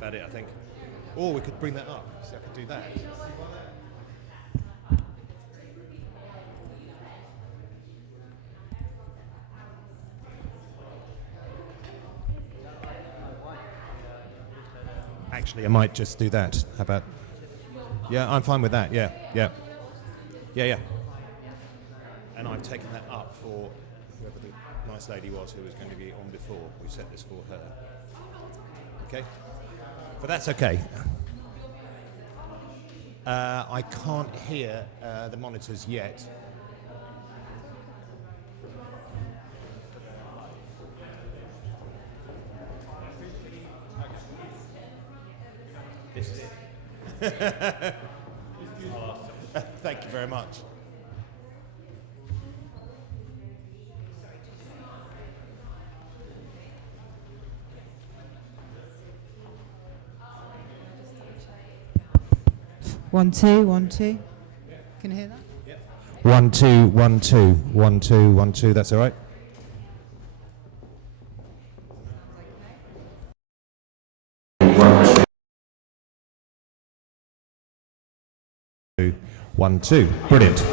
about it, I think. Or we could bring that up. So I could do that. Actually, I might just do that. How about? Yeah, I'm fine with that. Yeah. And I've taken that up for whoever the nice lady was who was going to be on before. We set this for her. Okay? But that's okay. I can't hear the monitors yet. This is it. Thank you very much. One, two, 1, 2. Can you hear that? Yeah. 1, 2, 1, 2, 1, 2, 1, 2. That's all right. One, two. Brilliant.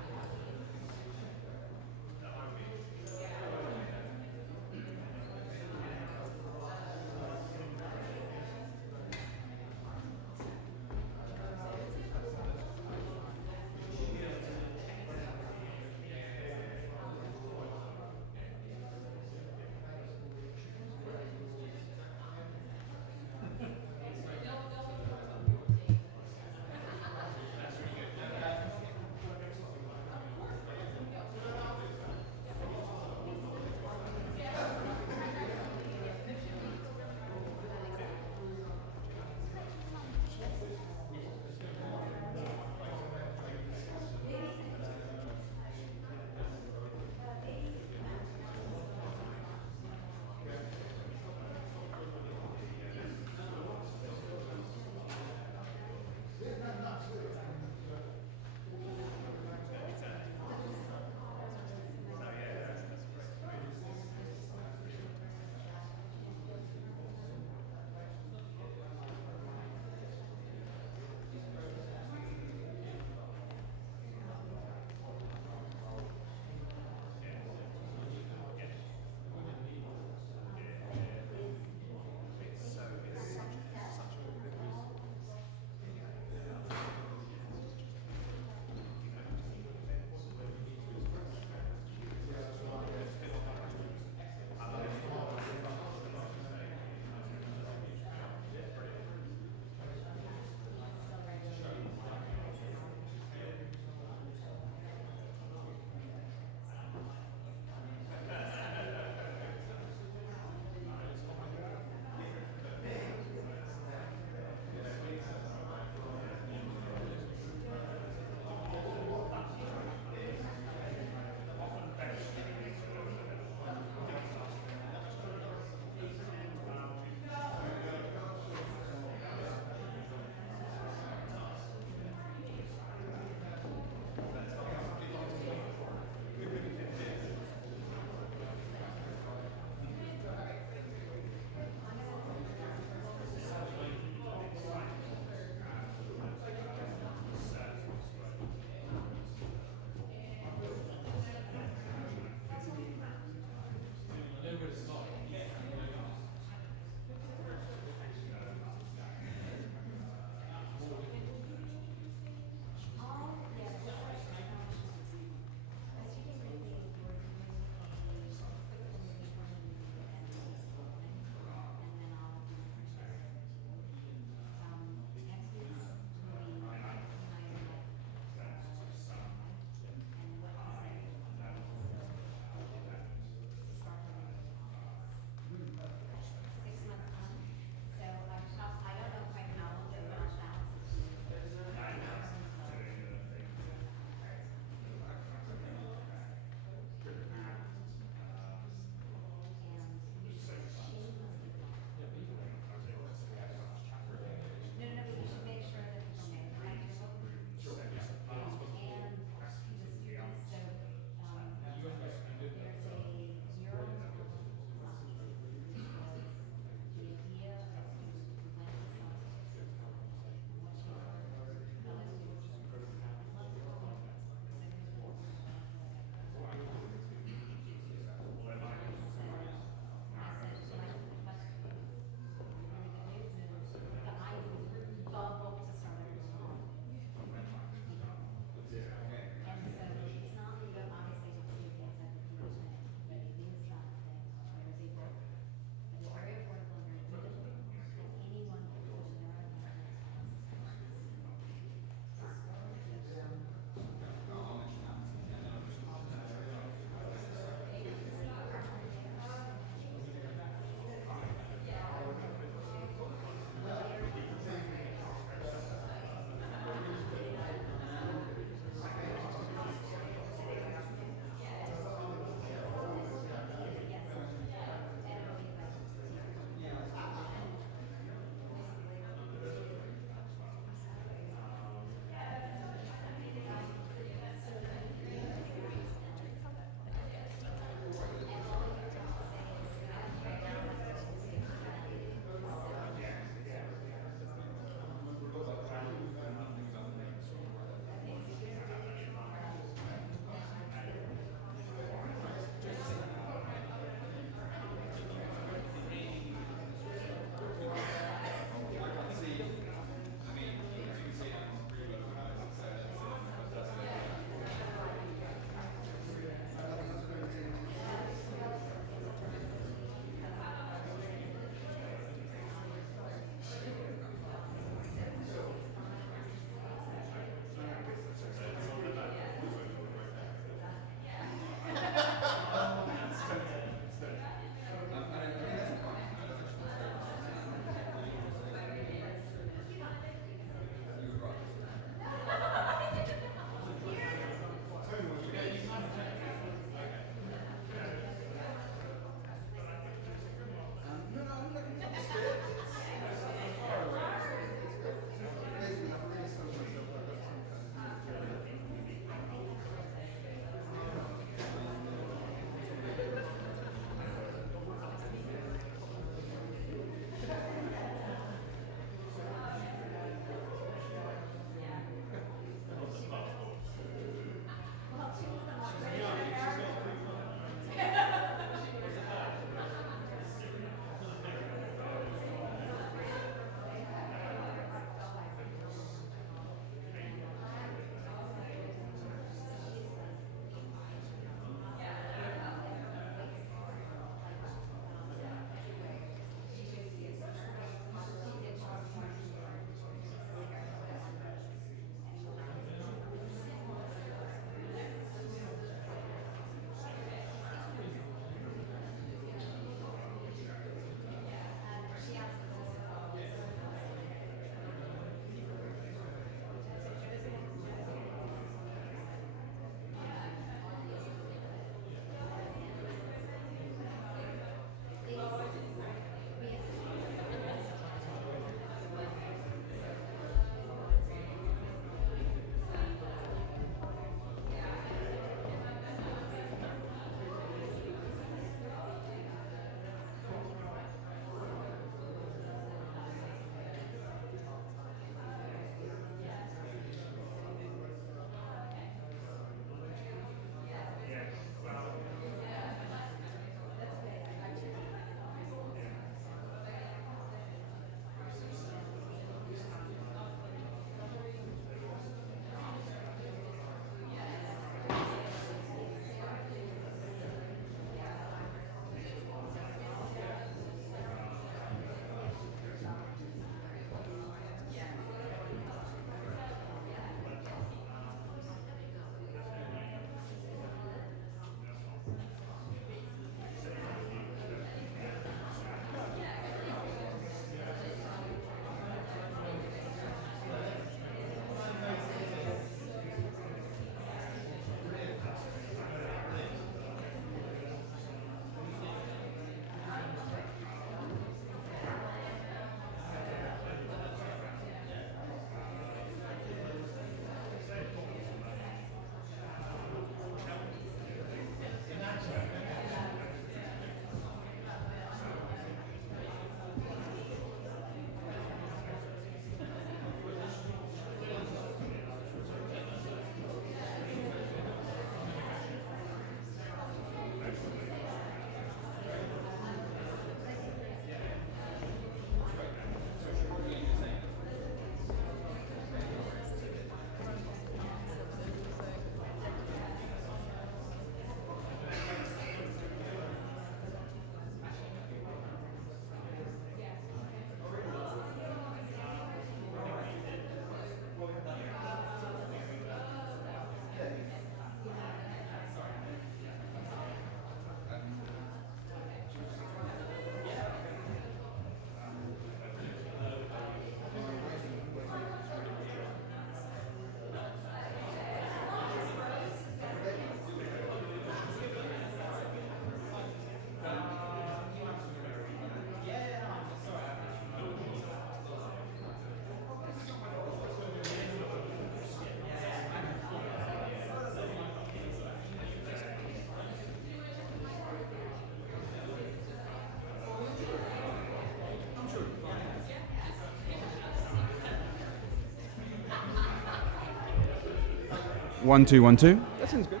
1 2 1 2. That sounds good.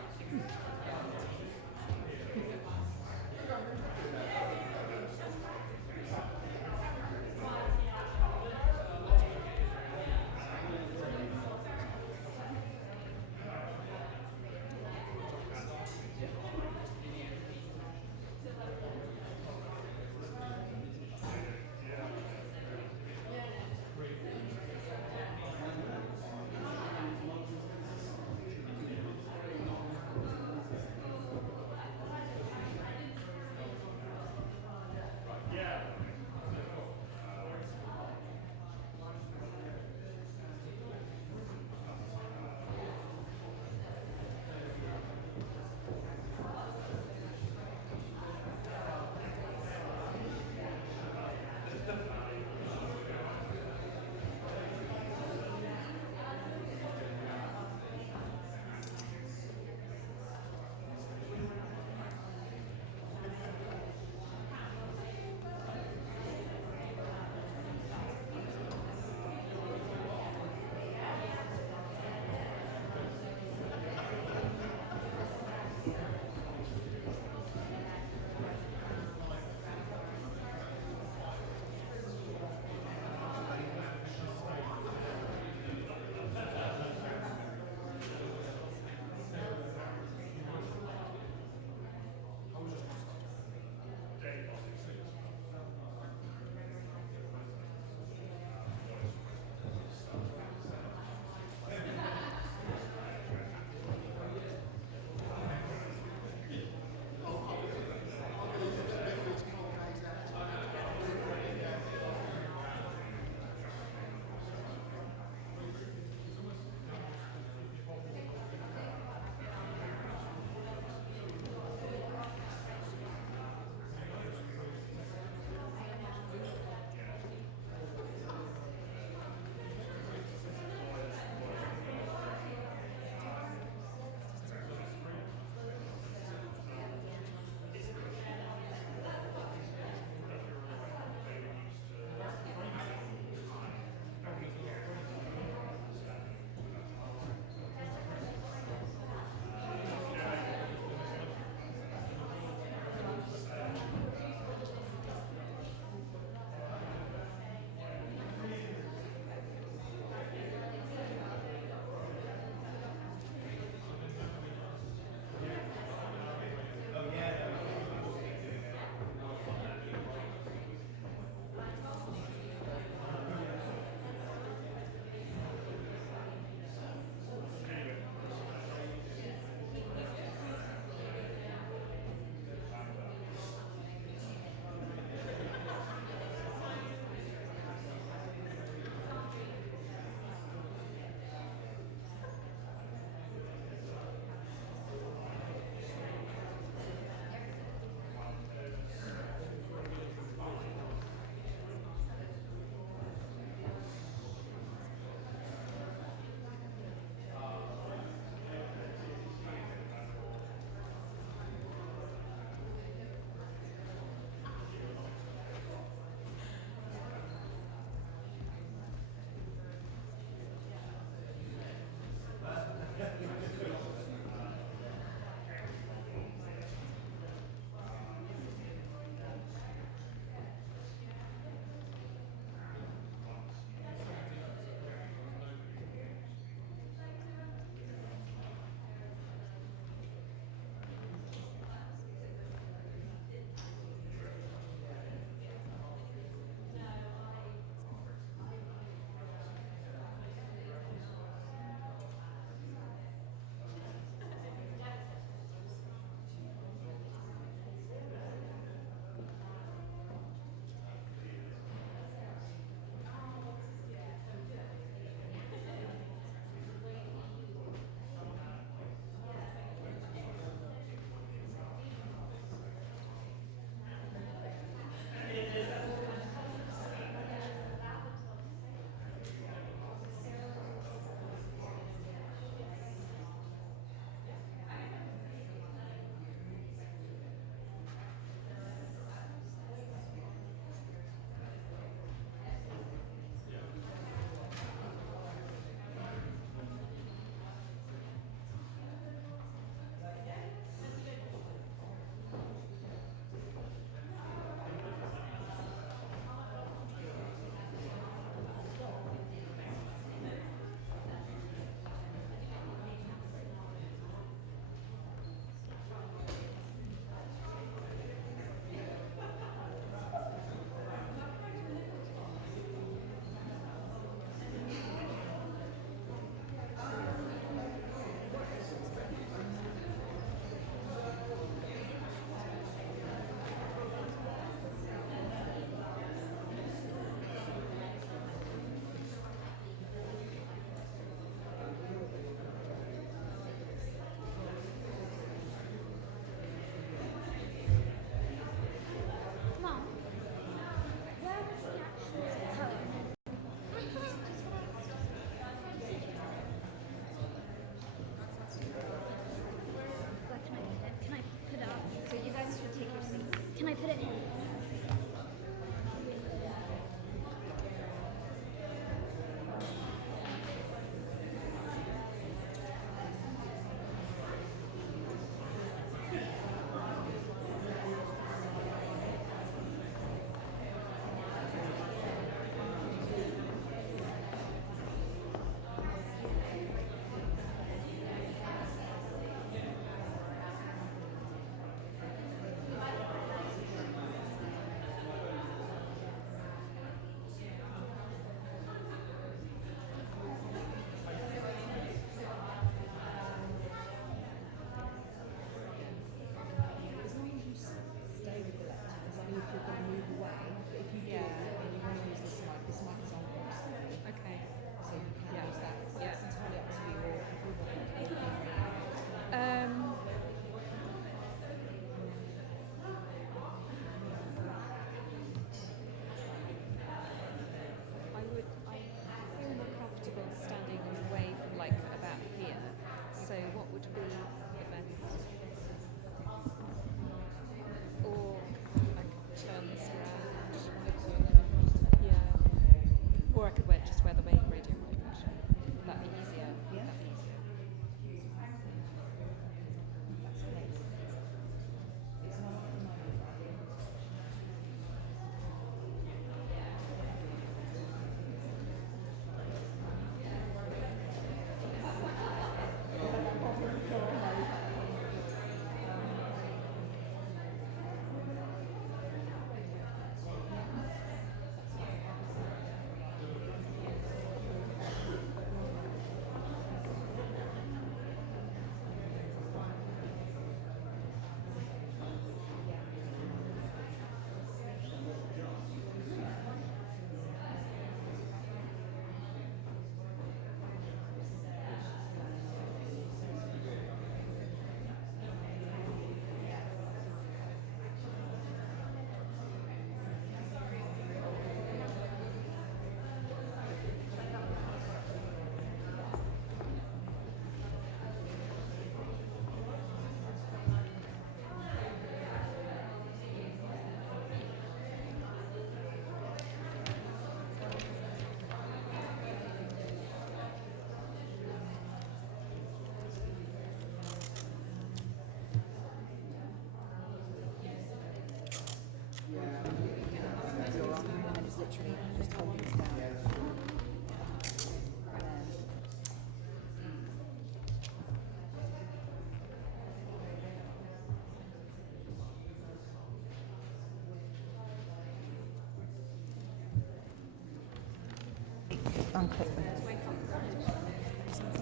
unclick them.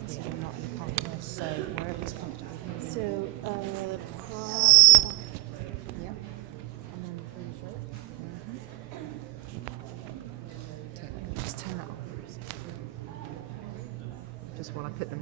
So you're not uncomfortable, so wherever's comfortable. So, probably. Yep. And then pretty sure. Just turn that off for a second. Just while I put them.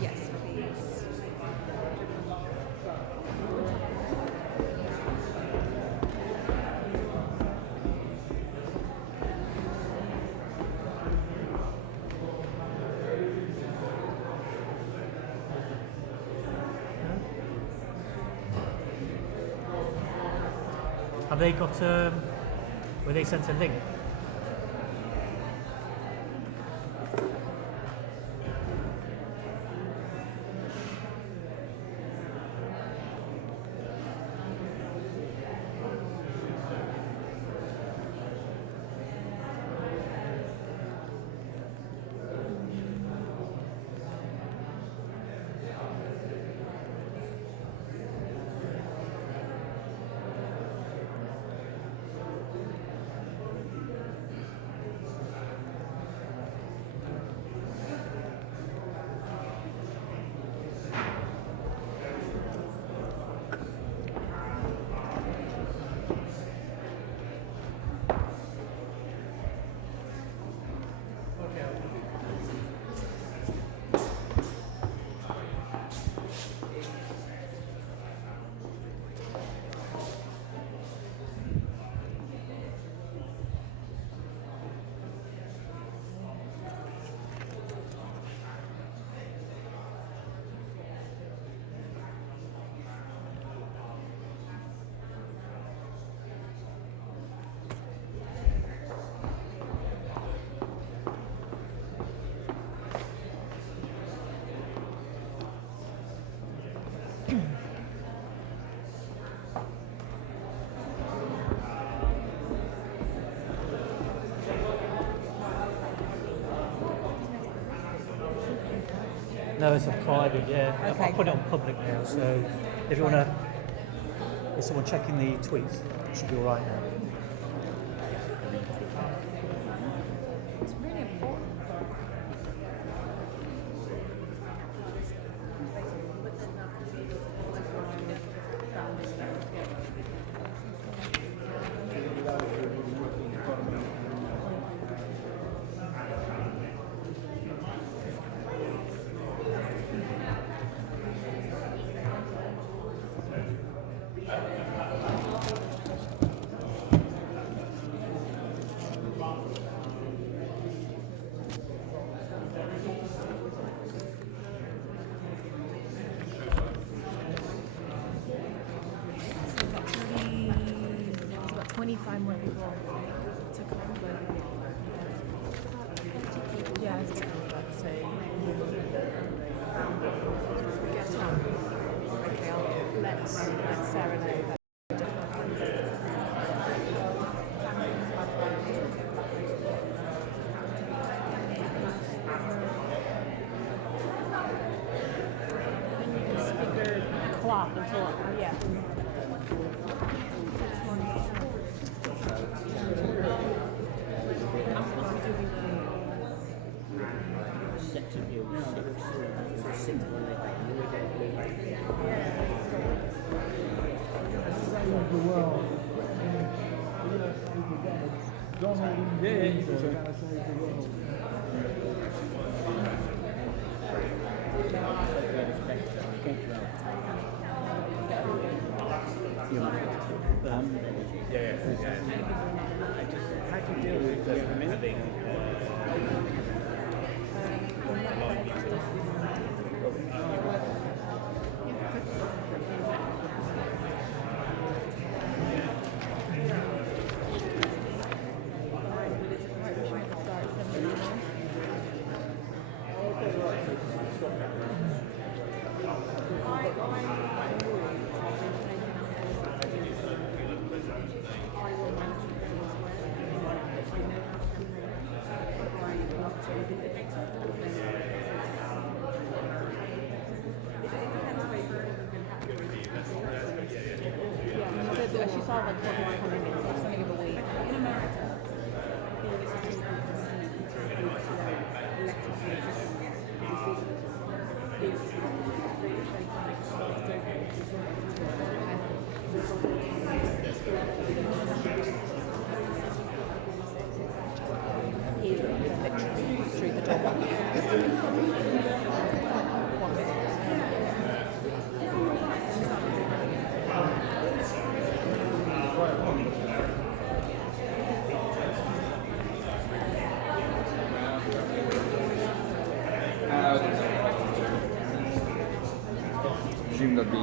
Yes, please. Have they got, were they sent a link? No, it's a private, yeah. Okay. I'll put it on public now, so if you want to, is someone checking the tweets? It should be all right now. It's really important. There's about 25 more people to come, but yeah, it's good. So get on. Okay, I'll let let Sarah know that. Speaker clock until yeah. I'm supposed to be doing How do you deal with having she saw like 4 people coming in, so I was going to give a week. Through the door. Presume there'll be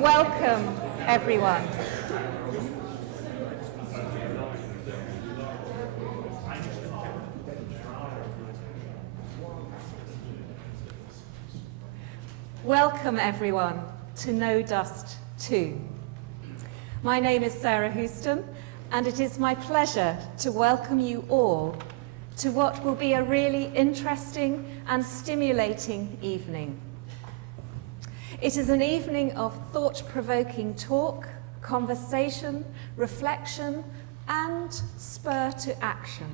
Welcome, everyone. Welcome, everyone, to No Dust 2. My name is Sarah Houston, and it is my pleasure to welcome you all to what will be a really interesting and stimulating evening. It is an evening of thought-provoking talk, conversation, reflection, and spur to action.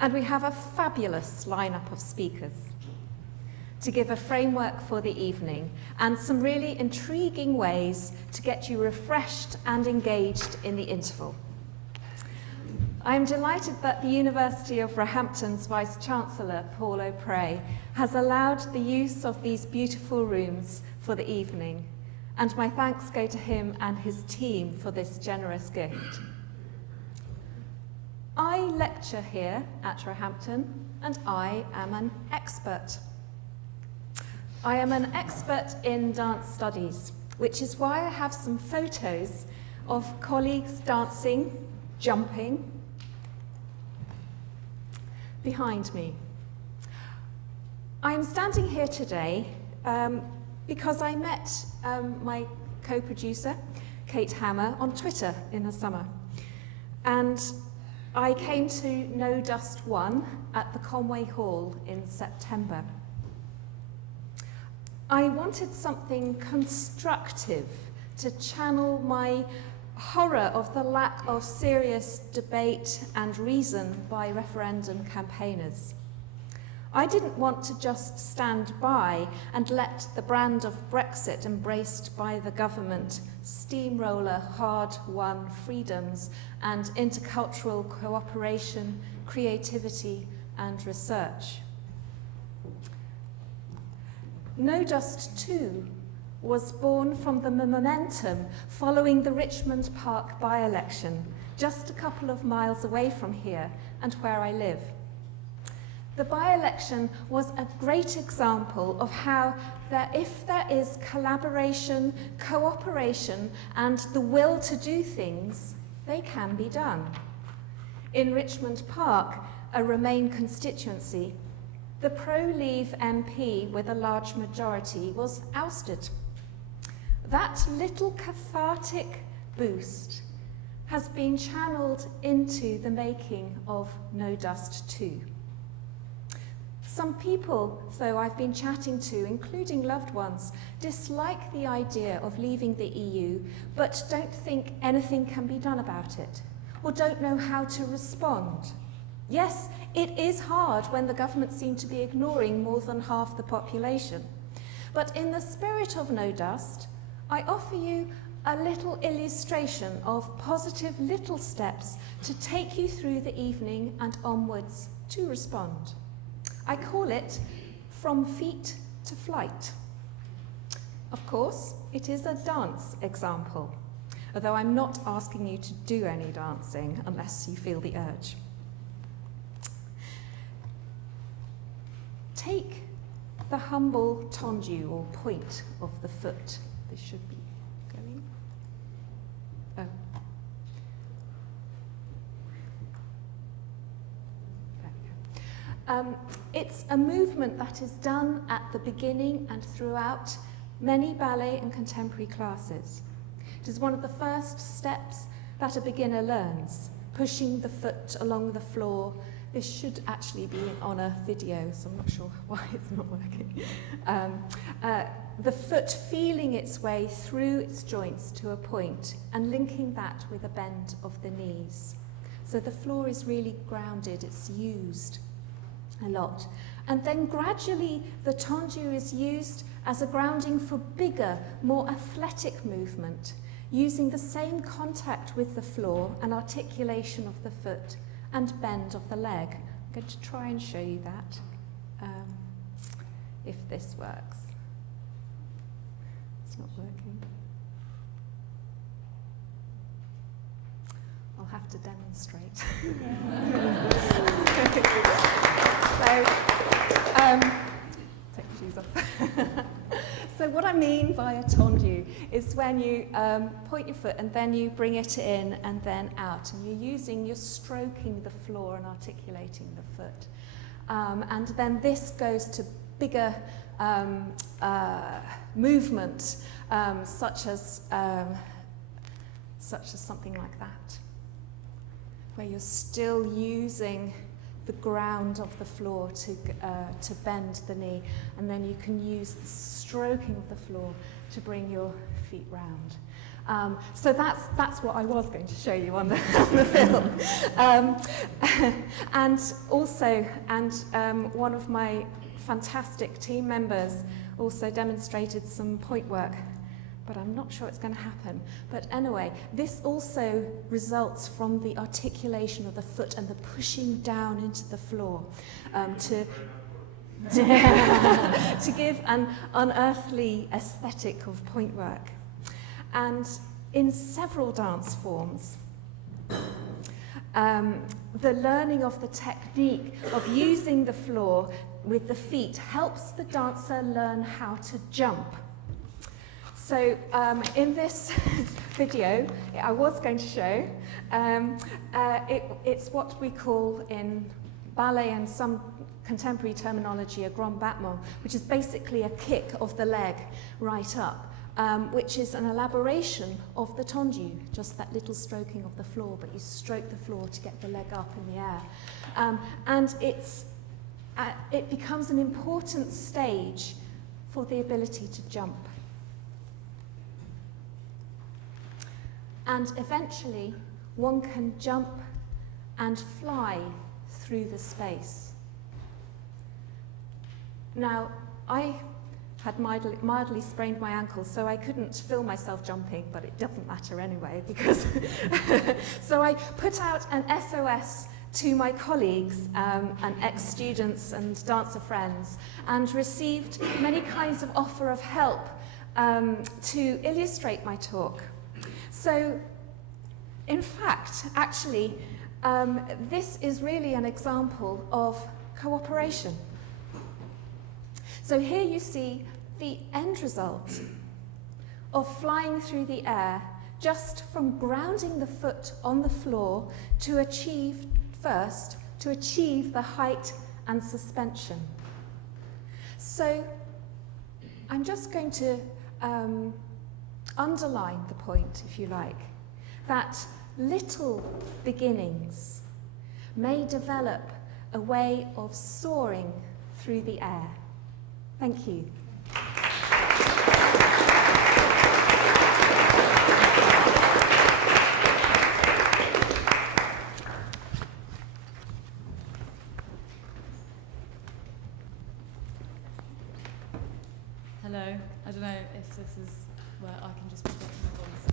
And we have a fabulous lineup of speakers. to give a framework for the evening and some really intriguing ways to get you refreshed and engaged in the interval. I am delighted that the University of Roehampton's Vice-Chancellor, Paul O'Prey, has allowed the use of these beautiful rooms for the evening, and my thanks go to him and his team for this generous gift. I lecture here at Roehampton, and I am an expert. I am an expert in dance studies, which is why I have some photos of colleagues dancing, jumping, behind me. I am standing here today because I met my co-producer, Kate Hammer, on Twitter in the summer. And I came to No Dust 1 at the Conway Hall in September. I wanted something constructive to channel my horror of the lack of serious debate and reason by referendum campaigners. I didn't want to just stand by and let the brand of Brexit embraced by the government steamroller hard-won freedoms and intercultural cooperation, creativity and research. No Dust 2 was born from the momentum following the Richmond Park by-election, just a couple of miles away from here and where I live. The by-election was a great example of how if there is collaboration, cooperation, and the will to do things, they can be done. In Richmond Park, a Remain constituency, the pro-Leave MP with a large majority was ousted. That little cathartic boost has been channeled into the making of No Dust 2. Some people, though, I've been chatting to, including loved ones, dislike the idea of leaving the EU, but don't think anything can be done about it, or don't know how to respond. Yes, it is hard when the government seem to be ignoring more than half the population. But in the spirit of No Dust, I offer you a little illustration of positive little steps to take you through the evening and onwards to respond. I call it From Feet to Flight. Of course, it is a dance example, although I'm not asking you to do any dancing unless you feel the urge. Take the humble tendu or point of the foot. This should be going. Oh. There we go. It's a movement that is done at the beginning and throughout many ballet and contemporary classes. It is one of the first steps that a beginner learns, pushing the foot along the floor. This should actually be on a video, so I'm not sure why it's not working. The foot feeling its way through its joints to a point and linking that with a bend of the knees. So the floor is really grounded, it's used a lot. And then gradually the tendu is used as a grounding for bigger, more athletic movement, using the same contact with the floor and articulation of the foot and bend of the leg. I'm going to try and show you that, if this works. It's not working. I'll have to demonstrate. Take your shoes off. So what I mean by a tendu is when you point your foot and then you bring it in and then out, and you're stroking the floor and articulating the foot. And then this goes to bigger movement, such as something like that, where you're still using the ground of the floor to bend the knee, and then you can use the stroking of the floor to bring your feet round. So that's what I was going to show you on the film. And also, one of my fantastic team members also demonstrated some point work, but I'm not sure it's going to happen. But anyway, this also results from the articulation of the foot and the pushing down into the floor to give an unearthly aesthetic of point work. And in several dance forms, the learning of the technique of using the floor with the feet helps the dancer learn how to jump. So in this video, I was going to show, it's what we call in ballet and some contemporary terminology a grand battement, which is basically a kick of the leg right up. Which is an elaboration of the tendu, just that little stroking of the floor, but you stroke the floor to get the leg up in the air. And it becomes an important stage for the ability to jump. And eventually, one can jump and fly through the space. Now, I had mildly sprained my ankle, so I couldn't film myself jumping, but it doesn't matter anyway, because so I put out an SOS to my colleagues and ex-students and dancer friends, and received many kinds of offer of help to illustrate my talk. So, in fact, actually, this is really an example of cooperation. So here you see the end result of flying through the air just from grounding the foot on the floor to achieve the height and suspension. So I'm just going to underline the point, if you like, that little beginnings may develop a way of soaring through the air. Thank you. Hello. I don't know if this is where I can just pick up my voice.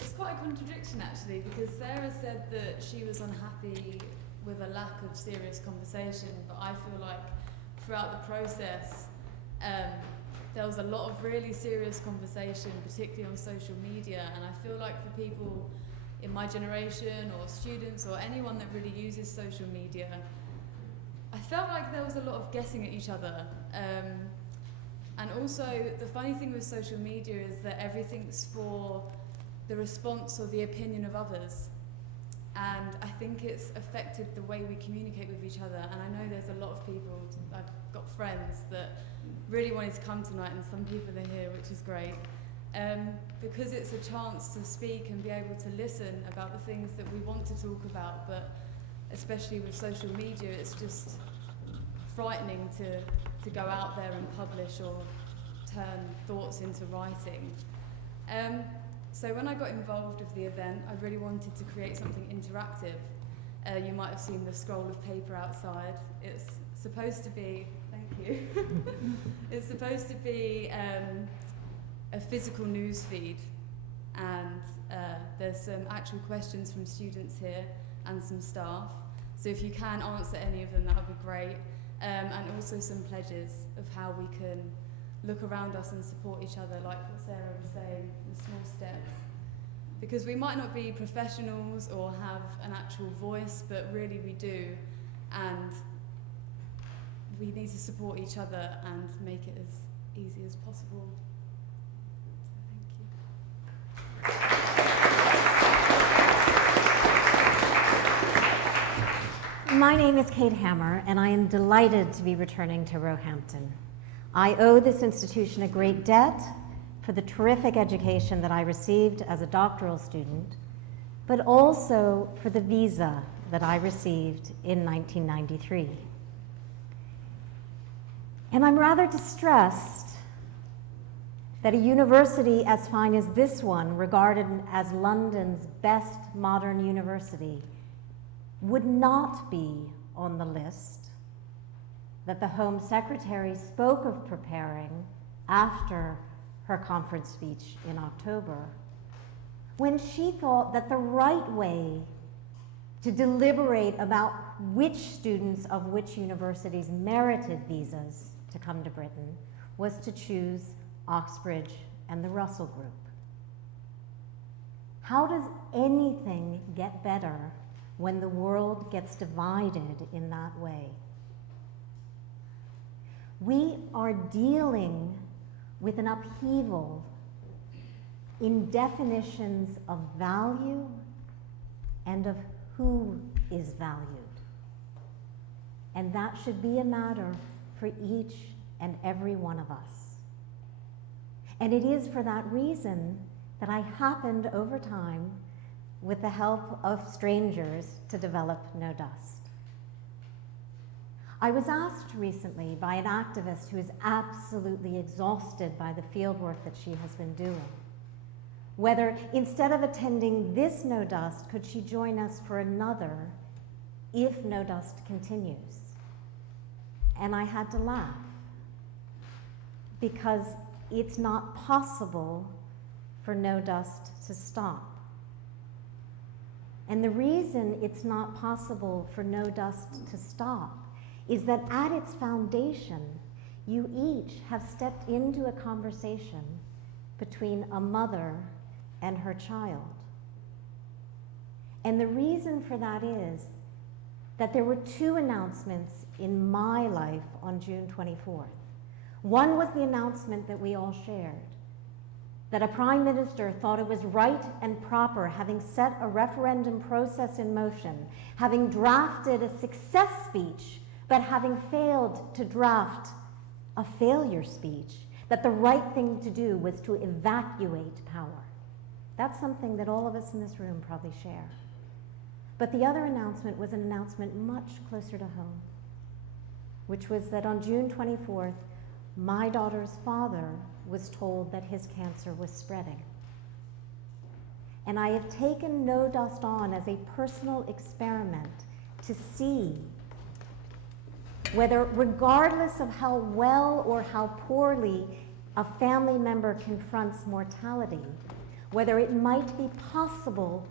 It's quite a contradiction actually, because Sarah said that she was unhappy with a lack of serious conversation, but I feel like throughout the process there was a lot of really serious conversation, particularly on social media, and I feel like for people in my generation or students or anyone that really uses social media, I felt like there was a lot of guessing at each other. And also, the funny thing with social media is that everything's for the response or the opinion of others. And I think it's affected the way we communicate with each other. And I know there's a lot of people, I've got friends that really wanted to come tonight, and some people are here, which is great. Because it's a chance to speak and be able to listen about the things that we want to talk about, but especially with social media, it's just frightening to go out there and publish or turn thoughts into writing. So when I got involved with the event, I really wanted to create something interactive. You might have seen the scroll of paper outside. It's supposed to be, thank you, it's supposed to be a physical news feed, and there's some actual questions from students here and some staff. So if you can answer any of them, that would be great. And also some pledges of how we can look around us and support each other, like what Sarah was saying, the small steps. Because we might not be professionals or have an actual voice, but really we do. And we need to support each other and make it as easy as possible. So thank you. My name is Kate Hammer, and I am delighted to be returning to Roehampton. I owe this institution a great debt for the terrific education that I received as a doctoral student, but also for the visa that I received in 1993. And I'm rather distressed that a university as fine as this one, regarded as London's best modern university, would not be on the list that the Home Secretary spoke of preparing after her conference speech in October, when she thought that the right way to deliberate about which students of which universities merited visas to come to Britain was to choose Oxbridge and the Russell Group. How does anything get better when the world gets divided in that way? We are dealing with an upheaval in definitions of value and of who is valued. And that should be a matter for each and every one of us. And it is for that reason that I happened over time, with the help of strangers, to develop No Dust. I was asked recently by an activist who is absolutely exhausted by the fieldwork that she has been doing, whether instead of attending this No Dust, could she join us for another if No Dust continues? And I had to laugh, because it's not possible for No Dust to stop. And the reason it's not possible for No Dust to stop is that at its foundation, you each have stepped into a conversation between a mother and her child. And the reason for that is that there were two announcements in my life on June 24th. One was the announcement that we all shared, that a prime minister thought it was right and proper, having set a referendum process in motion, having drafted a success speech, but having failed to draft a failure speech, that the right thing to do was to evacuate power. That's something that all of us in this room probably share. But the other announcement was an announcement much closer to home, which was that on June 24th, my daughter's father was told that his cancer was spreading. And I have taken No Dust on as a personal experiment to see whether, regardless of how well or how poorly a family member confronts mortality, whether it might be possible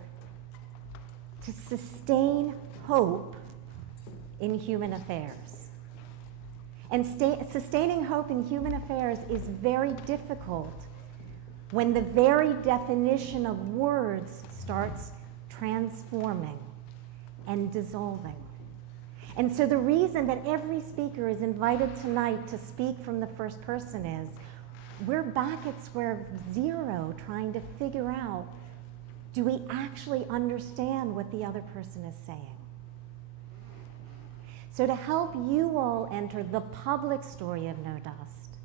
to sustain hope in human affairs. And sustaining hope in human affairs is very difficult when the very definition of words starts transforming and dissolving. And so the reason that every speaker is invited tonight to speak from the first person is we're back at square zero trying to figure out, do we actually understand what the other person is saying? So to help you all enter the public story of No Dust,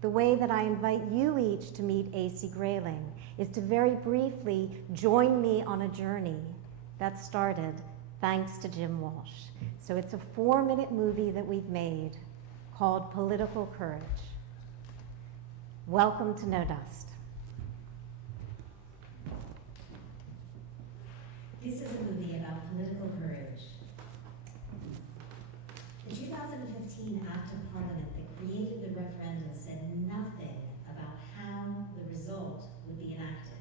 the way that I invite you each to meet A.C. Grayling is to very briefly join me on a journey that started thanks to Jim Walsh. So it's a 4-minute movie that we've made called Political Courage. Welcome to No Dust. This is a movie about political courage. The 2015 Act of Parliament that created the referendum said nothing about how the result would be enacted.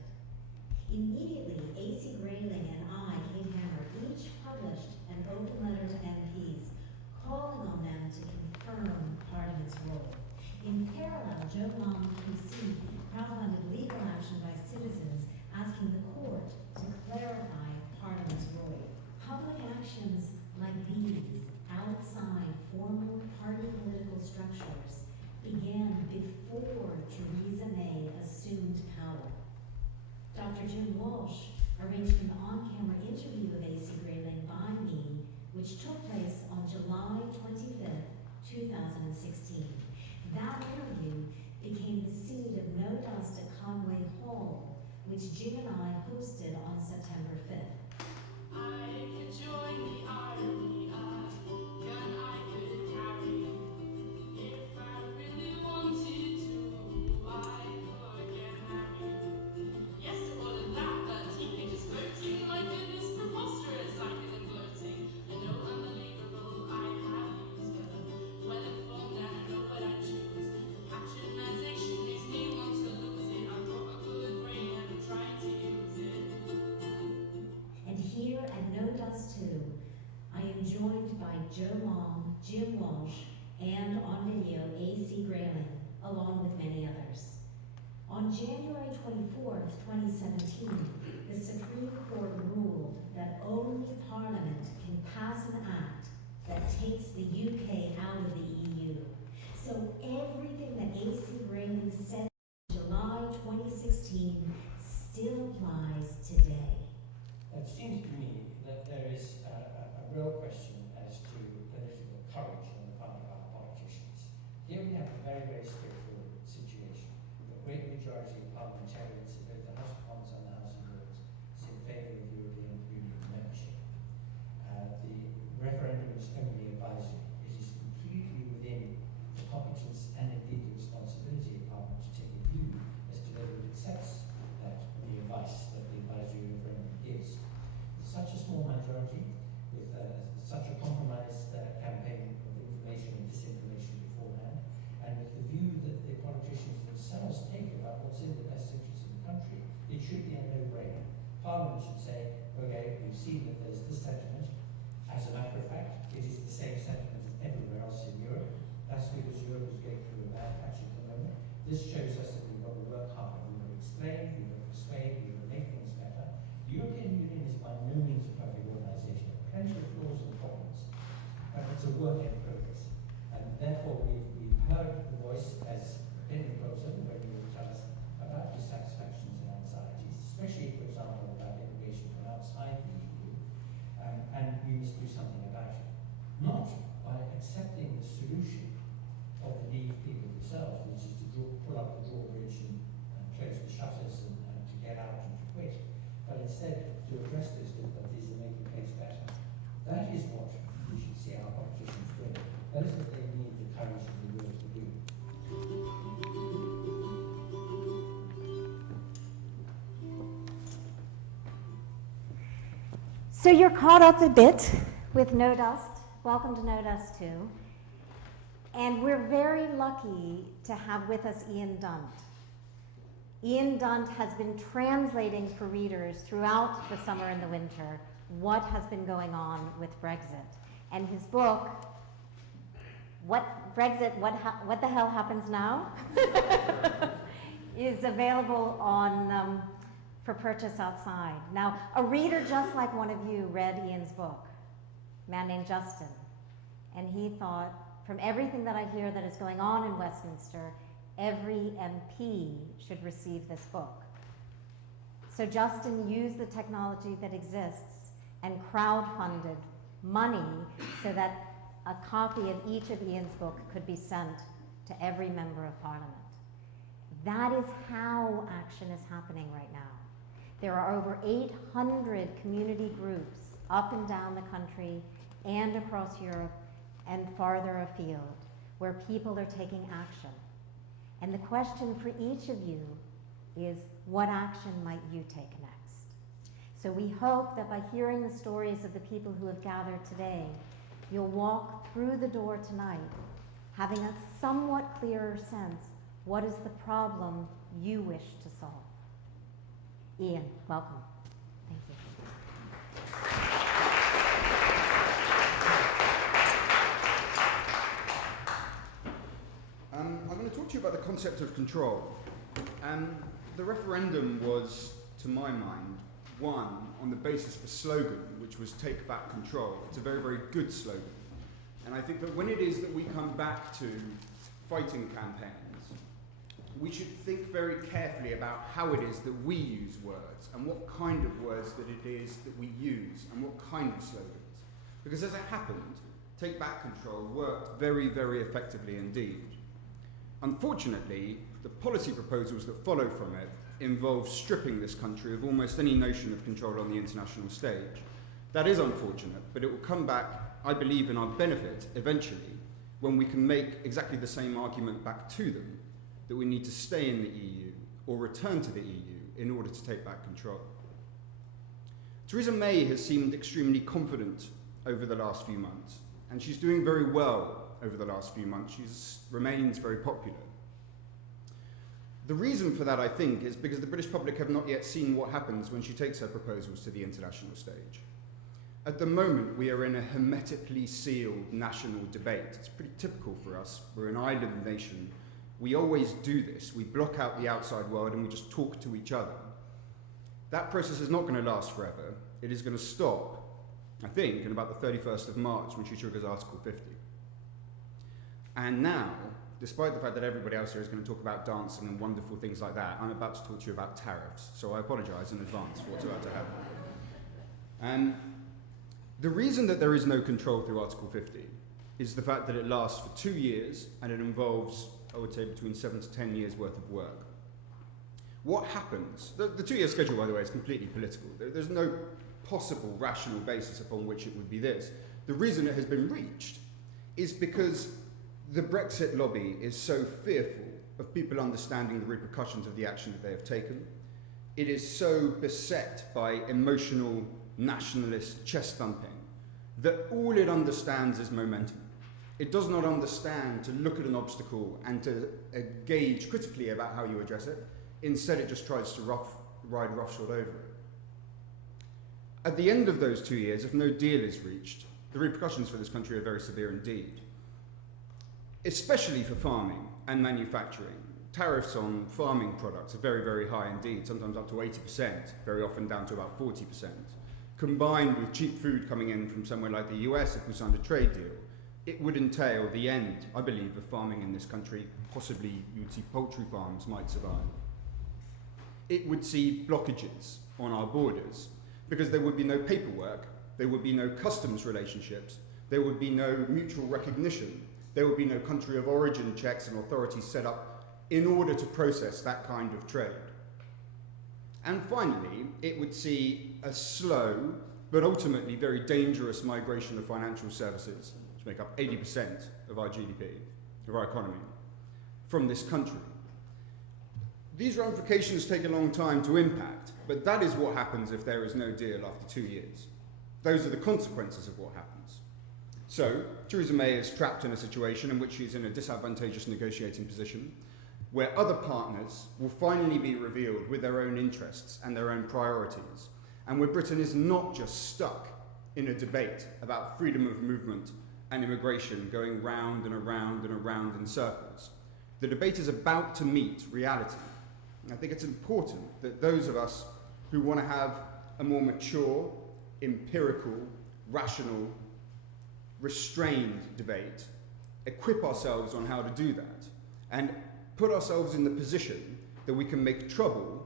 Immediately, A.C. Grayling and I, Kate Hammer, each published an open letter to MPs calling on them to confirm Parliament's role. In parallel, Joe Long, QC, crowdfunded legal action by citizens asking the court to clarify Parliament's role. Public actions like these, outside formal party political structures, began before Theresa May assumed power. Dr. Jim Walsh arranged an on-camera interview of A.C. Grayling by me, which took place on July 25th, 2016. That interview became the seed of No Dust at Conway Hall, which Jim and I hosted on September 5th. I could join the army, a gun I could carry. If I really wanted to, I could get married. Yes to all of that, but teenagers voting, my goodness, preposterous. No Dust 2, I am joined by Joe Long, Jim Walsh, and on video, A.C. Grayling, along with many others. On January 24th, 2017, the Supreme Court ruled that only Parliament can pass an act that takes the UK out of the EU. So everything that A.C. Grayling said in July 2016 still applies today. It seems to me that there is a real question as to political courage on the part of our politicians. Here we have a very, very straightforward situation. The great majority of parliamentarians in both the House of Commons and the House of Lords is in favour of European Union membership. The referendum is only advisory. It is completely within the competence and indeed the responsibility of Parliament to take a view as to whether it accepts the advice that the advisory referendum gives. Such a small majority with such a compromised campaign of information and disinformation beforehand, and with the view that the politicians themselves take about what's in the best interest of the country, it should be a no-brainer. Parliament should say, okay, we've seen that there's this sentiment. As a matter of fact, it is the same sentiment as everywhere else in Europe. That's because Europe is going through a bad patch at the moment. This shows us that we've got to work harder. We've got to explain, we've got to persuade, we've got to make things better. The European Union is by no means a perfect organisation. Plenty of flaws and problems, but it's a work in progress. And therefore, we've heard the voice as opinion proposal when you tell us about dissatisfactions and anxieties, especially, for example, about immigration from outside the EU, and we must do something about it. Not by accepting the solution of the need of people themselves, which is to pull up the drawbridge and close the shutters and to get out and to quit, but instead to address those difficulties and make the place better. That is what we should see our politicians doing. That is what they need the courage and the will to do. So you're caught up a bit with No Dust. Welcome to No Dust 2. And we're very lucky to have with us Ian Dunt. Ian Dunt has been translating for readers throughout the summer and the winter what has been going on with Brexit. And his book, What the Hell Happens Now? is available on for purchase outside. Now, a reader just like one of you read Ian's book, a man named Justin, and he thought, from everything that I hear that is going on in Westminster, every MP should receive this book. So Justin used the technology that exists and crowdfunded money so that a copy of each of Ian's book could be sent to every member of Parliament. That is how action is happening right now. There are over 800 community groups up and down the country and across Europe and farther afield where people are taking action. And the question for each of you is, what action might you take next? So we hope that by hearing the stories of the people who have gathered today, you'll walk through the door tonight having a somewhat clearer sense, what is the problem you wish to solve? Ian, welcome. Thank you. I'm going to talk to you about the concept of control. The referendum was, to my mind, won on the basis of a slogan, which was "Take Back Control." It's a very, very good slogan. And I think that when it is that we come back to fighting campaigns, we should think very carefully about how it is that we use words and what kind of words that it is that we use and what kind of slogans. Because as it happened, Take Back Control worked very, very effectively indeed. Unfortunately, the policy proposals that follow from it involve stripping this country of almost any notion of control on the international stage. That is unfortunate, but it will come back, I believe, in our benefit eventually, when we can make exactly the same argument back to them, that we need to stay in the EU or return to the EU in order to take back control. Theresa May has seemed extremely confident over the last few months, and she's doing very well over the last few months. She remains very popular. The reason for that, I think, is because the British public have not yet seen what happens when she takes her proposals to the international stage. At the moment, we are in a hermetically sealed national debate. It's pretty typical for us. We're an island nation. We always do this. We block out the outside world and we just talk to each other. That process is not going to last forever. It is going to stop, I think, in about the 31st of March, when she triggers Article 50. And now, despite the fact that everybody else here is going to talk about dancing and wonderful things like that, I'm about to talk to you about tariffs. So I apologise in advance for what's about to happen. The reason that there is no control through Article 50 is the fact that it lasts for 2 years and it involves, I would say, between 7 to 10 years worth of work. What happens? The 2-year schedule, by the way, is completely political. There's no possible rational basis upon which it would be this. The reason it has been reached is because the Brexit lobby is so fearful of people understanding the repercussions of the action that they have taken. It is so beset by emotional nationalist chest thumping that all it understands is momentum. It does not understand to look at an obstacle and to gauge critically about how you address it. Instead, it just tries to ride roughshod over it. At the end of those 2 years, if no deal is reached, the repercussions for this country are very severe indeed, especially for farming and manufacturing. Tariffs on farming products are very, very high indeed, sometimes up to 80%, very often down to about 40%. Combined with cheap food coming in from somewhere like the US, if we signed a trade deal, it would entail the end, I believe, of farming in this country. Possibly you'd see poultry farms might survive. It would see blockages on our borders because there would be no paperwork, there would be no customs relationships, there would be no mutual recognition, there would be no country of origin checks and authorities set up in order to process that kind of trade. And finally, it would see a slow, but ultimately very dangerous migration of financial services, which make up 80% of our GDP, of our economy, from this country. These ramifications take a long time to impact, but that is what happens if there is no deal after 2 years. Those are the consequences of what happens. So, Theresa May is trapped in a situation in which she's in a disadvantageous negotiating position, where other partners will finally be revealed with their own interests and their own priorities, and where Britain is not just stuck in a debate about freedom of movement and immigration going round and around and around in circles. The debate is about to meet reality. And I think it's important that those of us who want to have a more mature, empirical, rational, restrained debate equip ourselves on how to do that and put ourselves in the position that we can make trouble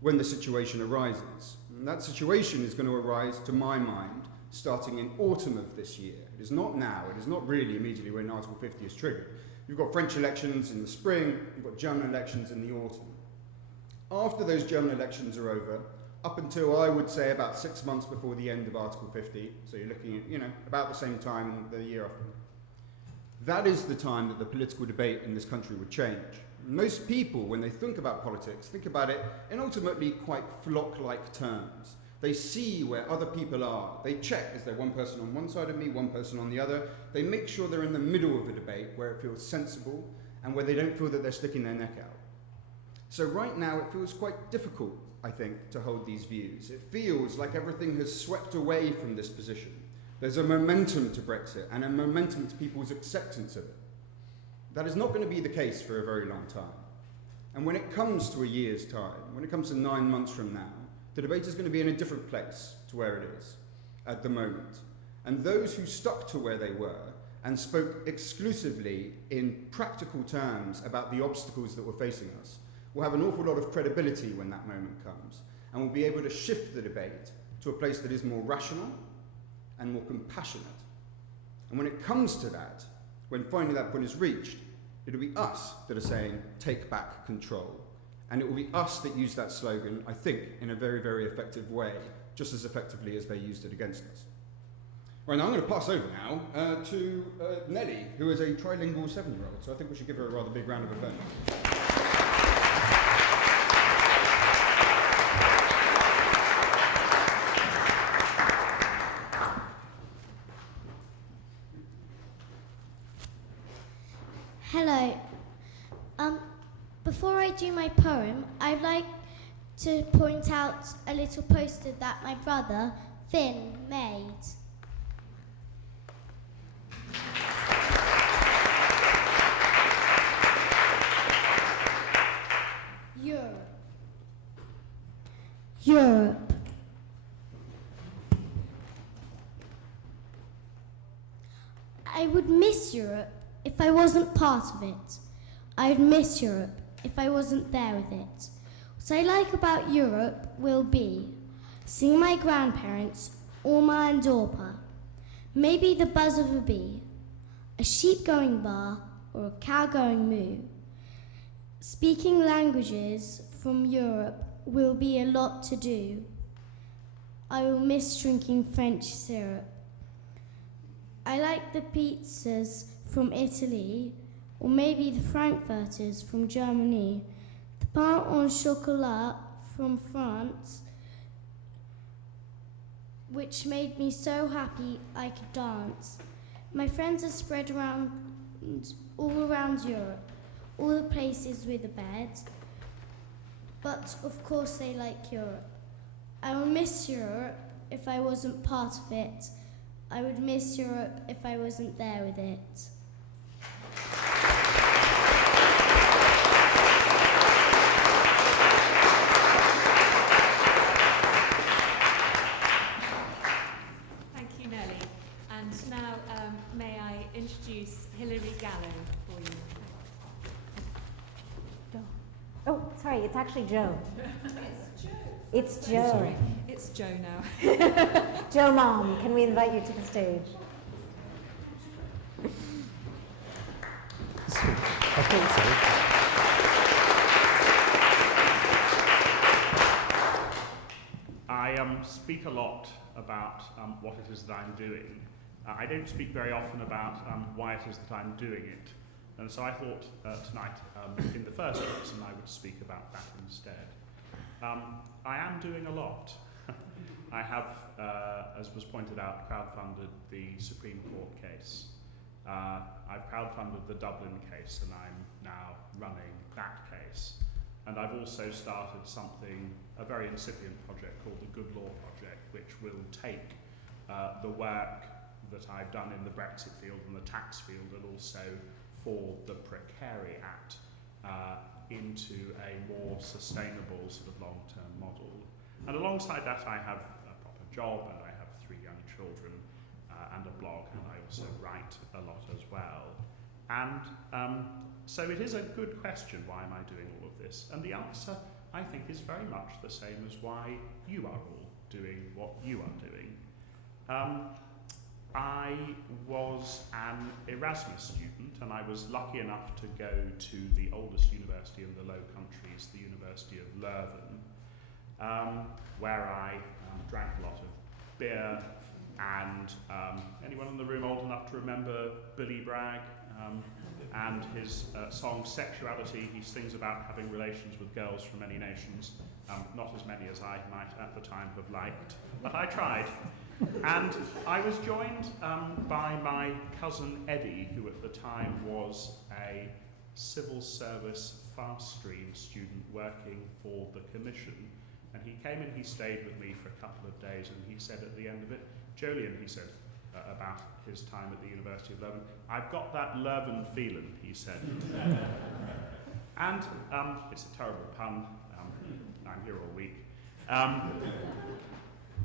when the situation arises. And that situation is going to arise, to my mind, starting in autumn of this year. It is not now, it is not really immediately when Article 50 is triggered. You've got French elections in the spring, you've got German elections in the autumn. After those German elections are over, up until I would say about 6 months before the end of Article 50, so you're looking at, about the same time the year after. That is the time that the political debate in this country would change. Most people, when they think about politics, think about it in ultimately quite flock-like terms. They see where other people are. They check, is there one person on one side of me, one person on the other? They make sure they're in the middle of a debate where it feels sensible and where they don't feel that they're sticking their neck out. So right now it feels quite difficult, I think, to hold these views. It feels like everything has swept away from this position. There's a momentum to Brexit and a momentum to people's acceptance of it. That is not going to be the case for a very long time. And when it comes to a year's time, when it comes to 9 months from now, the debate is going to be in a different place to where it is at the moment. And those who stuck to where they were and spoke exclusively in practical terms about the obstacles that were facing us will have an awful lot of credibility when that moment comes, and will be able to shift the debate to a place that is more rational and more compassionate. And when it comes to that, when finally that point is reached, it'll be us that are saying, take back control. And it will be us that use that slogan, I think, in a very, very effective way, just as effectively as they used it against us. Right, now I'm going to pass over now to Nellie, who is a trilingual 7-year-old, so I think we should give her a rather big round of applause. Hello. Before I do my poem, I'd like to point out a little poster that my brother thin made. Europe. Europe. I would miss Europe if I wasn't part of it. I would miss Europe if I wasn't there with it. What I like about Europe will be seeing my grandparents, Orma and Dorpa, maybe the buzz of a bee, a sheep going bar, or a cow going moo. Speaking languages from Europe will be a lot to do. I will miss drinking French syrup. I like the pizzas from Italy, or maybe the Frankfurters from Germany, the pain au chocolat from France, which made me so happy I could dance. My friends are spread around all around Europe, all the places with a bed, but of course they like Europe. I will miss Europe if I wasn't part of it. I would miss Europe if I wasn't there with it. Thank you, Nellie. And now, may I introduce Hilary Gallo for you. Oh, sorry, it's actually Joe. It's Joe. It's Joe. Sorry, it's Joe now. Joe Mom, can we invite you to the stage? I thought so. I speak a lot about what it is that I'm doing. I don't speak very often about why it is that I'm doing it. And so I thought tonight, in the first person, I would speak about that instead. I am doing a lot. I have, as was pointed out, crowdfunded the Supreme Court case. I've crowdfunded the Dublin case, and I'm now running that case. And I've also started something, a very incipient project called the Good Law Project, which will take the work that I've done in the Brexit field and the tax field, and also for the Precariat, into a more sustainable sort of long-term model. And alongside that, I have a proper job, and I have 3 young children, and a blog, and I also write a lot as well. And so it is a good question, why am I doing all of this? And the answer, I think, is very much the same as why you are all doing what you are doing. I was an Erasmus student, and I was lucky enough to go to the oldest university in the Low Countries, the University of Leuven, where I drank a lot of beer, and anyone in the room old enough to remember Billy Bragg and his song Sexuality? He sings about having relations with girls from many nations, not as many as I might at the time have liked, but I tried. And I was joined by my cousin Eddie, who at the time was a civil service fast stream student working for the Commission. And he came and he stayed with me for a couple of days, and he said at the end of it, Jolien, he said, about his time at the University of Leuven, I've got that Leuven feeling, he said. And it's a terrible pun, I'm here all week.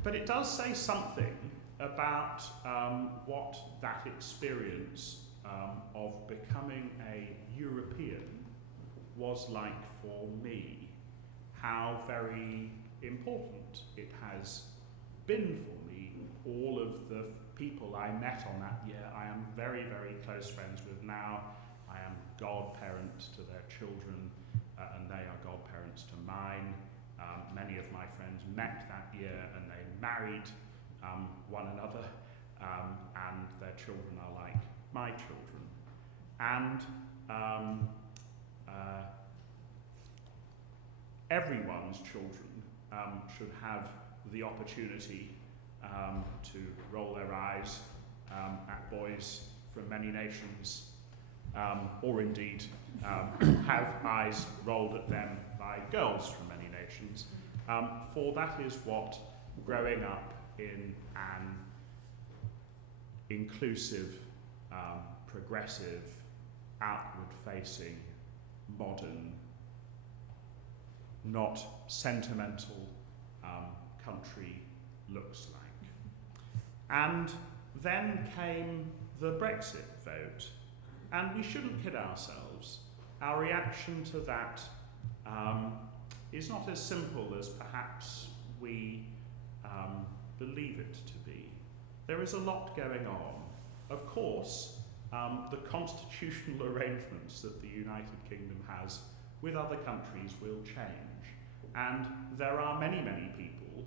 But it does say something about what that experience of becoming a European was like for me, how very important it has been for me. All of the people I met on that year, I am very, very close friends with now. I am godparent to their children, and they are godparents to mine. Many of my friends met that year, and they married one another, and their children are like my children. And everyone's children should have the opportunity to roll their eyes at boys from many nations, or indeed have eyes rolled at them by girls from many nations. For that is what growing up in an inclusive, progressive, outward-facing, modern, not sentimental country looks like. And then came the Brexit vote, and we shouldn't kid ourselves. Our reaction to that is not as simple as perhaps we believe it to be. There is a lot going on. Of course, the constitutional arrangements that the United Kingdom has with other countries will change. And there are many, many people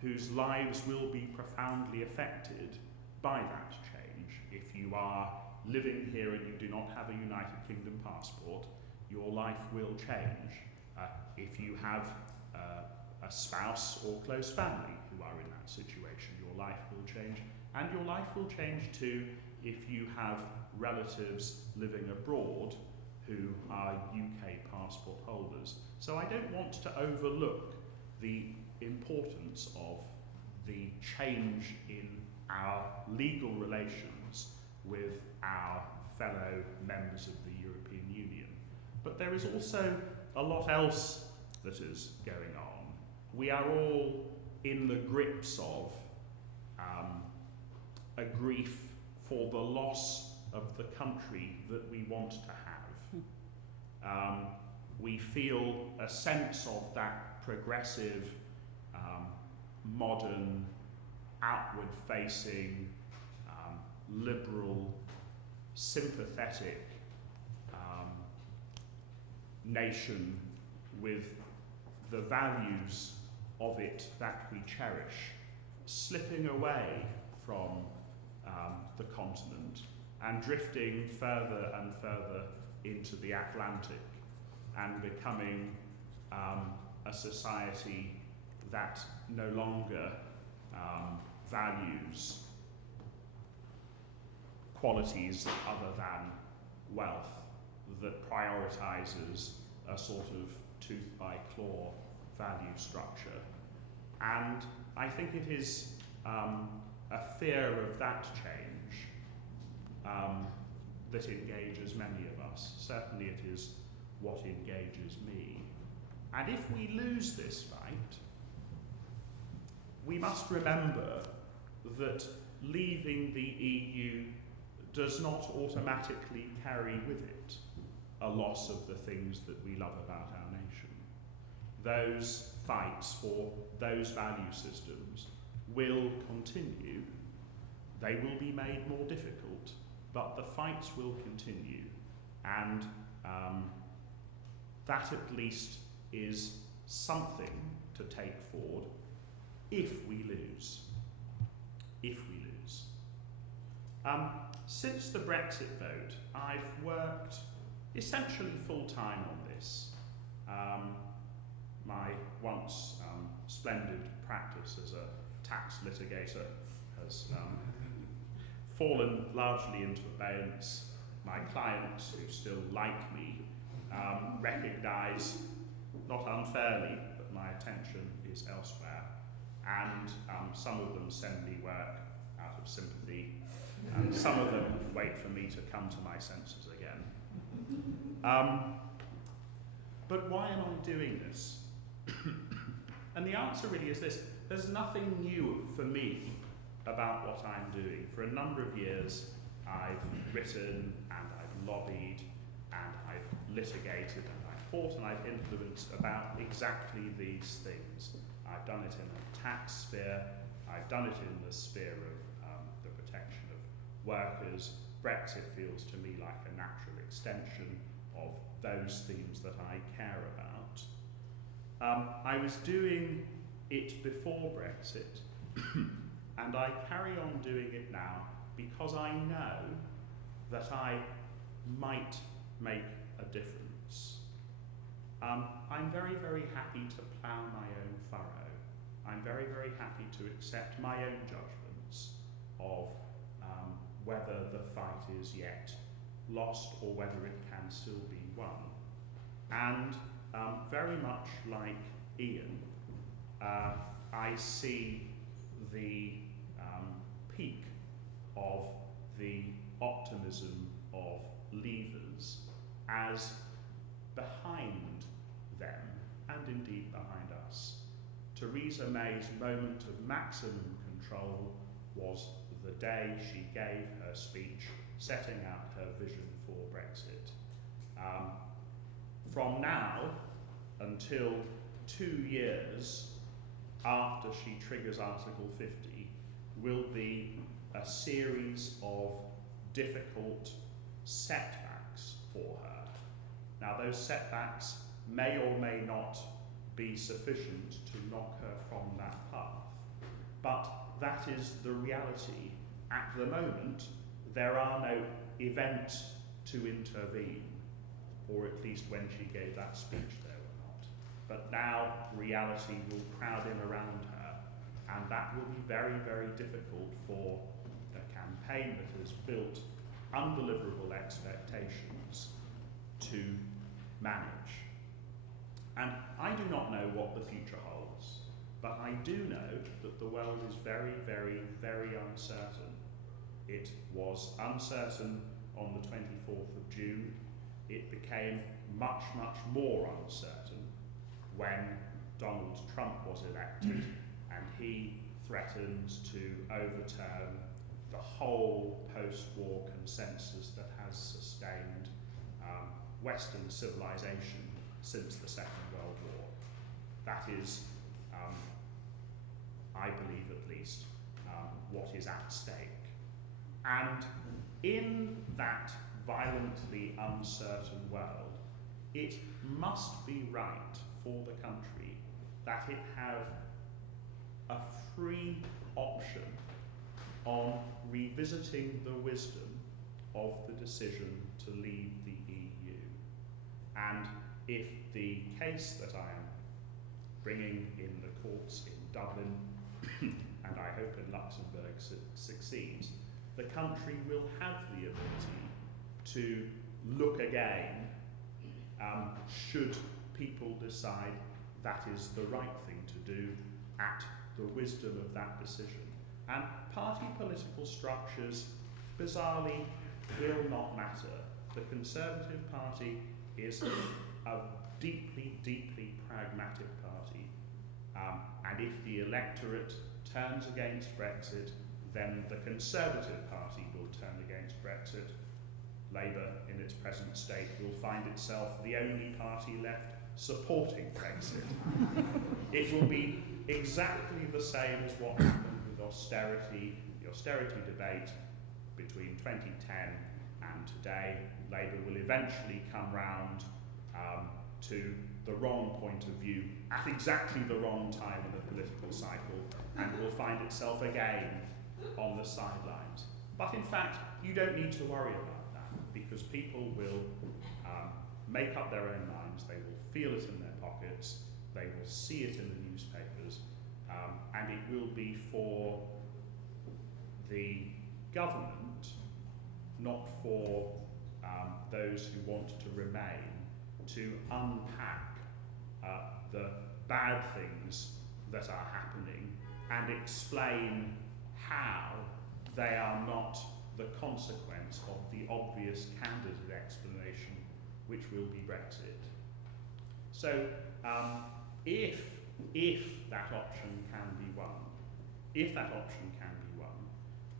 whose lives will be profoundly affected by that change. If you are living here and you do not have a United Kingdom passport, your life will change. If you have a spouse or close family who are in that situation, your life will change. And your life will change too if you have relatives living abroad who are UK passport holders. So I don't want to overlook the importance of the change in our legal relations with our fellow members of the European Union. But there is also a lot else that is going on. We are all in the grips of a grief for the loss of the country that we want to have. We feel a sense of that progressive, modern, outward-facing, liberal, sympathetic nation with the values of it that we cherish slipping away from the continent and drifting further and further into the Atlantic and becoming a society that no longer values qualities other than wealth, that prioritizes a sort of tooth-by-claw value structure. And I think it is a fear of that change that engages many of us. Certainly it is what engages me. And if we lose this fight, we must remember that leaving the EU does not automatically carry with it a loss of the things that we love about our nation. Those fights for those value systems will continue. They will be made more difficult, but the fights will continue. And that at least is something to take forward if we lose. If we lose. Since the Brexit vote, I've worked essentially full-time on this. My once splendid practice as a tax litigator has fallen largely into abeyance. My clients, who still like me, recognise, not unfairly, that my attention is elsewhere, and some of them send me work out of sympathy, and some of them wait for me to come to my senses again. But why am I doing this? And the answer really is this: there's nothing new for me about what I'm doing. For a number of years, I've written and I've lobbied and I've litigated and I've fought and I've influenced about exactly these things. I've done it in the tax sphere, I've done it in the sphere of the protection of workers. Brexit feels to me like a natural extension of those themes that I care about. I was doing it before Brexit, and I carry on doing it now because I know that I might make a difference. I'm very, very happy to plough my own furrow. I'm very, very happy to accept my own judgments of whether the fight is yet lost or whether it can still be won. And very much like Ian, I see the peak of the optimism of leavers as behind them, and indeed behind us. Theresa May's moment of maximum control was the day she gave her speech setting out her vision for Brexit. From now until 2 years after she triggers Article 50 will be a series of difficult setbacks for her. Now, those setbacks may or may not be sufficient to knock her from that path, but that is the reality. At the moment, there are no events to intervene, or at least when she gave that speech there were not. But now reality will crowd in around her, and that will be very, very difficult for a campaign that has built undeliverable expectations to manage. And I do not know what the future holds, but I do know that the world is very, very, very uncertain. It was uncertain on the 24th of June. It became much, much more uncertain when Donald Trump was elected and he threatens to overturn the whole post-war consensus that has sustained Western civilization since the Second World War. That is, I believe at least, what is at stake. And in that violently uncertain world, it must be right for the country that it have a free option on revisiting the wisdom of the decision to leave the EU. And if the case that I am bringing in the courts in Dublin, and I hope in Luxembourg succeeds, the country will have the ability to look again should people decide that is the right thing to do at the wisdom of that decision. And party political structures, bizarrely, will not matter. The Conservative Party is a deeply, deeply pragmatic party. And if the electorate turns against Brexit, then the Conservative Party will turn against Brexit. Labour, in its present state, will find itself the only party left supporting Brexit. It will be exactly the same as what happened with austerity, the austerity debate between 2010 and today. Labour will eventually come round to the wrong point of view at exactly the wrong time in the political cycle and will find itself again on the sidelines. But in fact, you don't need to worry about that because people will make up their own minds, they will feel it in their pockets, they will see it in the newspapers, and it will be for the government, not for those who want to remain, to unpack the bad things that are happening and explain how they are not the consequence of the obvious candidate explanation, which will be Brexit. So if that option can be won,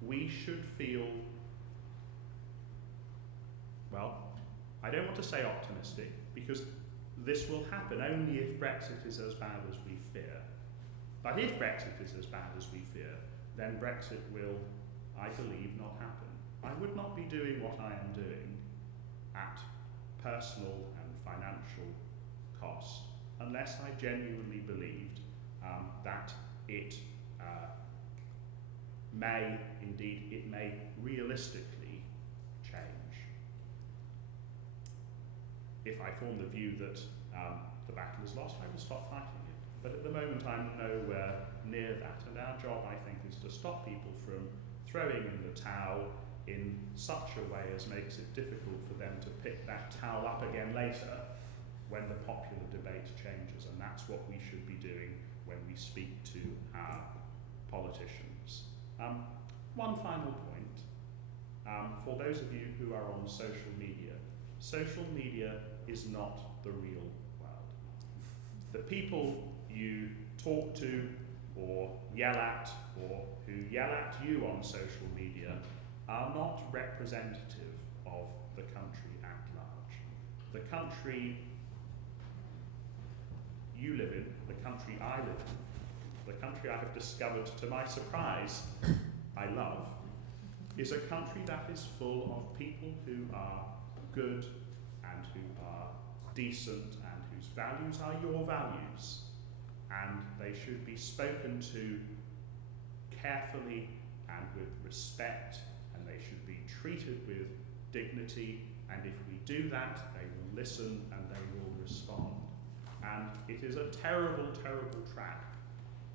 we should feel, well, I don't want to say optimistic, because this will happen only if Brexit is as bad as we fear. But if Brexit is as bad as we fear, then Brexit will, I believe, not happen. I would not be doing what I am doing at personal and financial cost unless I genuinely believed that it may realistically change. If I form the view that the battle is lost, I will stop fighting it. But at the moment, I'm nowhere near that. And our job, I think, is to stop people from throwing in the towel in such a way as makes it difficult for them to pick that towel up again later when the popular debate changes. And that's what we should be doing when we speak to our politicians. One final point, for those of you who are on social media is not the real world. The people you talk to or yell at, or who yell at you on social media, are not representative of the country at large. The country you live in, the country I live in, the country I have discovered to my surprise I love, is a country that is full of people who are good and who are decent and whose values are your values, and they should be spoken to carefully and with respect, and they should be treated with dignity, and if we do that, they will listen and they will respond. And it is a terrible, terrible trap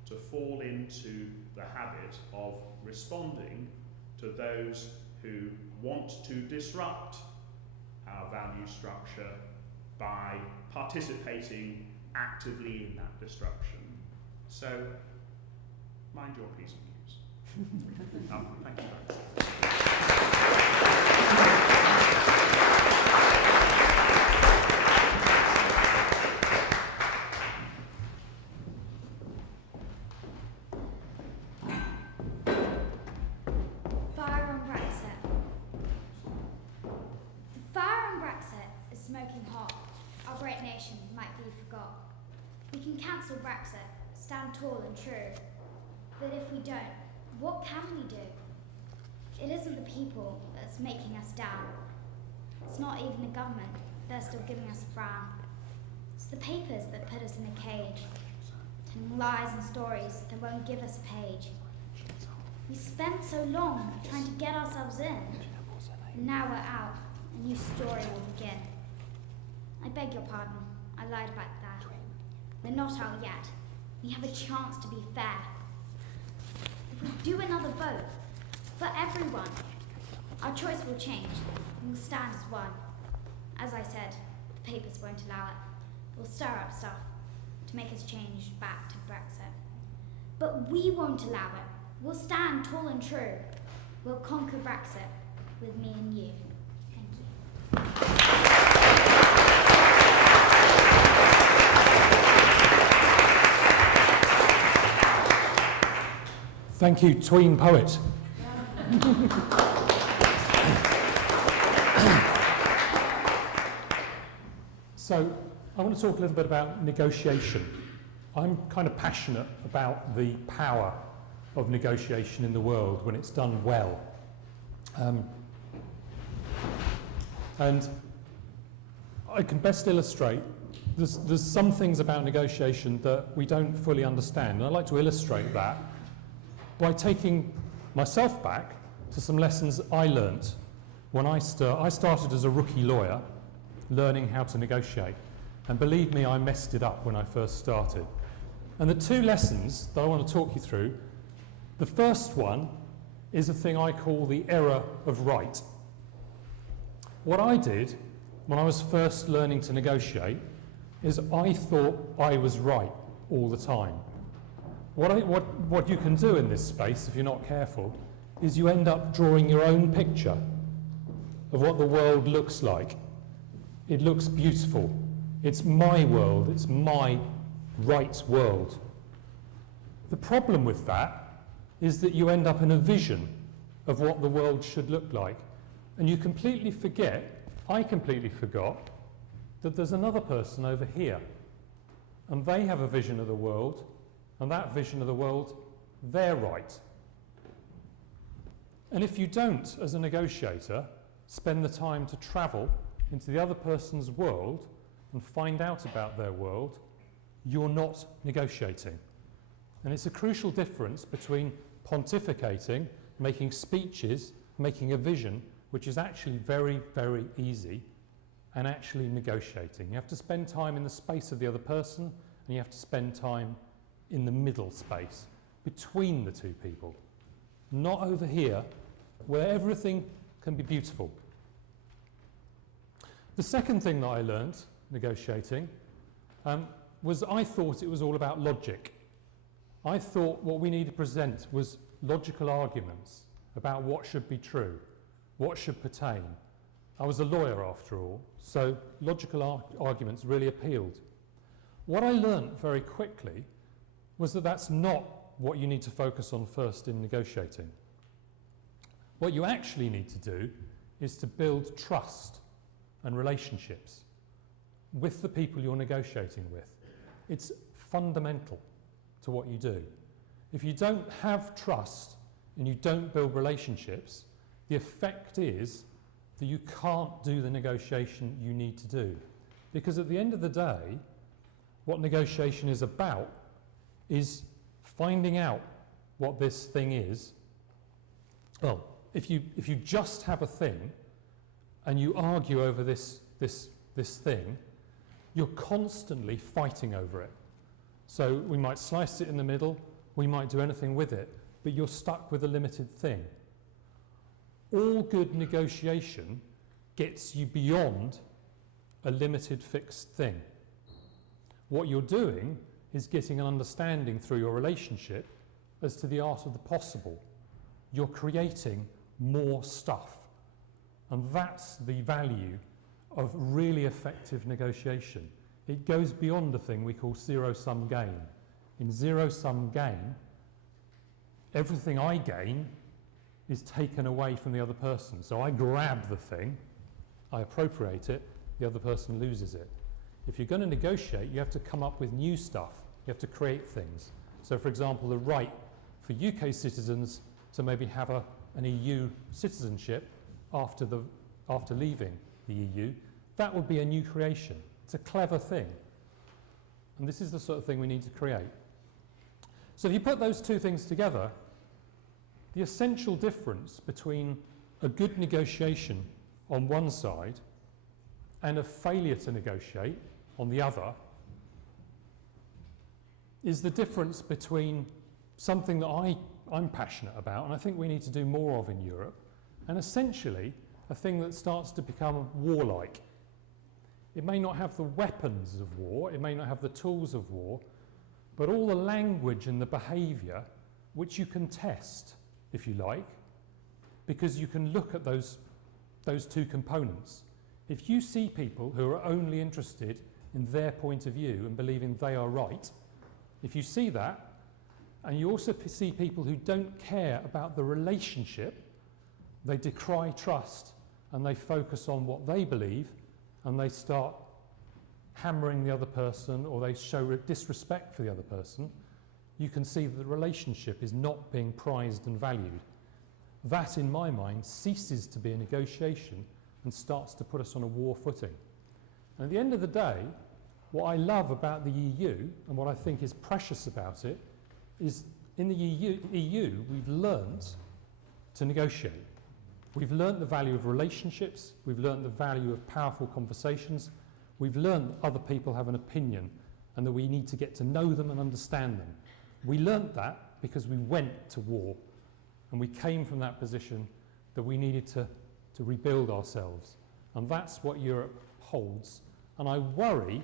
to fall into the habit of responding to those who want to disrupt our value structure by participating actively in that destruction. So, mind your P's and Q's. Thank you very much. Fire on Brexit. The fire on Brexit is smoking hot. Our great nation might be forgot. We can cancel Brexit, stand tall and true. But if we don't, what can we do? It isn't the people that's making us down. It's not even the government, they're still giving us a frown. It's the papers that put us in a cage, telling lies and stories that won't give us a page. We spent so long trying to get ourselves in, and now we're out, a new story will begin. I beg your pardon, I lied about that. We're not out yet. We have a chance to be fair. If we do another vote, for everyone, our choice will change, and we'll stand as one. As I said, the papers won't allow it. We'll stir up stuff to make us change back to Brexit. But we won't allow it. We'll stand tall and true. We'll conquer Brexit with me and you. Thank you. Thank you, tween poet. So, I want to talk a little bit about negotiation. I'm kind of passionate about the power of negotiation in the world when it's done well. And I can best illustrate, there's some things about negotiation that we don't fully understand, and I'd like to illustrate that by taking myself back to some lessons I learnt when I started as a rookie lawyer, learning how to negotiate. And believe me, I messed it up when I first started. And the two lessons that I want to talk you through, the first one is a thing I call the error of right. What I did when I was first learning to negotiate is I thought I was right all the time. What you can do in this space, if you're not careful, is you end up drawing your own picture of what the world looks like. It looks beautiful. It's my world. It's my right world. The problem with that is that you end up in a vision of what the world should look like. And you completely forget, I completely forgot, that there's another person over here. And they have a vision of the world, and that vision of the world, they're right. And if you don't, as a negotiator, spend the time to travel into the other person's world and find out about their world, you're not negotiating. And it's a crucial difference between pontificating, making speeches, making a vision, which is actually very, very easy, and actually negotiating. You have to spend time in the space of the other person, and you have to spend time in the middle space, between the two people. Not over here, where everything can be beautiful. The second thing that I learned, negotiating, was I thought it was all about logic. I thought what we need to present was logical arguments about what should be true, what should pertain. I was a lawyer after all, so logical arguments really appealed. What I learnt very quickly was that that's not what you need to focus on first in negotiating. What you actually need to do is to build trust and relationships with the people you're negotiating with. It's fundamental to what you do. If you don't have trust and you don't build relationships, the effect is that you can't do the negotiation you need to do. Because at the end of the day, what negotiation is about is finding out what this thing is. Well, if you just have a thing and you argue over this thing, you're constantly fighting over it. So we might slice it in the middle, we might do anything with it, but you're stuck with a limited thing. All good negotiation gets you beyond a limited fixed thing. What you're doing is getting an understanding through your relationship as to the art of the possible. You're creating more stuff. And that's the value of really effective negotiation. It goes beyond a thing we call zero-sum game. In zero-sum game, everything I gain is taken away from the other person. So I grab the thing, I appropriate it, the other person loses it. If you're going to negotiate, you have to come up with new stuff. You have to create things. So, for example, the right for UK citizens to maybe have an EU citizenship after leaving the EU, that would be a new creation. It's a clever thing. And this is the sort of thing we need to create. So if you put those two things together, the essential difference between a good negotiation on one side and a failure to negotiate on the other is the difference between something that I'm passionate about, and I think we need to do more of in Europe, and essentially a thing that starts to become warlike. It may not have the weapons of war, it may not have the tools of war, but all the language and the behaviour which you can test, if you like, because you can look at those two components. If you see people who are only interested in their point of view and believing they are right, if you see that, and you also see people who don't care about the relationship, they decry trust and they focus on what they believe and they start hammering the other person or they show disrespect for the other person, you can see that the relationship is not being prized and valued. That, in my mind, ceases to be a negotiation and starts to put us on a war footing. And at the end of the day, what I love about the EU and what I think is precious about it is in the EU we've learned to negotiate. We've learned the value of relationships, we've learned the value of powerful conversations, we've learned that other people have an opinion and that we need to get to know them and understand them. We learned that because we went to war and we came from that position that we needed to rebuild ourselves. And that's what Europe holds. And I worry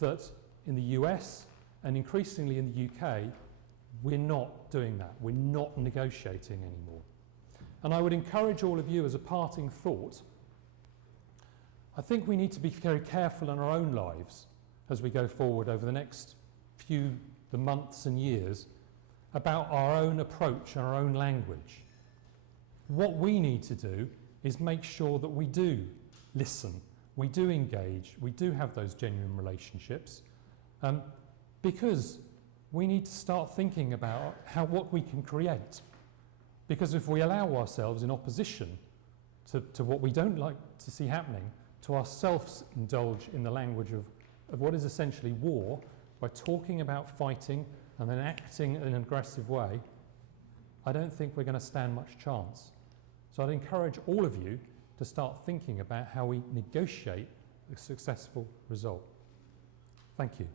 that in the US and increasingly in the UK, we're not doing that. We're not negotiating anymore. And I would encourage all of you as a parting thought, I think we need to be very careful in our own lives as we go forward over the next the months and years about our own approach and our own language. What we need to do is make sure that we do listen, we do engage, we do have those genuine relationships, because we need to start thinking about what we can create. Because if we allow ourselves in opposition to what we don't like to see happening, to ourselves indulge in the language of what is essentially war, by talking about fighting and then acting in an aggressive way, I don't think we're going to stand much chance. So I'd encourage all of you to start thinking about how we negotiate a successful result. Thank you.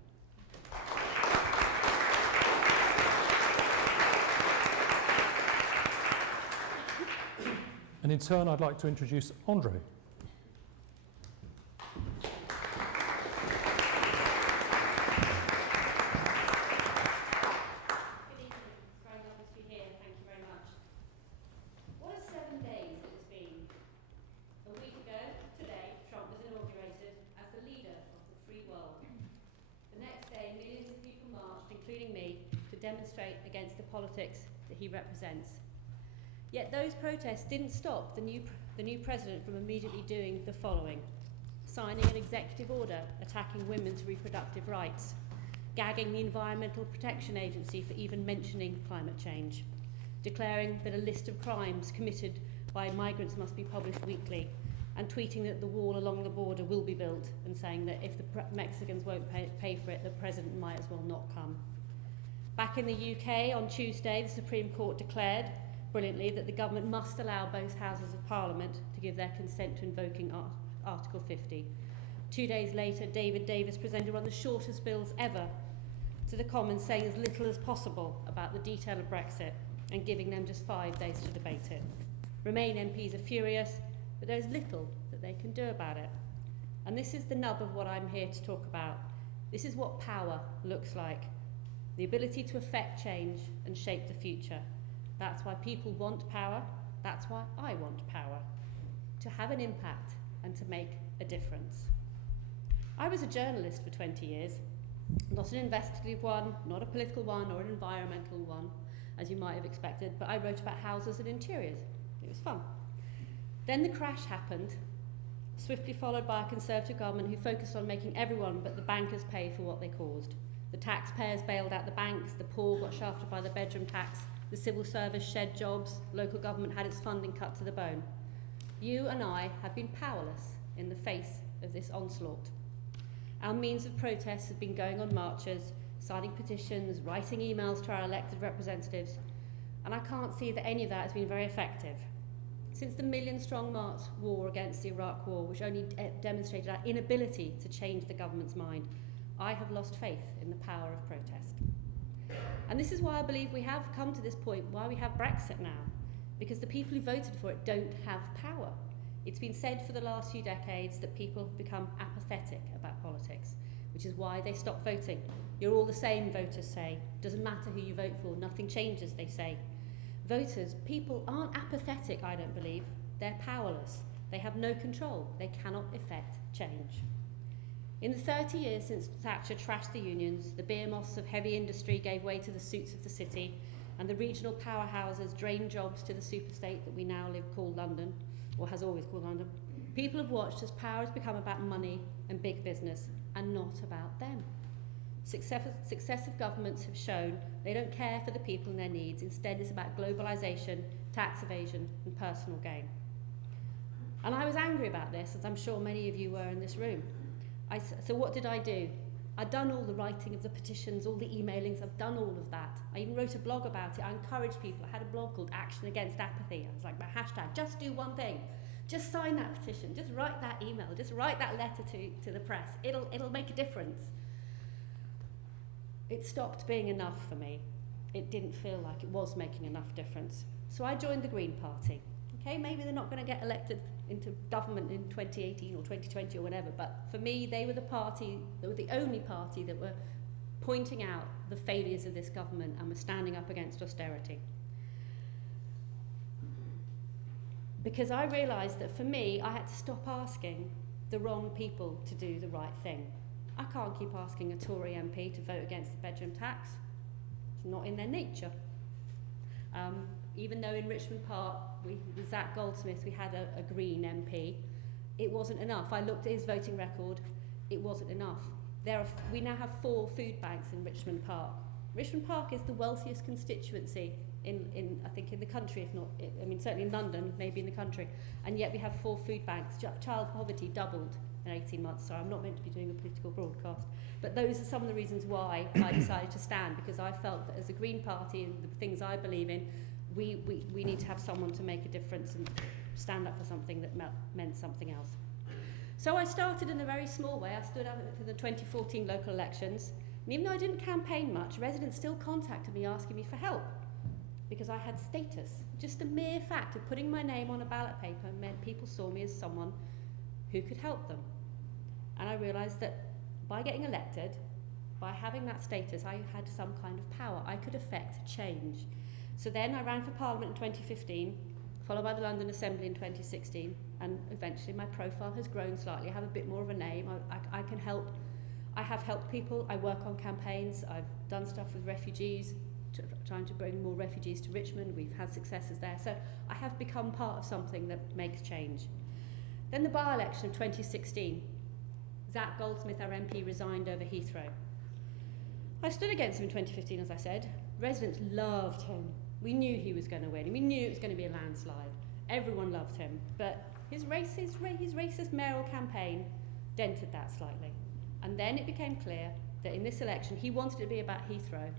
And in turn, I'd like to introduce Andre. including me, to demonstrate against the politics that he represents. Yet those protests didn't stop the new president from immediately doing the following: signing an executive order attacking women's reproductive rights, gagging the Environmental Protection Agency for even mentioning climate change, declaring that a list of crimes committed by migrants must be published weekly, and tweeting that the wall along the border will be built, and saying that if the Mexicans won't pay for it, the president might as well not come. Back in the UK on Tuesday, the Supreme Court declared, brilliantly, that the government must allow both houses of Parliament to give their consent to invoking Article 50. 2 days later, David Davis presented one of the shortest bills ever to the Commons, saying as little as possible about the detail of Brexit and giving them just 5 days to debate it. Remain MPs are furious, but there's little that they can do about it. And this is the nub of what I'm here to talk about. This is what power looks like. The ability to affect change and shape the future. That's why people want power. That's why I want power. To have an impact and to make a difference. I was a journalist for 20 years. Not an investigative one, not a political one or an environmental one, as you might have expected, but I wrote about houses and interiors. It was fun. Then the crash happened, swiftly followed by a Conservative government who focused on making everyone but the bankers pay for what they caused. The taxpayers bailed out the banks, the poor got shafted by the bedroom tax, the civil service shed jobs, local government had its funding cut to the bone. You and I have been powerless in the face of this onslaught. Our means of protest have been going on marches, signing petitions, writing emails to our elected representatives, and I can't see that any of that has been very effective. Since the million-strong March war against the Iraq War, which only demonstrated our inability to change the government's mind, I have lost faith in the power of protest. And this is why I believe we have come to this point, why we have Brexit now, because the people who voted for it don't have power. It's been said for the last few decades that people have become apathetic about politics, which is why they stop voting. You're all the same, voters say. Doesn't matter who you vote for, nothing changes, they say. Voters, people aren't apathetic, I don't believe. They're powerless. They have no control. They cannot effect change. In the 30 years since Thatcher trashed the unions, the behemoths of heavy industry gave way to the suits of the city, and the regional powerhouses drained jobs to the superstate that we now live called London, or has always called London. People have watched as power has become about money and big business, and not about them. Successive governments have shown they don't care for the people and their needs. Instead, it's about globalisation, tax evasion, and personal gain. And I was angry about this, as I'm sure many of you were in this room. So what did I do? I'd done all the writing of the petitions, all the emailings, I've done all of that. I even wrote a blog about it. I encouraged people. I had a blog called Action Against Apathy. I was like, my hashtag, just do one thing. Just sign that petition, just write that email, just write that letter to the press. It'll make a difference. It stopped being enough for me. It didn't feel like it was making enough difference. So I joined the Green Party. Okay, maybe they're not going to get elected into government in 2018 or 2020 or whatever, but for me, they were the only party that were pointing out the failures of this government and were standing up against austerity. Because I realised that for me, I had to stop asking the wrong people to do the right thing. I can't keep asking a Tory MP to vote against the bedroom tax. It's not in their nature. Even though in Richmond Park, with Zach Goldsmith, we had a Green MP, it wasn't enough. I looked at his voting record, it wasn't enough. We now have 4 food banks in Richmond Park. Richmond Park is the wealthiest constituency in I think in the country, if not, I mean certainly in London, maybe in the country, and yet we have 4 food banks. Child poverty doubled in 18 months, so I'm not meant to be doing a political broadcast. But those are some of the reasons why I decided to stand, because I felt that as a Green Party and the things I believe in, we need to have someone to make a difference and stand up for something that meant something else. So I started in a very small way. I stood up for the 2014 local elections, and even though I didn't campaign much, residents still contacted me asking me for help, because I had status. Just the mere fact of putting my name on a ballot paper meant people saw me as someone who could help them. And I realised that by getting elected, by having that status, I had some kind of power. I could affect change. So then I ran for Parliament in 2015, followed by the London Assembly in 2016, and eventually my profile has grown slightly. I have a bit more of a name. I I have helped people. I work on campaigns. I've done stuff with refugees, trying to bring more refugees to Richmond. We've had successes there. So I have become part of something that makes change. Then the by-election of 2016. Zach Goldsmith, our MP, resigned over Heathrow. I stood against him in 2015, as I said. Residents loved him. We knew he was going to win. We knew it was going to be a landslide. Everyone loved him. But his racist mayoral campaign dented that slightly. And then it became clear that in this election, he wanted it to be about Heathrow,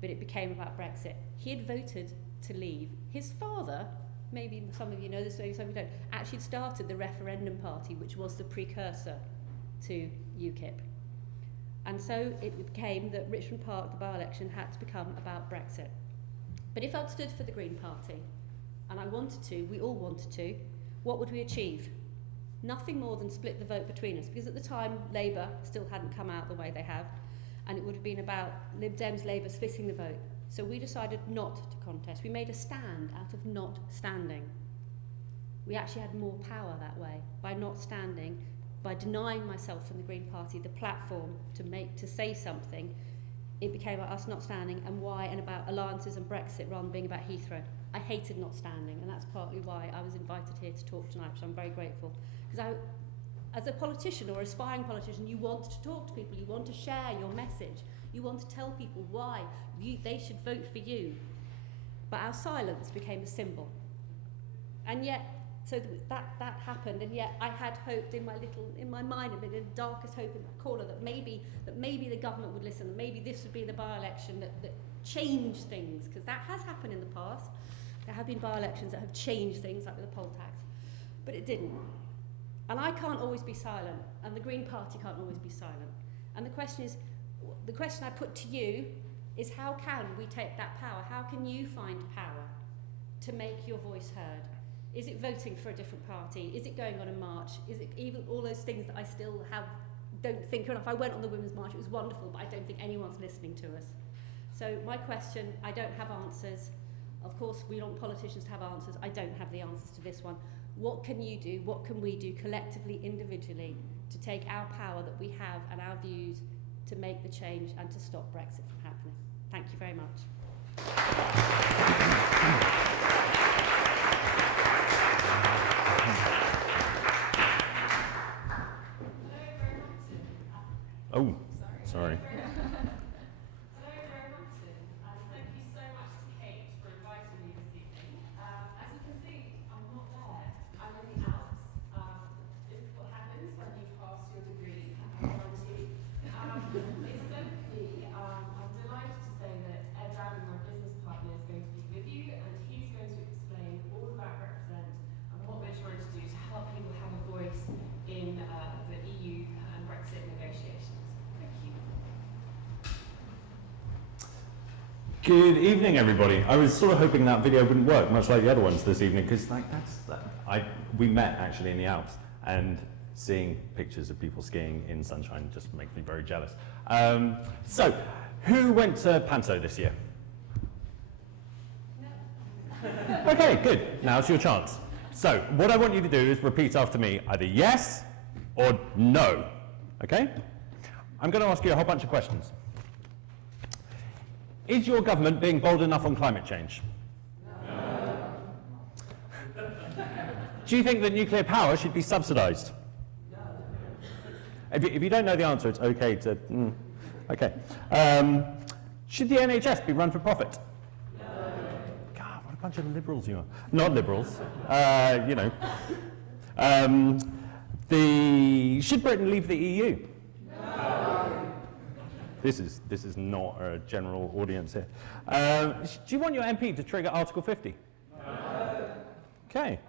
but it became about Brexit. He had voted to leave. His father, maybe some of you know this, maybe some of you don't, actually started the Referendum Party, which was the precursor to UKIP. And so it became that Richmond Park, the by-election, had to become about Brexit. But if I'd stood for the Green Party, and I wanted to, we all wanted to, what would we achieve? Nothing more than split the vote between us, because at the time Labour still hadn't come out the way they have, and it would have been about Lib Dems, Labour splitting the vote. So we decided not to contest. We made a stand out of not standing. We actually had more power that way by not standing, by denying myself and the Green Party the platform to say something. It became about us not standing and why, and about alliances and Brexit rather than being about Heathrow. I hated not standing, and that's partly why I was invited here to talk tonight, which I'm very grateful. Because as a politician or aspiring politician, you want to talk to people, you want to share your message, you want to tell people why they should vote for you. But our silence became a symbol. And yet, so that happened, and yet I had hoped in my mind, in the darkest hope in the corner, that maybe the government would listen, that maybe this would be the by-election that changed things, because that has happened in the past. There have been by-elections that have changed things, like with the poll tax, but it didn't. And I can't always be silent, and the Green Party can't always be silent. And the question I put to you is, how can we take that power? How can you find power to make your voice heard? Is it voting for a different party? Is it going on a march? Is it even all those things that I still don't think enough? I went on the Women's March, it was wonderful, but I don't think anyone's listening to us. So my question, I don't have answers. Of course, we want politicians to have answers. I don't have the answers to this one. What can you do? What can we do collectively, individually, to take our power that we have and our views to make the change and to stop Brexit from happening? Thank you very much. Oh, sorry. Good evening, everybody. I was sort of hoping that video wouldn't work, much like the other ones this evening, because we met actually in the Alps, and seeing pictures of people skiing in sunshine just makes me very jealous. So, who went to Panto this year? No. Okay, good. Now's your chance. So, what I want you to do is repeat after me, either yes or no. Okay? I'm going to ask you a whole bunch of questions. Is your government being bold enough on climate change? No. Do you think that nuclear power should be subsidised? No. If you don't know the answer, it's okay to... Okay. Should the NHS be run for profit? No. God, what a bunch of liberals you are. Not liberals. You know. Should Britain leave the EU? This is not a general audience here. Do you want your MP to trigger Article 50? No. Okay.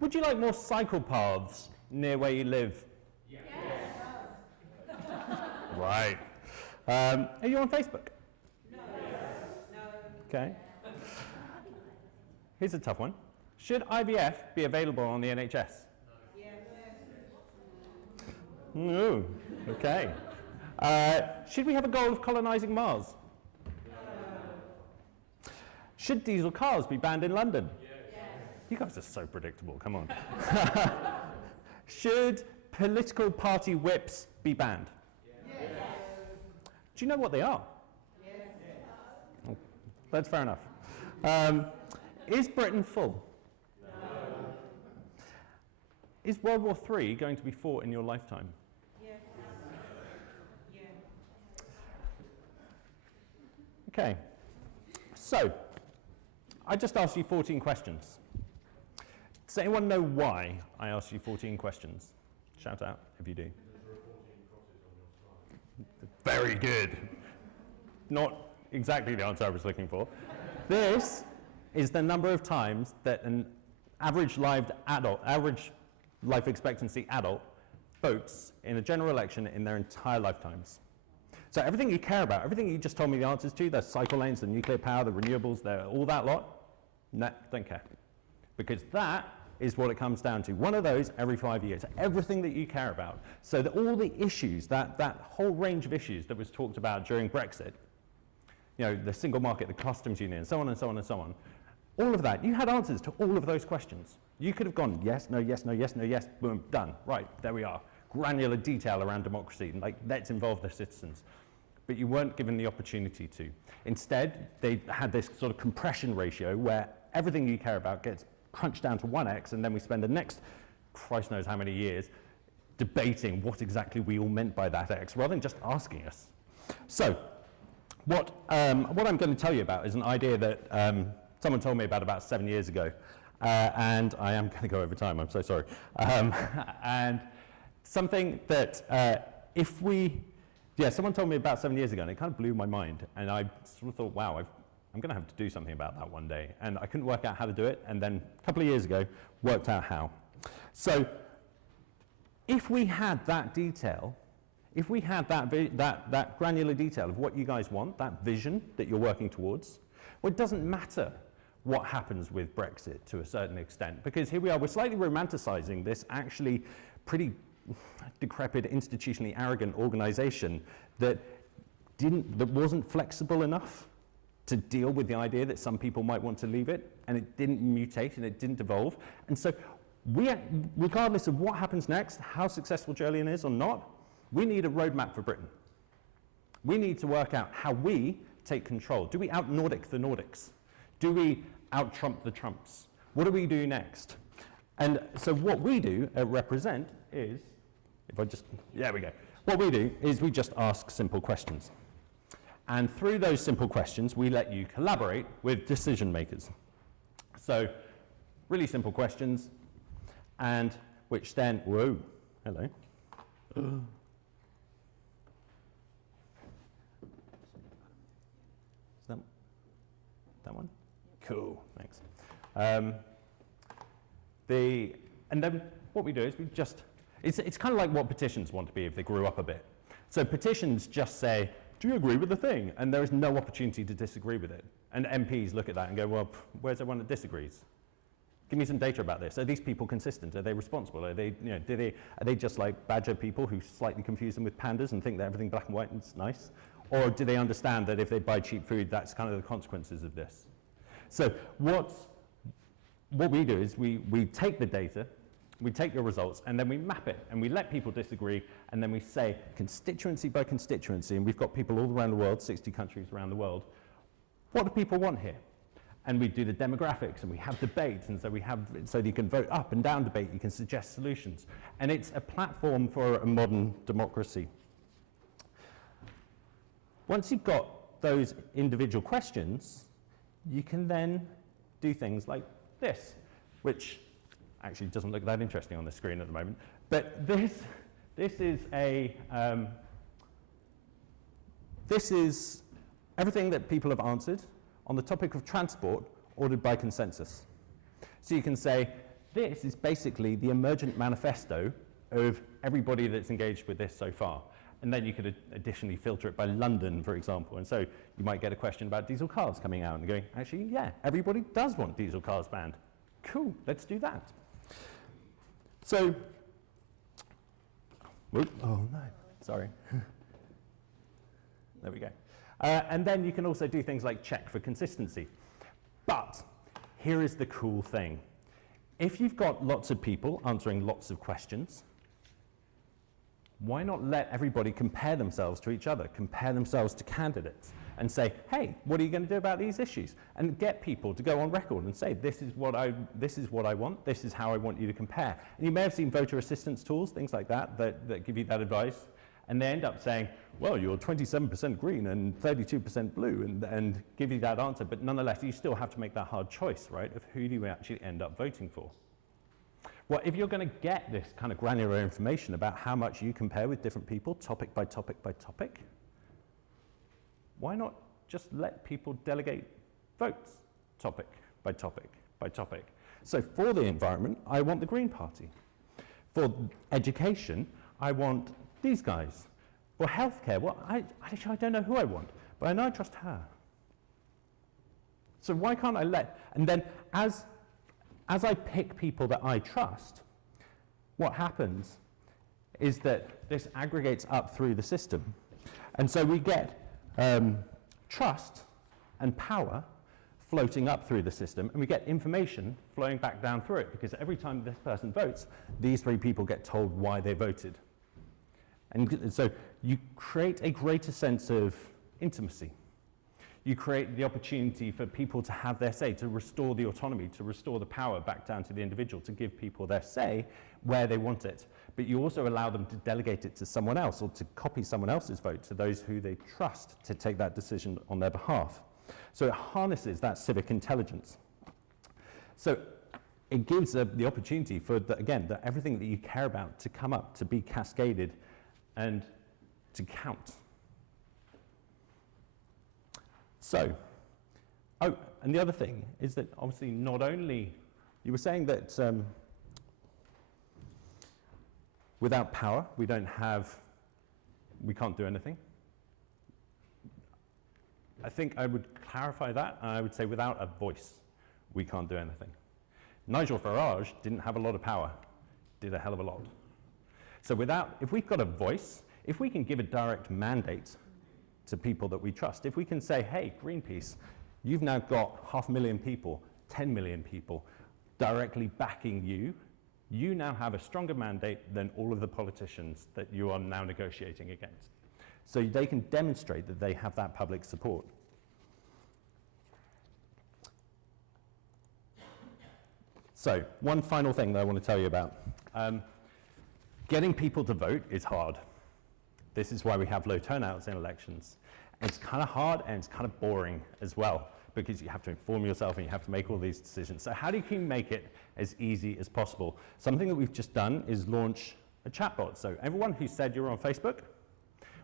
Would you like more cycle paths near where you live? Yes. Right. Are you on Facebook? No. Okay. Here's a tough one. Should IVF be available on the NHS? No. Okay. Should we have a goal of colonising Mars? No. Should diesel cars be banned in London? Yes. You guys are so predictable, come on. Should political party whips be banned? Yes. Do you know what they are? Yes. Oh, that's fair enough. Is Britain full? No. Is World War III going to be fought in your lifetime? Yes. Yeah. Okay. So, I just asked you 14 questions. Does anyone know why I asked you 14 questions? Shout out if you do. Very good. Not exactly the answer I was looking for. This is the number of times that an average life expectancy adult votes in a general election in their entire lifetimes. So everything you care about, everything you just told me the answers to, the cycle lanes, the nuclear power, the renewables, all that lot, no, don't care. Because that is what it comes down to. One of those every 5 years. Everything that you care about. So that all the issues, that whole range of issues that was talked about during Brexit, you know, the single market, the customs union, so on and so on and so on, all of that, you had answers to all of those questions. You could have gone yes, no, yes, no, yes, no, yes, boom, done. Right, there we are. Granular detail around democracy, like let's involve the citizens. But you weren't given the opportunity to. Instead, they had this sort of compression ratio where everything you care about gets crunched down to 1x, and then we spend the next, Christ knows how many years, debating what exactly we all meant by that x, rather than just asking us. So, what I'm going to tell you about is an idea that someone told me about 7 years ago, and I am going to go over time, I'm so sorry. And something that someone told me about 7 years ago, and it kind of blew my mind, and I sort of thought, wow, I'm going to have to do something about that one day. And I couldn't work out how to do it, and then a couple of years ago, worked out how. So if we had that detail, if we had that granular detail of what you guys want, that vision that you're working towards, well, it doesn't matter what happens with Brexit to a certain extent, because here we are, we're slightly romanticizing this actually pretty decrepit, institutionally arrogant organization that wasn't flexible enough to deal with the idea that some people might want to leave it, and it didn't mutate and it didn't evolve. And so regardless of what happens next, how successful Jolyon is or not, we need a roadmap for Britain. We need to work out how we take control. Do we out-Nordic the Nordics? Do we out-Trump the Trumps? What do we do next? And so what we do at Represent is, there we go. What we do is we just ask simple questions. And through those simple questions, we let you collaborate with decision makers. So, really simple questions, and which then, whoa, hello. Is that one? Cool, thanks. And then what we do is it's kind of like what petitions want to be if they grew up a bit. So petitions just say, do you agree with the thing? And there is no opportunity to disagree with it. And MPs look at that and go, well, where's everyone that disagrees? Give me some data about this. Are these people consistent? Are they responsible? Are they, are they just like badger people who slightly confuse them with pandas and think that everything black and white is nice? Or do they understand that if they buy cheap food, that's kind of the consequences of this? So what we do is we take the data, we take the results, and then we map it, and we let people disagree, and then we say constituency by constituency, and we've got people all around the world, 60 countries around the world, what do people want here? And we do the demographics, and we have debates, and so you can vote up and down debate, you can suggest solutions. And it's a platform for a modern democracy. Once you've got those individual questions, you can then do things like this, which actually doesn't look that interesting on the screen at the moment. But this is everything that people have answered on the topic of transport ordered by consensus. So you can say, this is basically the emergent manifesto of everybody that's engaged with this so far. And then you could additionally filter it by London, for example. And so you might get a question about diesel cars coming out and going, actually, yeah, everybody does want diesel cars banned. Cool, let's do that. So, oh no, sorry. There we go. And then you can also do things like check for consistency. But here is the cool thing. If you've got lots of people answering lots of questions, Why not let everybody compare themselves to each other, compare themselves to candidates, and say, hey, what are you going to do about these issues? And get people to go on record and say, this is what I want, this is how I want you to compare. And you may have seen voter assistance tools, things like that, that give you that advice. And they end up saying, well, you're 27% green and 32% blue, and give you that answer. But nonetheless, you still have to make that hard choice, right, of who do you actually end up voting for. Well, if you're going to get this kind of granular information about how much you compare with different people, topic by topic by topic, why not just let people delegate votes, topic by topic by topic? So for the environment, I want the Green Party. For education, I want these guys. For healthcare, well, I don't know who I want, but I know I trust her. So why can't I let, and then as I pick people that I trust, what happens is that this aggregates up through the system. And so we get trust and power floating up through the system, and we get information flowing back down through it, because every time this person votes, these three people get told why they voted. And so you create a greater sense of intimacy. You create the opportunity for people to have their say, to restore the autonomy, to restore the power back down to the individual, to give people their say where they want it. But you also allow them to delegate it to someone else, or to copy someone else's vote to those who they trust to take that decision on their behalf. So it harnesses that civic intelligence. So it gives the opportunity for, everything that you care about to come up, to be cascaded, and to count. So, and the other thing is that obviously not only, you were saying that without power, we can't do anything. I think I would clarify that, and I would say without a voice, we can't do anything. Nigel Farage didn't have a lot of power, did a hell of a lot. So if we've got a voice, if we can give a direct mandate to people that we trust, if we can say, hey, Greenpeace, you've now got 500,000 people, 10 million people directly backing you, you now have a stronger mandate than all of the politicians that you are now negotiating against. So they can demonstrate that they have that public support. So one final thing that I want to tell you about. Getting people to vote is hard. This is why we have low turnouts in elections. It's kind of hard and it's kind of boring as well, because you have to inform yourself and you have to make all these decisions. So how do you make it as easy as possible? Something that we've just done is launch a chatbot. So everyone who said you're on Facebook,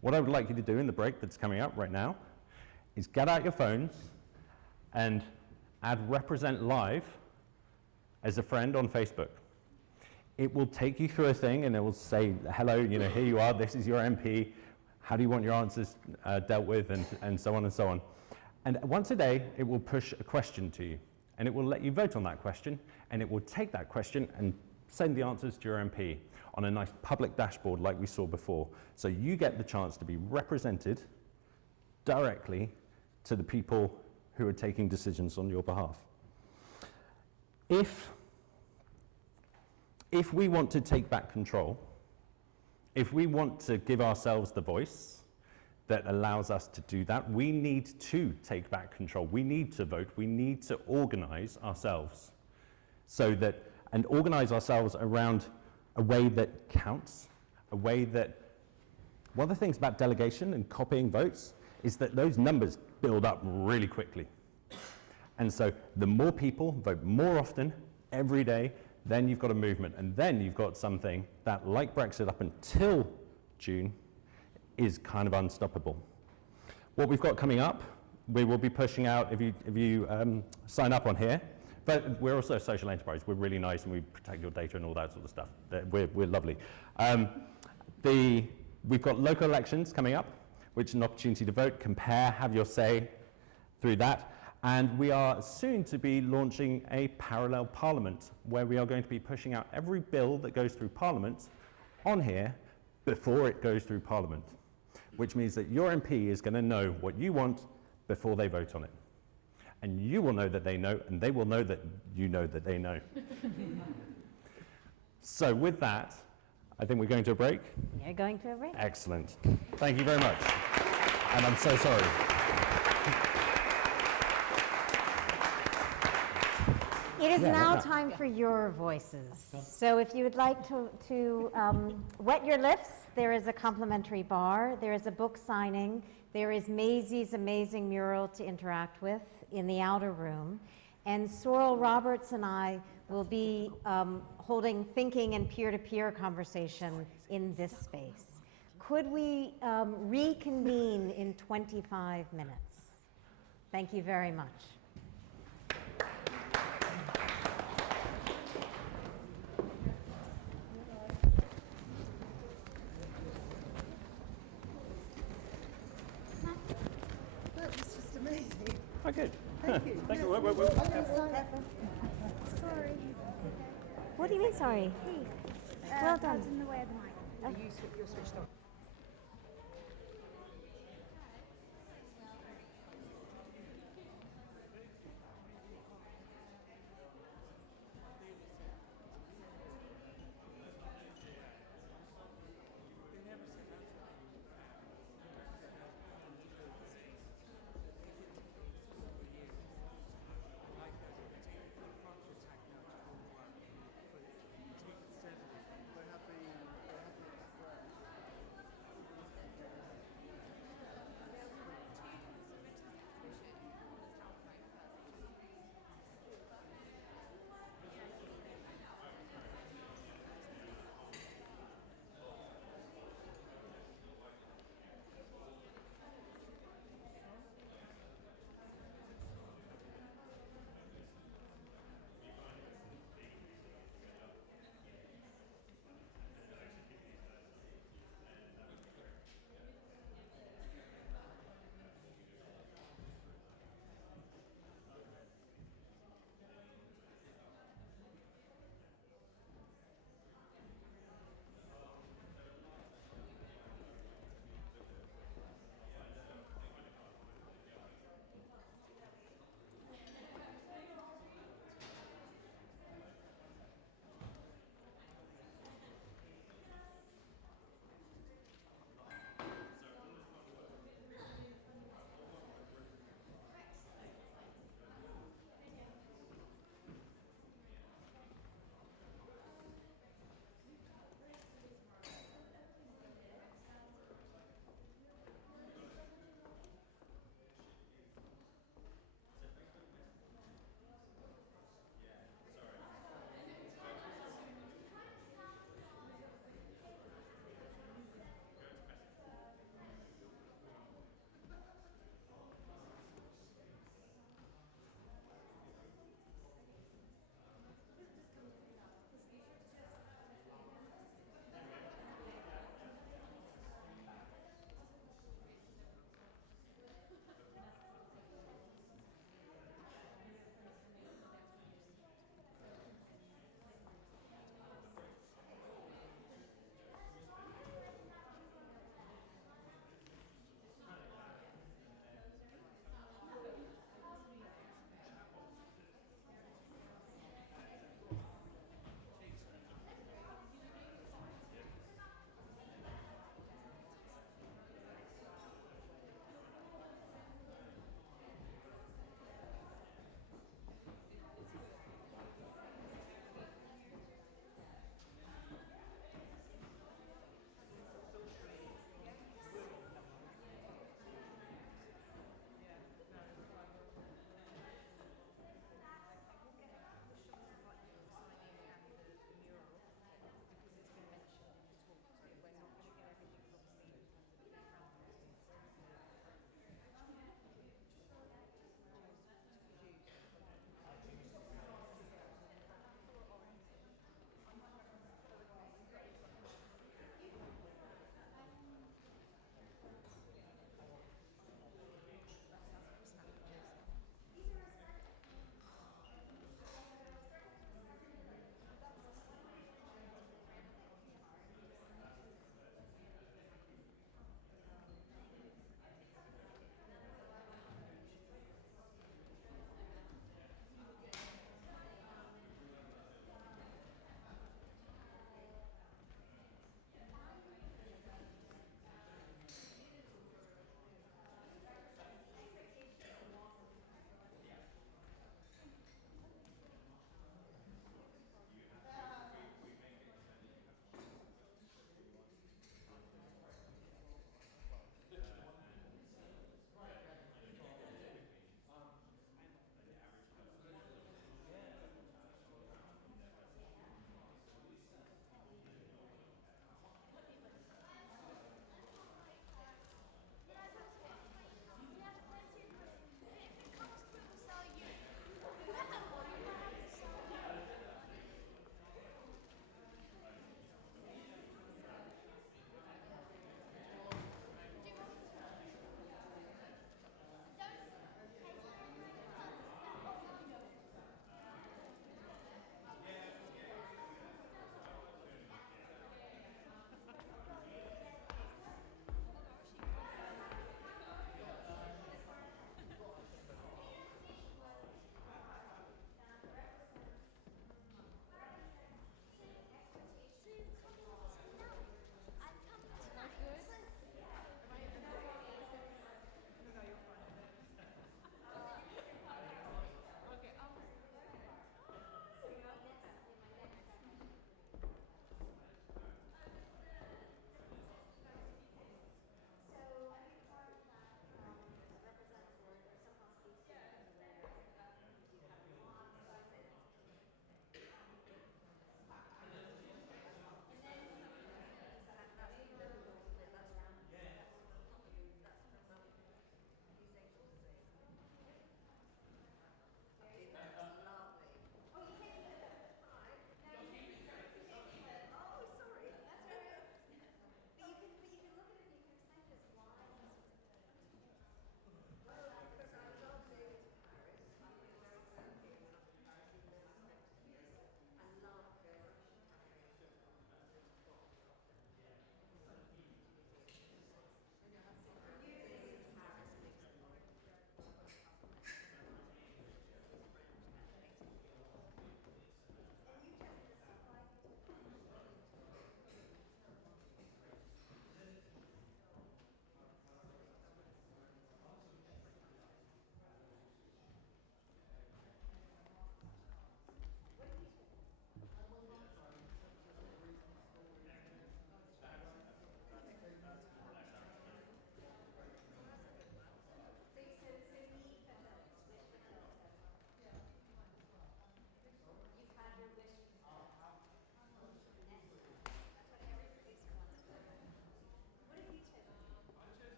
what I would like you to do in the break that's coming up right now is get out your phones and add Represent Live as a friend on Facebook. It will take you through a thing and it will say, hello, here you are, this is your MP, how do you want your answers dealt with, and so on and so on. And once a day, it will push a question to you, and it will let you vote on that question, and it will take that question and send the answers to your MP on a nice public dashboard like we saw before. So you get the chance to be represented directly to the people who are taking decisions on your behalf. If we want to take back control, if we want to give ourselves the voice that allows us to do that, we need to take back control. We need to vote. We need to organize ourselves and organize ourselves around a way that counts, a way that, one of the things about delegation and copying votes is that those numbers build up really quickly. And so the more people vote more often, every day, then you've got a movement, and then you've got something that, like Brexit up until June, is kind of unstoppable. What we've got coming up, we will be pushing out, if you sign up on here, but we're also a social enterprise. We're really nice and we protect your data and all that sort of stuff. We're lovely. We've got local elections coming up, which is an opportunity to vote, compare, have your say through that. And we are soon to be launching a parallel parliament, where we are going to be pushing out every bill that goes through Parliament on here before it goes through Parliament, which means that your MP is going to know what you want before they vote on it. And you will know that they know, and they will know that you know that they know. So with that, I think we're going to a break. You're going to a break. Excellent. Thank you very much. And I'm so sorry. It is now time for your voices. So if you would like to wet your lips, there is a complimentary bar, there is a book signing, there is Maisie's amazing mural to interact with in the outer room, and Sorrel Roberts and I will be holding thinking and peer-to-peer conversation in this space. Could we reconvene in 25 minutes? Thank you very much. That was just amazing. Oh, good. Thank you. Thank you. Yes. Wait. Sorry. What do you mean, sorry? Well done. That's in the way of the mic. You're switched off.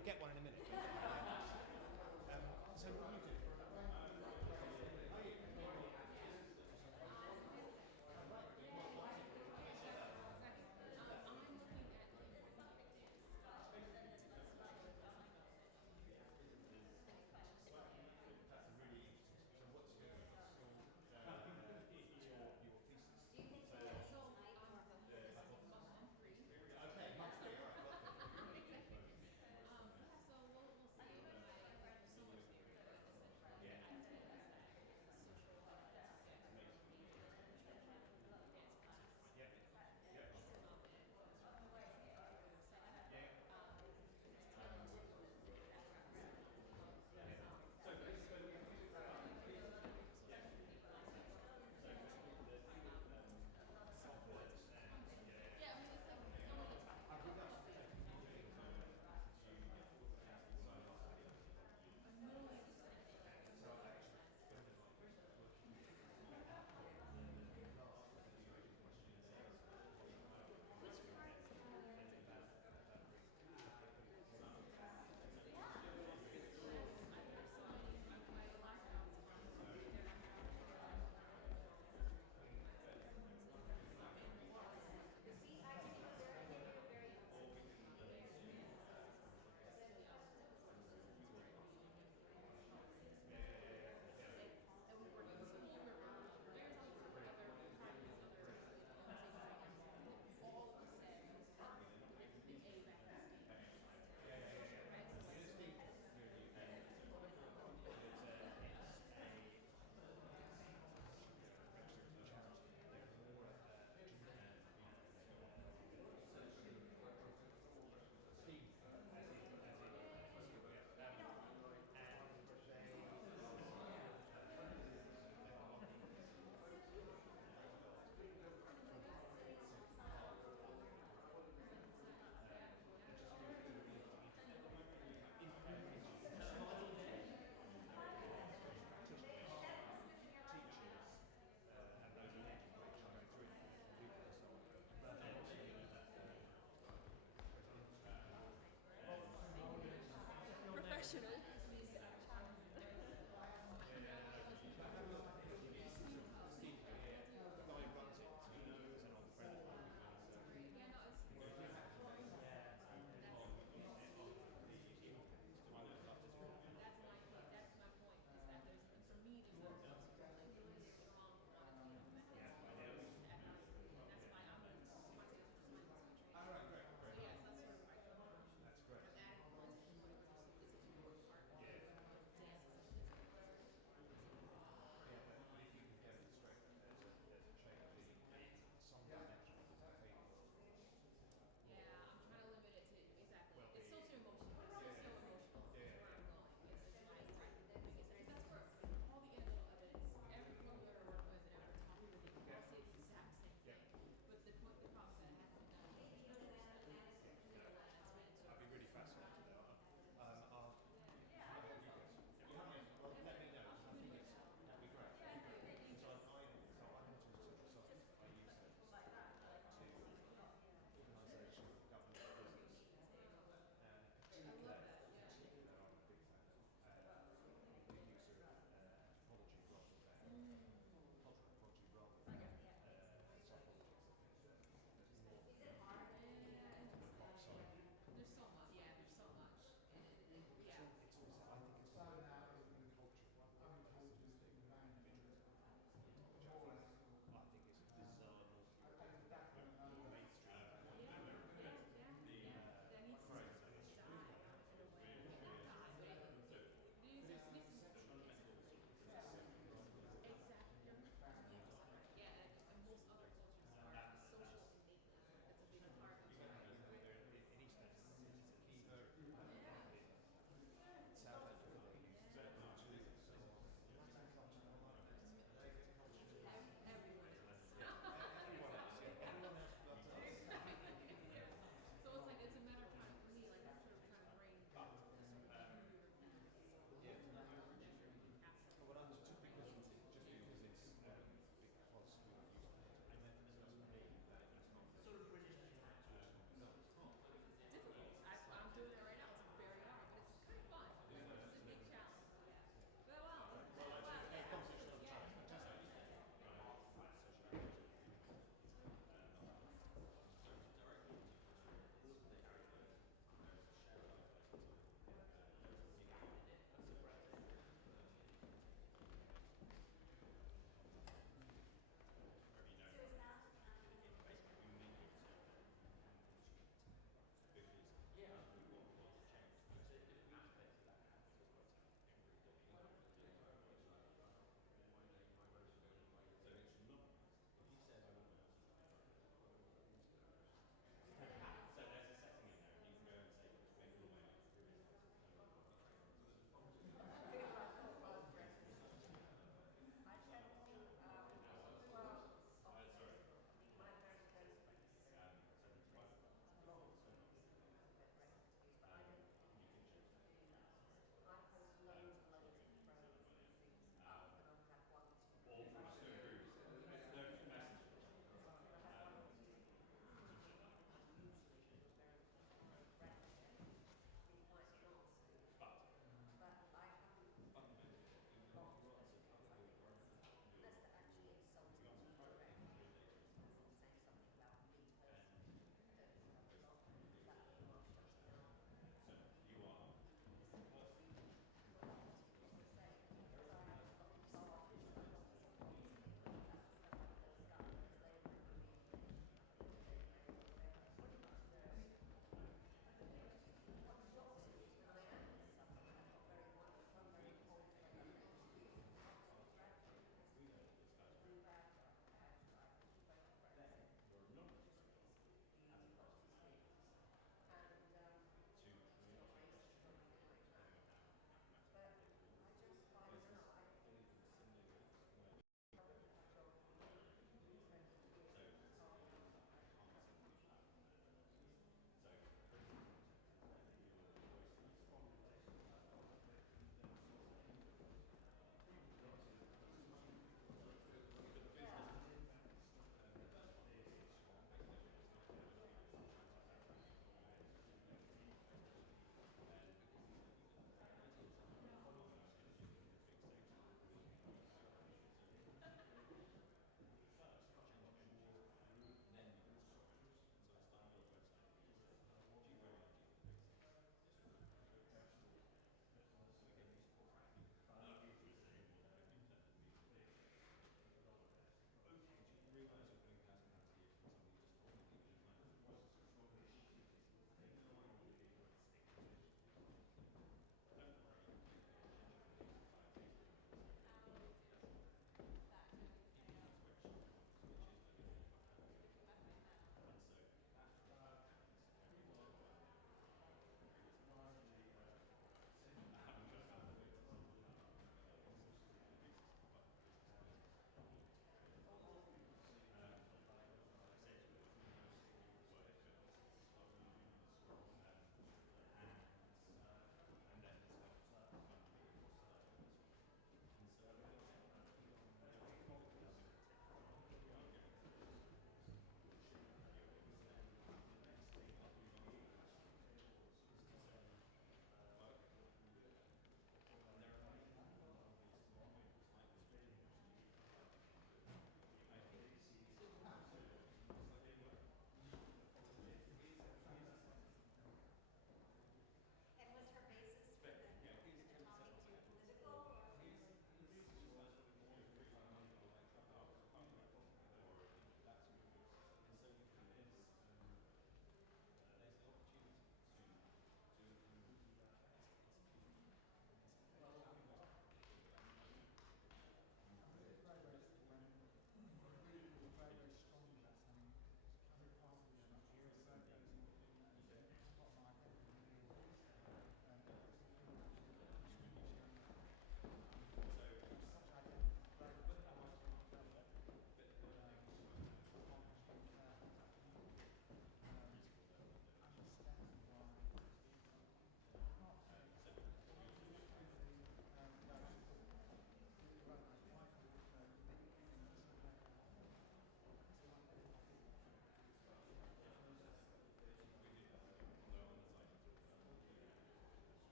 you'll get one in a minute. So what do you do? So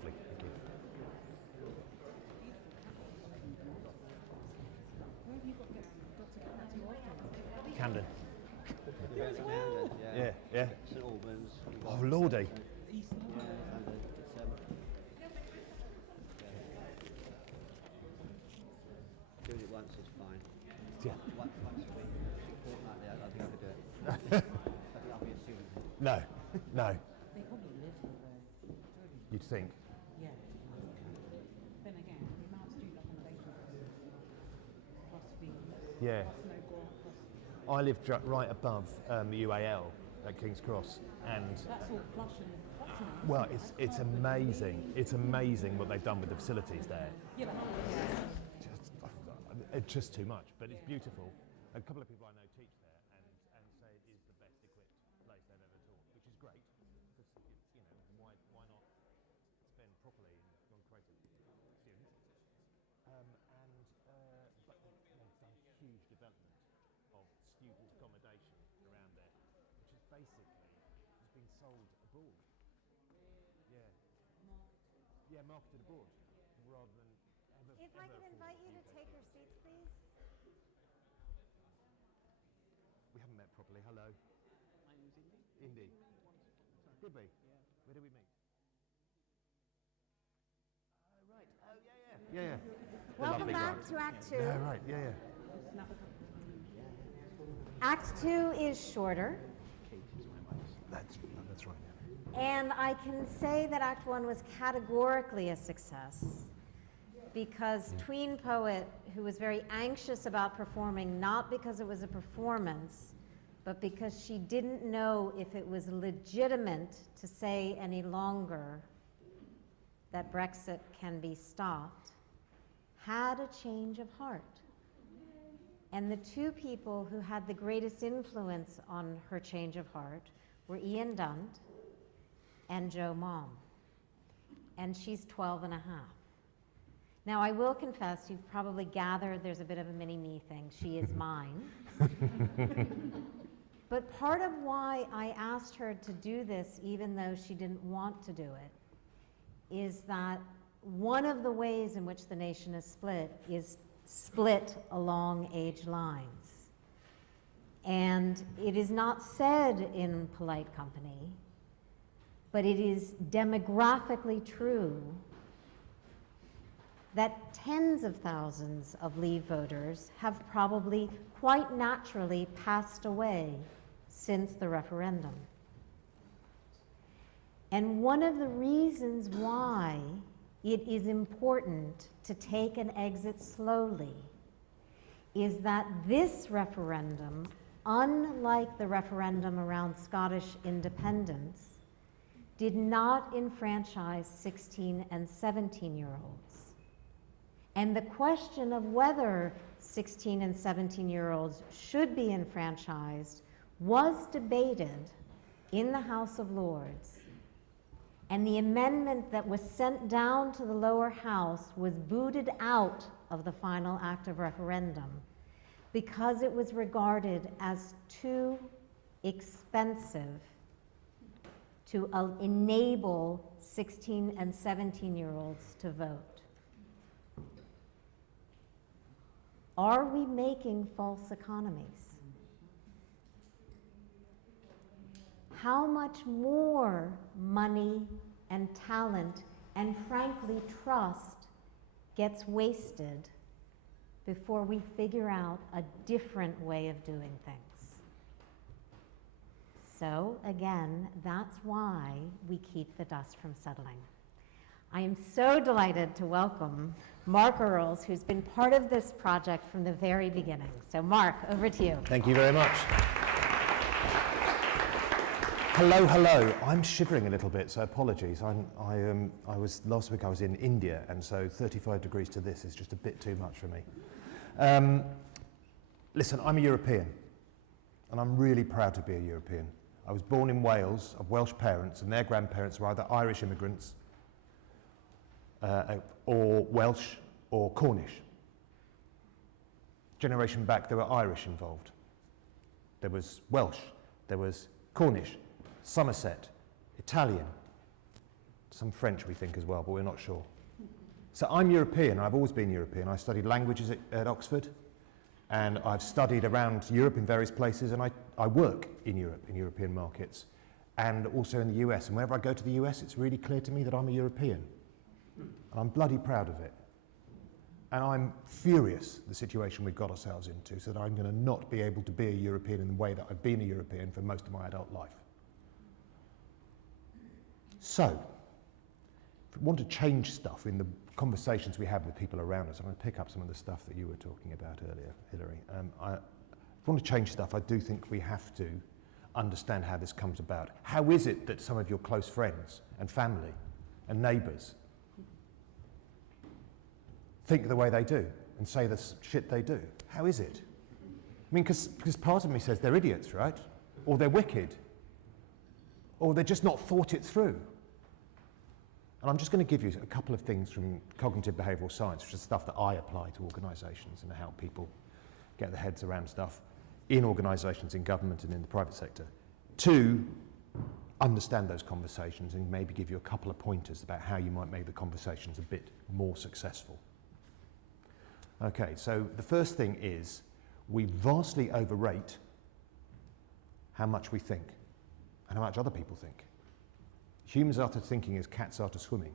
Lovely, thank you. Where have you got to get that to often? Camden. You as well? Yeah, yeah. St Albans. Oh, lordy. East London. Doing it once is fine. Yeah. Once a week, fortnightly, I think I could do it. I think I'll be a student. No, no. They probably live here though. You'd think. Yeah. Then again, the amount of student accommodation plus fees, Yeah. plus no grant, plus... I live right above UAL at King's Cross, and That's all plush and posh now. well, it's amazing. It's amazing what they've done with the facilities there. Yeah, but It's just too much, but it's beautiful. A couple of people I know teach there and say it is the best equipped place they've ever taught, which is great. Because you know, why not spend properly on creative students? But they've done huge development of student accommodation around there, which is basically has been sold abroad. Yeah. Yeah, marketed abroad rather than. If I could invite you to take your seats, please. We haven't met properly. Hello. My name's Indy. Did we? Yeah. Where did we meet? Oh, right. Oh, yeah, yeah. Welcome back to Act 2. Yeah, right. Yeah, yeah. Act 2 is shorter. That's right. And I can say that Act 1 was categorically a success because tween poet, who was very anxious about performing, not because it was a performance, but because she didn't know if it was legitimate to say any longer that Brexit can be stopped, had a change of heart. And the two people who had the greatest influence on her change of heart were Ian Dunt and Jo Mom. And she's 12 and a half. Now, I will confess, you've probably gathered there's a bit of a mini-me thing. She is mine. But part of why I asked her to do this, even though she didn't want to do it, is that one of the ways in which the nation is split along age lines. And it is not said in polite company, but it is demographically true that tens of thousands of Leave voters have probably quite naturally passed away since the referendum. And one of the reasons why it is important to take an exit slowly is that this referendum, unlike the referendum around Scottish independence, did not enfranchise 16 and 17-year-olds. And the question of whether 16 and 17-year-olds should be enfranchised was debated in the House of Lords. And the amendment that was sent down to the lower house was booted out of the final act of referendum because it was regarded as too expensive to enable 16 and 17-year-olds to vote. Are we making false economies? How much more money and talent and frankly trust gets wasted before we figure out a different way of doing things? So again, that's why we keep the dust from settling. I am so delighted to welcome Mark Earls, who's been part of this project from the very beginning. So Mark, over to you. Thank you very much. Hello, hello. I'm shivering a little bit, so apologies. Last week I was in India, and so 35 degrees to this is just a bit too much for me. Listen, I'm a European, and I'm really proud to be a European. I was born in Wales of Welsh parents, and their grandparents were either Irish immigrants, or Welsh or Cornish. Generation back, there were Irish involved. There was Welsh, there was Cornish, Somerset, Italian. Some French we think as well, but we're not sure. So I'm European, I've always been European. I studied languages at Oxford, and I've studied around Europe in various places, and I work in Europe, in European markets, and also in the US. And whenever I go to the US, it's really clear to me that I'm a European. And I'm bloody proud of it. And I'm furious the situation we've got ourselves into, so that I'm going to not be able to be a European in the way that I've been a European for most of my adult life. So, if we want to change stuff in the conversations we have with people around us, I'm going to pick up some of the stuff that you were talking about earlier, Hilary. If we want to change stuff, I do think we have to understand how this comes about. How is it that some of your close friends and family and neighbours think the way they do and say the shit they do? How is it? I mean, because part of me says they're idiots, right? Or they're wicked. Or they're just not thought it through. And I'm just going to give you a couple of things from cognitive behavioural science, which is stuff that I apply to organisations and help people get their heads around stuff in organisations, in government and in the private sector, to understand those conversations and maybe give you a couple of pointers about how you might make the conversations a bit more successful. Okay, so the first thing is we vastly overrate how much we think and how much other people think. Humans are to thinking as cats are to swimming.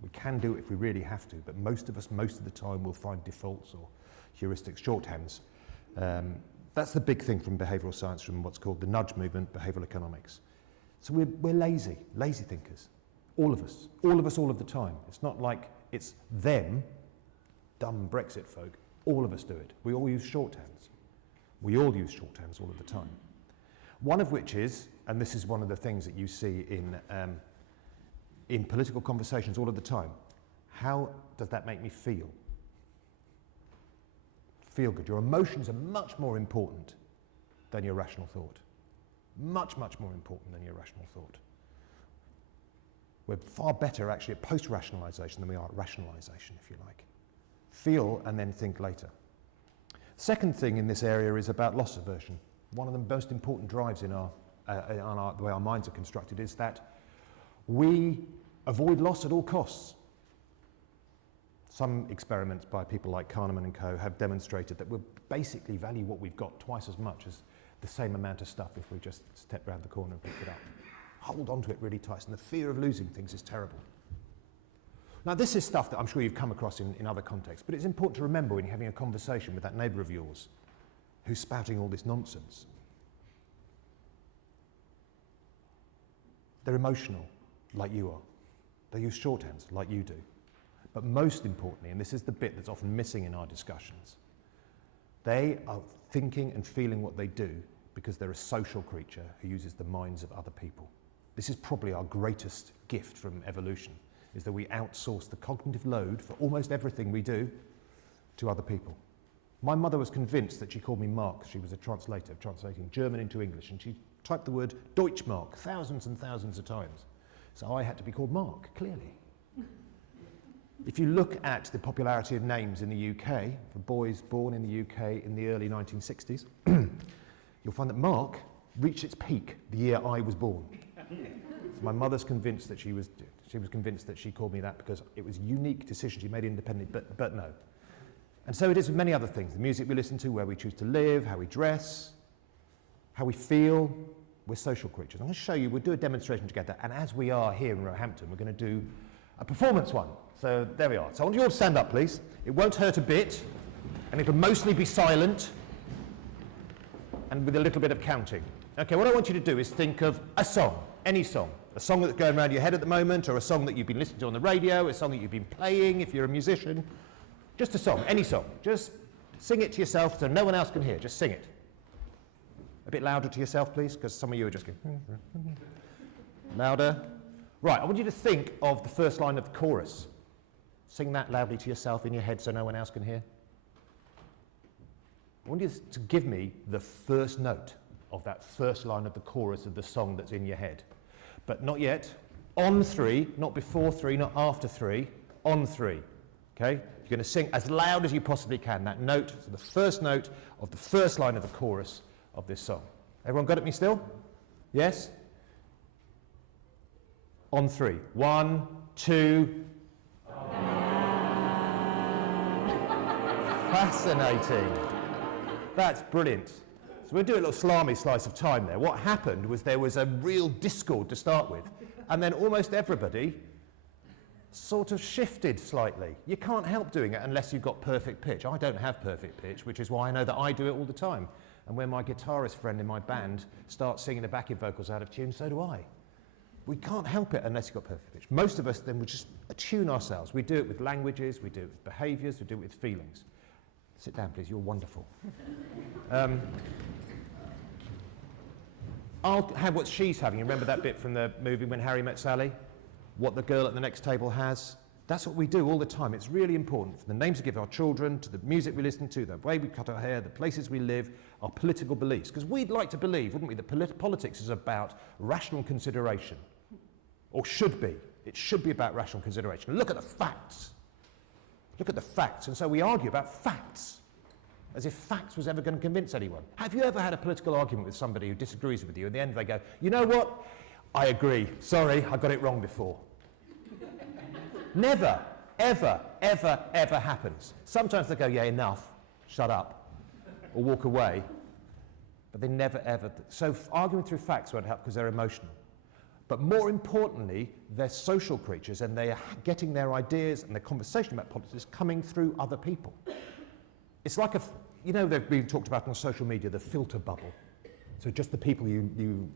We can do it if we really have to, but most of us, most of the time, will find defaults or heuristics, shorthands. That's the big thing from behavioural science, from what's called the nudge movement, behavioural economics. So we're lazy thinkers. All of us, all of the time. It's not like it's them, dumb Brexit folk. All of us do it. We all use shorthands. We all use shorthands all of the time. One of which is, and this is one of the things that you see in political conversations all of the time, how does that make me feel? Feel good. Your emotions are much more important than your rational thought. Much, much more important than your rational thought. We're far better actually at post-rationalisation than we are at rationalisation, if you like. Feel and then think later. Second thing in this area is about loss aversion. One of the most important drives in the way our minds are constructed is that we avoid loss at all costs. Some experiments by people like Kahneman and co. have demonstrated that we'll basically value what we've got twice as much as the same amount of stuff if we just step round the corner and pick it up. Hold on to it really tight, and the fear of losing things is terrible. Now, this is stuff that I'm sure you've come across in other contexts, but it's important to remember when you're having a conversation with that neighbour of yours who's spouting all this nonsense. They're emotional, like you are. They use shorthands, like you do. But most importantly, and this is the bit that's often missing in our discussions, they are thinking and feeling what they do because they're a social creature who uses the minds of other people. This is probably our greatest gift from evolution, is that we outsource the cognitive load for almost everything we do to other people. My mother was convinced that she called me Mark. She was a translator, translating German into English, and she typed the word Deutschmark thousands and thousands of times. So I had to be called Mark, clearly. If you look at the popularity of names in the UK, for boys born in the UK in the early 1960s, you'll find that Mark reached its peak the year I was born. So my mother's convinced that she was convinced that she called me that because it was a unique decision she made independently, but no. And so it is with many other things. The music we listen to, where we choose to live, how we dress, how we feel. We're social creatures. I'm going to show you, we'll do a demonstration together, and as we are here in Roehampton, we're going to do a performance one. So there we are. So I want you all to stand up, please. It won't hurt a bit, and it'll mostly be silent, and with a little bit of counting. Okay, what I want you to do is think of a song, any song. A song that's going around your head at the moment, or a song that you've been listening to on the radio, a song that you've been playing if you're a musician. Just a song, any song. Just sing it to yourself so no one else can hear. Just sing it. A bit louder to yourself, please, because some of you are just going... Louder. Right, I want you to think of the first line of the chorus. Sing that loudly to yourself in your head so no one else can hear. I want you to give me the first note of that first line of the chorus of the song that's in your head. But not yet. On 3, not before 3, not after 3. On 3. Okay? You're going to sing as loud as you possibly can. That note, so the first note of the first line of the chorus of this song. Everyone got it me still? Yes? On three. 1, 2. Fascinating. That's brilliant. So we'll do a little salami slice of time there. What happened was there was a real discord to start with, and then almost everybody sort of shifted slightly. You can't help doing it unless you've got perfect pitch. I don't have perfect pitch, which is why I know that I do it all the time. And when my guitarist friend in my band starts singing the backing vocals out of tune, so do I. We can't help it unless you've got perfect pitch. Most of us then would just attune ourselves. We do it with languages, we do it with behaviours, we do it with feelings. Sit down, please. You're wonderful. I'll have what she's having. You remember that bit from the movie When Harry Met Sally? What the girl at the next table has? That's what we do all the time. It's really important. From the names we give our children, to the music we listen to, the way we cut our hair, the places we live, our political beliefs. Because we'd like to believe, wouldn't we, that politics is about rational consideration. Or should be. It should be about rational consideration. Look at the facts. Look at the facts. And so we argue about facts, as if facts was ever going to convince anyone. Have you ever had a political argument with somebody who disagrees with you? At the end they go, you know what? I agree. Sorry, I got it wrong before. Never, ever, ever, ever happens. Sometimes they go, yeah, enough, shut up, or walk away. But they never, ever. So arguing through facts won't help because they're emotional. But more importantly, they're social creatures and they are getting their ideas and their conversation about politics coming through other people. It's like they've been talked about on social media, the filter bubble. So just the people you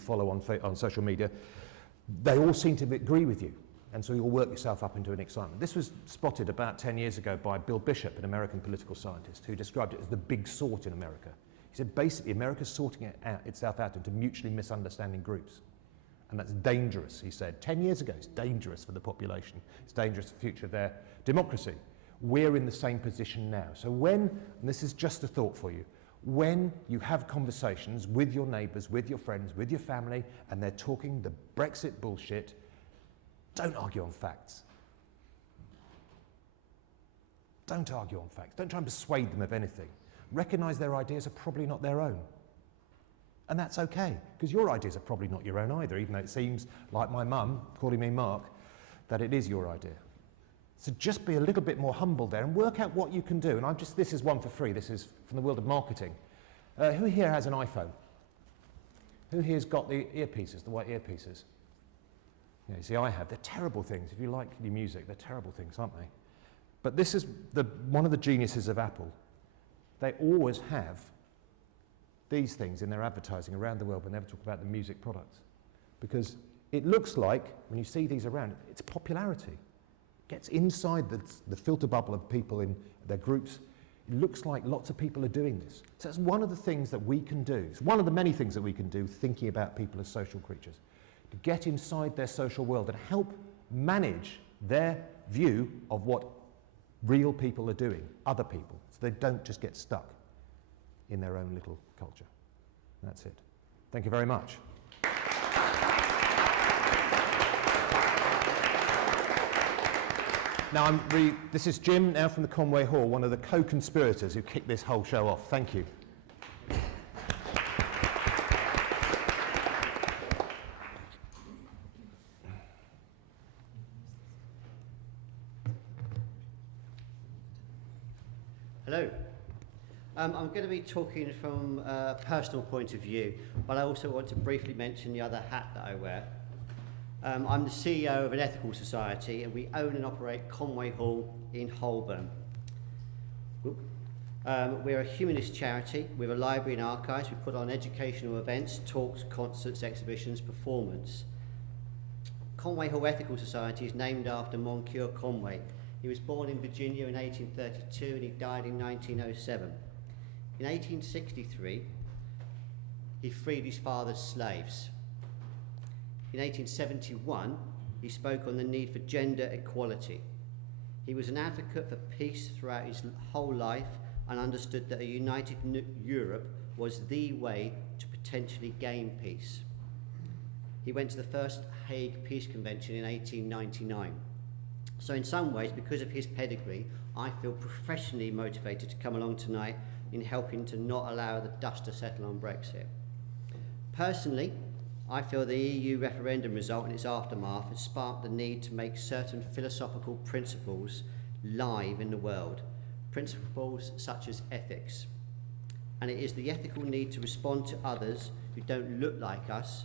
follow on social media, they all seem to agree with you. And so you'll work yourself up into an excitement. This was spotted about 10 years ago by Bill Bishop, an American political scientist, who described it as the big sort in America. He said basically America's sorting itself out into mutually misunderstanding groups. And that's dangerous, he said. 10 years ago, it's dangerous for the population. It's dangerous for the future of their democracy. We're in the same position now. So and this is just a thought for you, when you have conversations with your neighbours, with your friends, with your family, and they're talking the Brexit bullshit, don't argue on facts. Don't argue on facts. Don't try and persuade them of anything. Recognise their ideas are probably not their own. And that's okay, because your ideas are probably not your own either, even though it seems like my mum, calling me Mark, that it is your idea. So just be a little bit more humble there and work out what you can do. And this is one for free. This is from the world of marketing. Who here has an iPhone? Who here's got the earpieces, the white earpieces? Yeah, you see, I have. They're terrible things. If you like your music, they're terrible things, aren't they? But this is one of the geniuses of Apple. They always have these things in their advertising around the world, but never talk about the music products. Because it looks like, when you see these around, it's popularity. It gets inside the filter bubble of people in their groups. It looks like lots of people are doing this. So it's one of the things that we can do. It's one of the many things that we can do thinking about people as social creatures. To get inside their social world and help manage their view of what real people are doing, other people, so they don't just get stuck in their own little culture. That's it. Thank you very much. Now, this is Jim now from the Conway Hall, one of the co-conspirators who kicked this whole show off. Thank you. Hello. I'm going to be talking from a personal point of view, but I also want to briefly mention the other hat that I wear. I'm the CEO of an ethical society, and we own and operate Conway Hall in Holborn. We're a humanist charity with a library and archives. We put on educational events, talks, concerts, exhibitions, performance. Conway Hall Ethical Society is named after Moncure Conway. He was born in Virginia in 1832 and he died in 1907. In 1863, he freed his father's slaves. In 1871, he spoke on the need for gender equality. He was an advocate for peace throughout his whole life and understood that a united Europe was the way to potentially gain peace. He went to the first Hague Peace Convention in 1899. So in some ways, because of his pedigree, I feel professionally motivated to come along tonight in helping to not allow the dust to settle on Brexit. Personally, I feel the EU referendum result and its aftermath has sparked the need to make certain philosophical principles live in the world, principles such as ethics. And it is the ethical need to respond to others who don't look like us,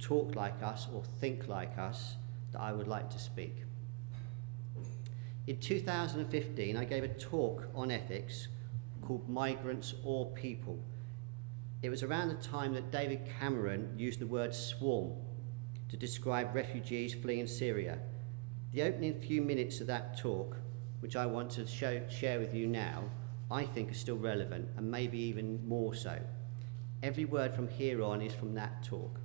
talk like us, or think like us that I would like to speak. In 2015, I gave a talk on ethics called Migrants or People. It was around the time that David Cameron used the word swarm to describe refugees fleeing Syria. The opening few minutes of that talk, which I want to share with you now, I think are still relevant, and maybe even more so. Every word from here on is from that talk.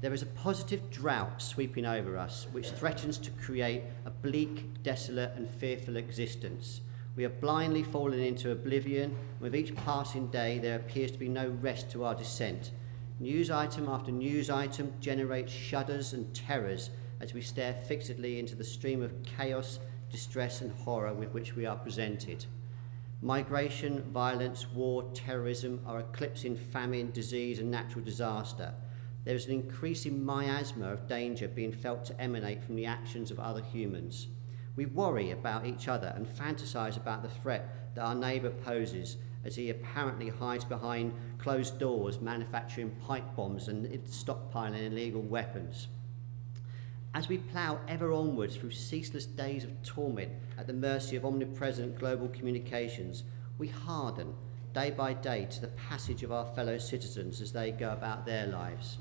There is a positive drought sweeping over us, which threatens to create a bleak, desolate and fearful existence. We are blindly falling into oblivion. With each passing day, there appears to be no rest to our descent. News item after news item generates shudders and terrors as we stare fixedly into the stream of chaos, distress and horror with which we are presented. Migration, violence, war, terrorism are eclipsing famine, disease and natural disaster. There is an increasing miasma of danger being felt to emanate from the actions of other humans. We worry about each other and fantasize about the threat that our neighbour poses as he apparently hides behind closed doors, manufacturing pipe bombs and stockpiling illegal weapons. As we plough ever onwards through ceaseless days of torment at the mercy of omnipresent global communications, we harden day by day to the passage of our fellow citizens as they go about their lives.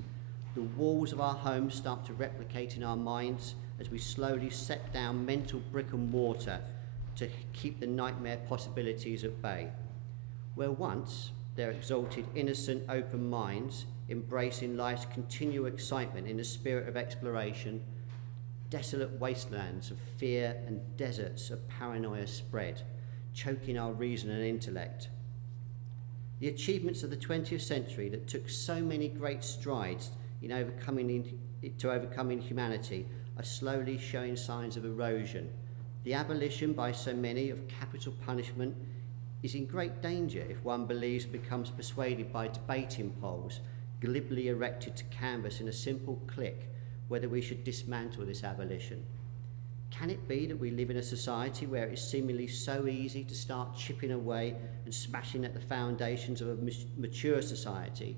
The walls of our homes start to replicate in our minds as we slowly set down mental brick and mortar to keep the nightmare possibilities at bay. Where once their exalted, innocent, open minds, embracing life's continual excitement in the spirit of exploration, desolate wastelands of fear and deserts of paranoia spread, choking our reason and intellect. The achievements of the 20th century that took so many great strides in overcoming humanity are slowly showing signs of erosion. The abolition by so many of capital punishment is in great danger if one believes and becomes persuaded by debating polls glibly erected to canvass in a simple click whether we should dismantle this abolition. Can it be that we live in a society where it is seemingly so easy to start chipping away and smashing at the foundations of a mature society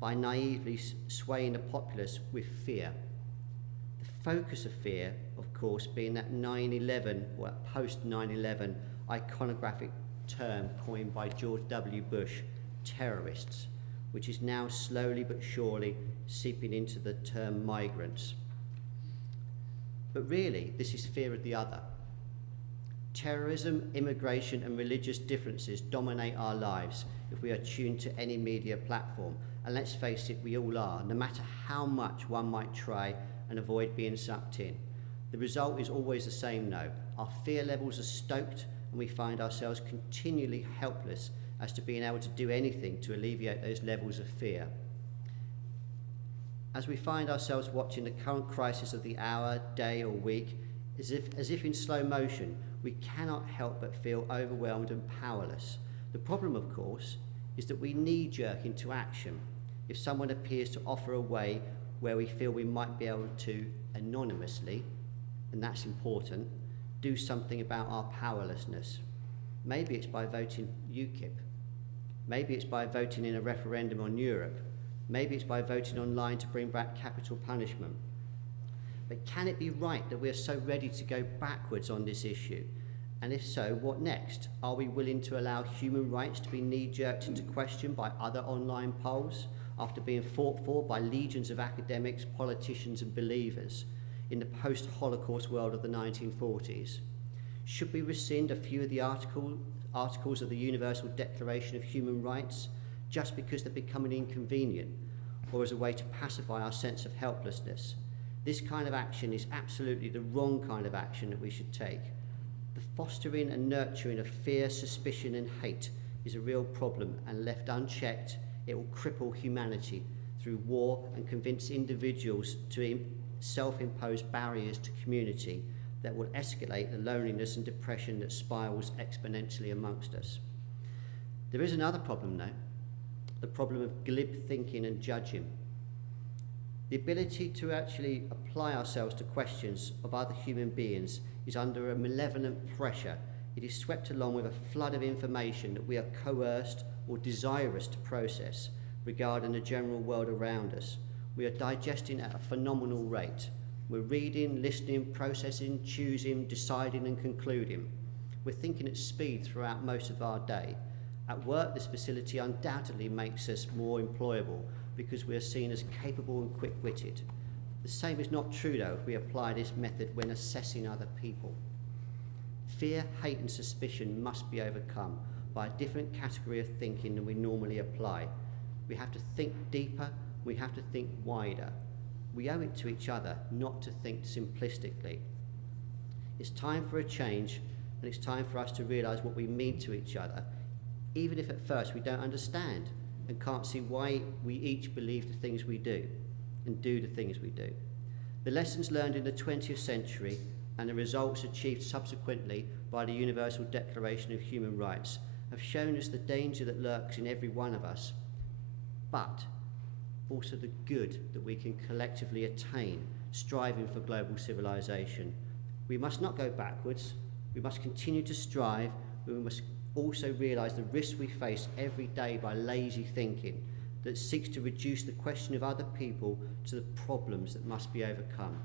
by naively swaying the populace with fear? The focus of fear, of course, being that 9/11, or post 9/11 iconographic term coined by George W. Bush, terrorists, which is now slowly but surely seeping into the term migrants. But really, this is fear of the other. Terrorism, immigration and religious differences dominate our lives if we are tuned to any media platform, and let's face it, we all are, no matter how much one might try and avoid being sucked in. The result is always the same though. Our fear levels are stoked and we find ourselves continually helpless as to being able to do anything to alleviate those levels of fear. As we find ourselves watching the current crisis of the hour, day or week, as if in slow motion, we cannot help but feel overwhelmed and powerless. The problem, of course, is that we knee-jerk into action if someone appears to offer a way where we feel we might be able to anonymously, and that's important, do something about our powerlessness. Maybe it's by voting UKIP. Maybe it's by voting in a referendum on Europe. Maybe it's by voting online to bring back capital punishment. But can it be right that we're so ready to go backwards on this issue? And if so, what next? Are we willing to allow human rights to be knee-jerked into question by other online polls after being fought for by legions of academics, politicians and believers in the post-Holocaust world of the 1940s? Should we rescind a few of the articles of the Universal Declaration of Human Rights just because they're becoming inconvenient, or as a way to pacify our sense of helplessness? This kind of action is absolutely the wrong kind of action that we should take. The fostering and nurturing of fear, suspicion and hate is a real problem, and left unchecked, it will cripple humanity through war and convince individuals to self-impose barriers to community that will escalate the loneliness and depression that spirals exponentially amongst us. There is another problem though. the problem of glib thinking and judging. The ability to actually apply ourselves to questions of other human beings is under a malevolent pressure. It is swept along with a flood of information that we are coerced or desirous to process regarding the general world around us. We are digesting at a phenomenal rate. We're reading, listening, processing, choosing, deciding and concluding. We're thinking at speed throughout most of our day. At work, this facility undoubtedly makes us more employable because we are seen as capable and quick-witted. The same is not true, though, if we apply this method when assessing other people. Fear, hate and suspicion must be overcome by a different category of thinking than we normally apply. We have to think deeper, we have to think wider. We owe it to each other not to think simplistically. It's time for a change, and it's time for us to realise what we mean to each other, even if at first we don't understand and can't see why we each believe the things we do and do the things we do. The lessons learned in the 20th century and the results achieved subsequently by the Universal Declaration of Human Rights have shown us the danger that lurks in every one of us, but also the good that we can collectively attain, striving for global civilization. We must not go backwards, we must continue to strive, we must also realise the risks we face every day by lazy thinking that seeks to reduce the question of other people to the problems that must be overcome.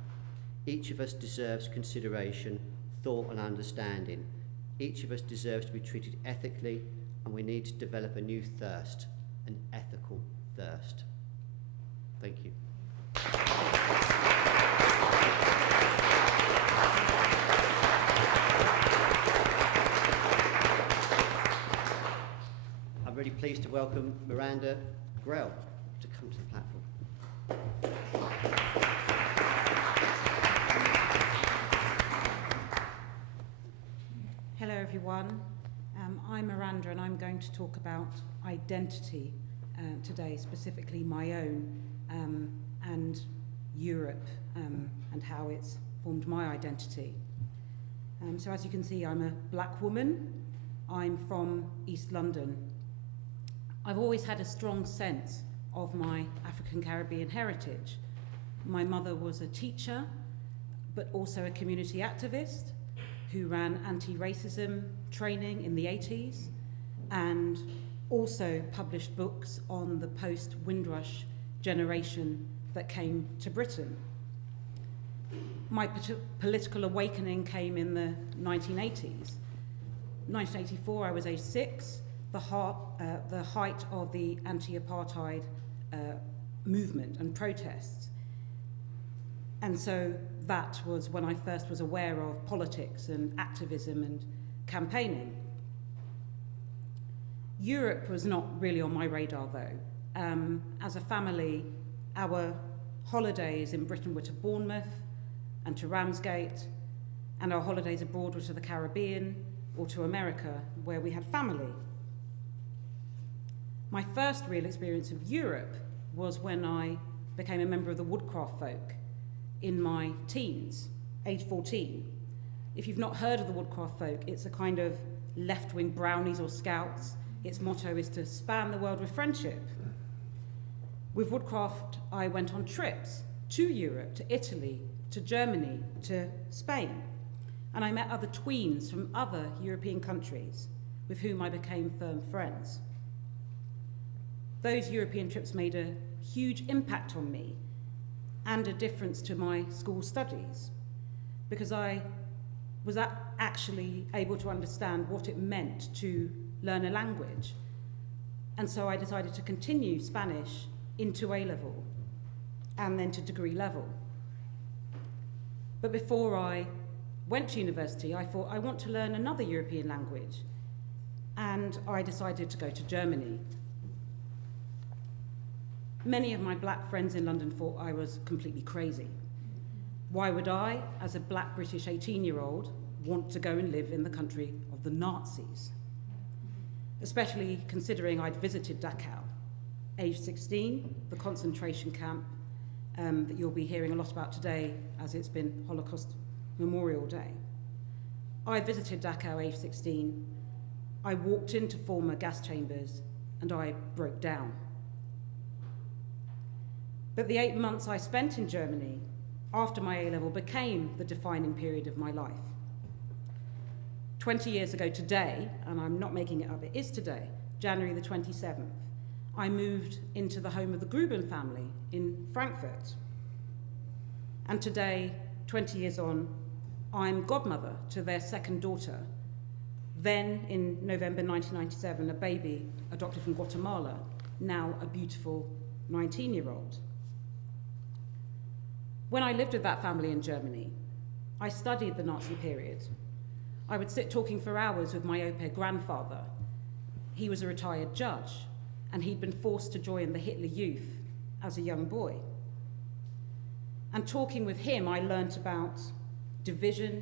Each of us deserves consideration, thought and understanding. Each of us deserves to be treated ethically, and we need to develop a new thirst, an ethical thirst. Thank you. I'm really pleased to welcome Miranda Grell to come to the platform. Hello everyone, I'm Miranda and I'm going to talk about identity today, specifically my own and Europe and how it's formed my identity. So as you can see, I'm a black woman, I'm from East London. I've always had a strong sense of my African Caribbean heritage. My mother was a teacher, but also a community activist who ran anti-racism training in the 80s and also published books on the post-Windrush generation that came to Britain. My political awakening came in the 1980s. 1984, I was age 6, the height of the anti-apartheid movement and protests. And so that was when I first was aware of politics and activism and campaigning. Europe was not really on my radar though. As a family, our holidays in Britain were to Bournemouth and to Ramsgate, and our holidays abroad were to the Caribbean or to America, where we had family. My first real experience of Europe was when I became a member of the Woodcraft folk in my teens, age 14. If you've not heard of the Woodcraft folk, it's a kind of left-wing brownies or scouts. Its motto is to span the world with friendship. With Woodcraft, I went on trips to Europe, to Italy, to Germany, to Spain, and I met other tweens from other European countries with whom I became firm friends. Those European trips made a huge impact on me and a difference to my school studies, because I was actually able to understand what it meant to learn a language. And so I decided to continue Spanish into A-level and then to degree level. But before I went to university, I thought I want to learn another European language, and I decided to go to Germany. Many of my black friends in London thought I was completely crazy. Why would I, as a black British 18-year-old, want to go and live in the country of the Nazis? Especially considering I'd visited Dachau, age 16, the concentration camp that you'll be hearing a lot about today as it's been Holocaust Memorial Day. I visited Dachau, age 16. I walked into former gas chambers and I broke down. But the 8 months I spent in Germany after my A-level became the defining period of my life. 20 years ago today, and I'm not making it up, it is today, January the 27th, I moved into the home of the Gruben family in Frankfurt. And today, 20 years on, I'm godmother to their second daughter. Then, in November 1997, a baby adopted from Guatemala, now a beautiful 19-year-old. When I lived with that family in Germany, I studied the Nazi period. I would sit talking for hours with my au pair grandfather. He was a retired judge, and he'd been forced to join the Hitler Youth as a young boy. And talking with him, I learnt about division,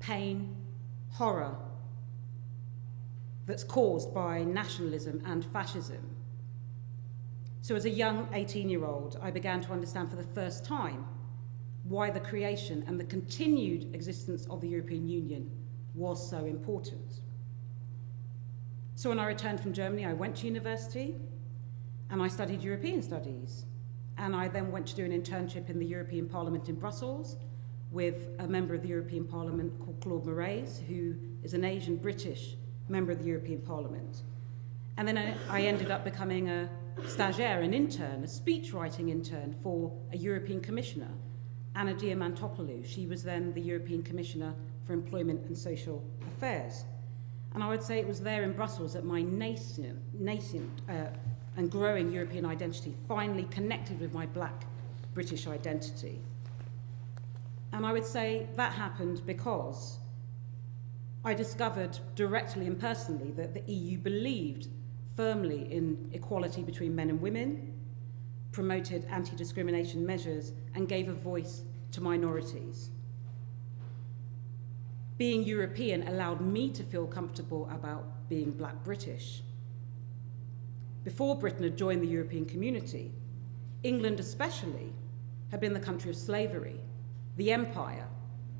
pain, horror that's caused by nationalism and fascism. So as a young 18-year-old, I began to understand for the first time why the creation and the continued existence of the European Union was so important. So when I returned from Germany, I went to university and I studied European studies. And I then went to do an internship in the European Parliament in Brussels with a member of the European Parliament called Claude Moraes, who is an Asian British member of the European Parliament. And then I ended up becoming a stagiaire, an intern, a speechwriting intern for a European Commissioner, Anna Diamantopoulou. She was then the European Commissioner for Employment and Social Affairs. And I would say it was there in Brussels that my nascent and growing European identity finally connected with my black British identity. And I would say that happened because I discovered directly and personally that the EU believed firmly in equality between men and women, promoted anti-discrimination measures, and gave a voice to minorities. Being European allowed me to feel comfortable about being black British. Before Britain had joined the European community, England especially had been the country of slavery, the empire,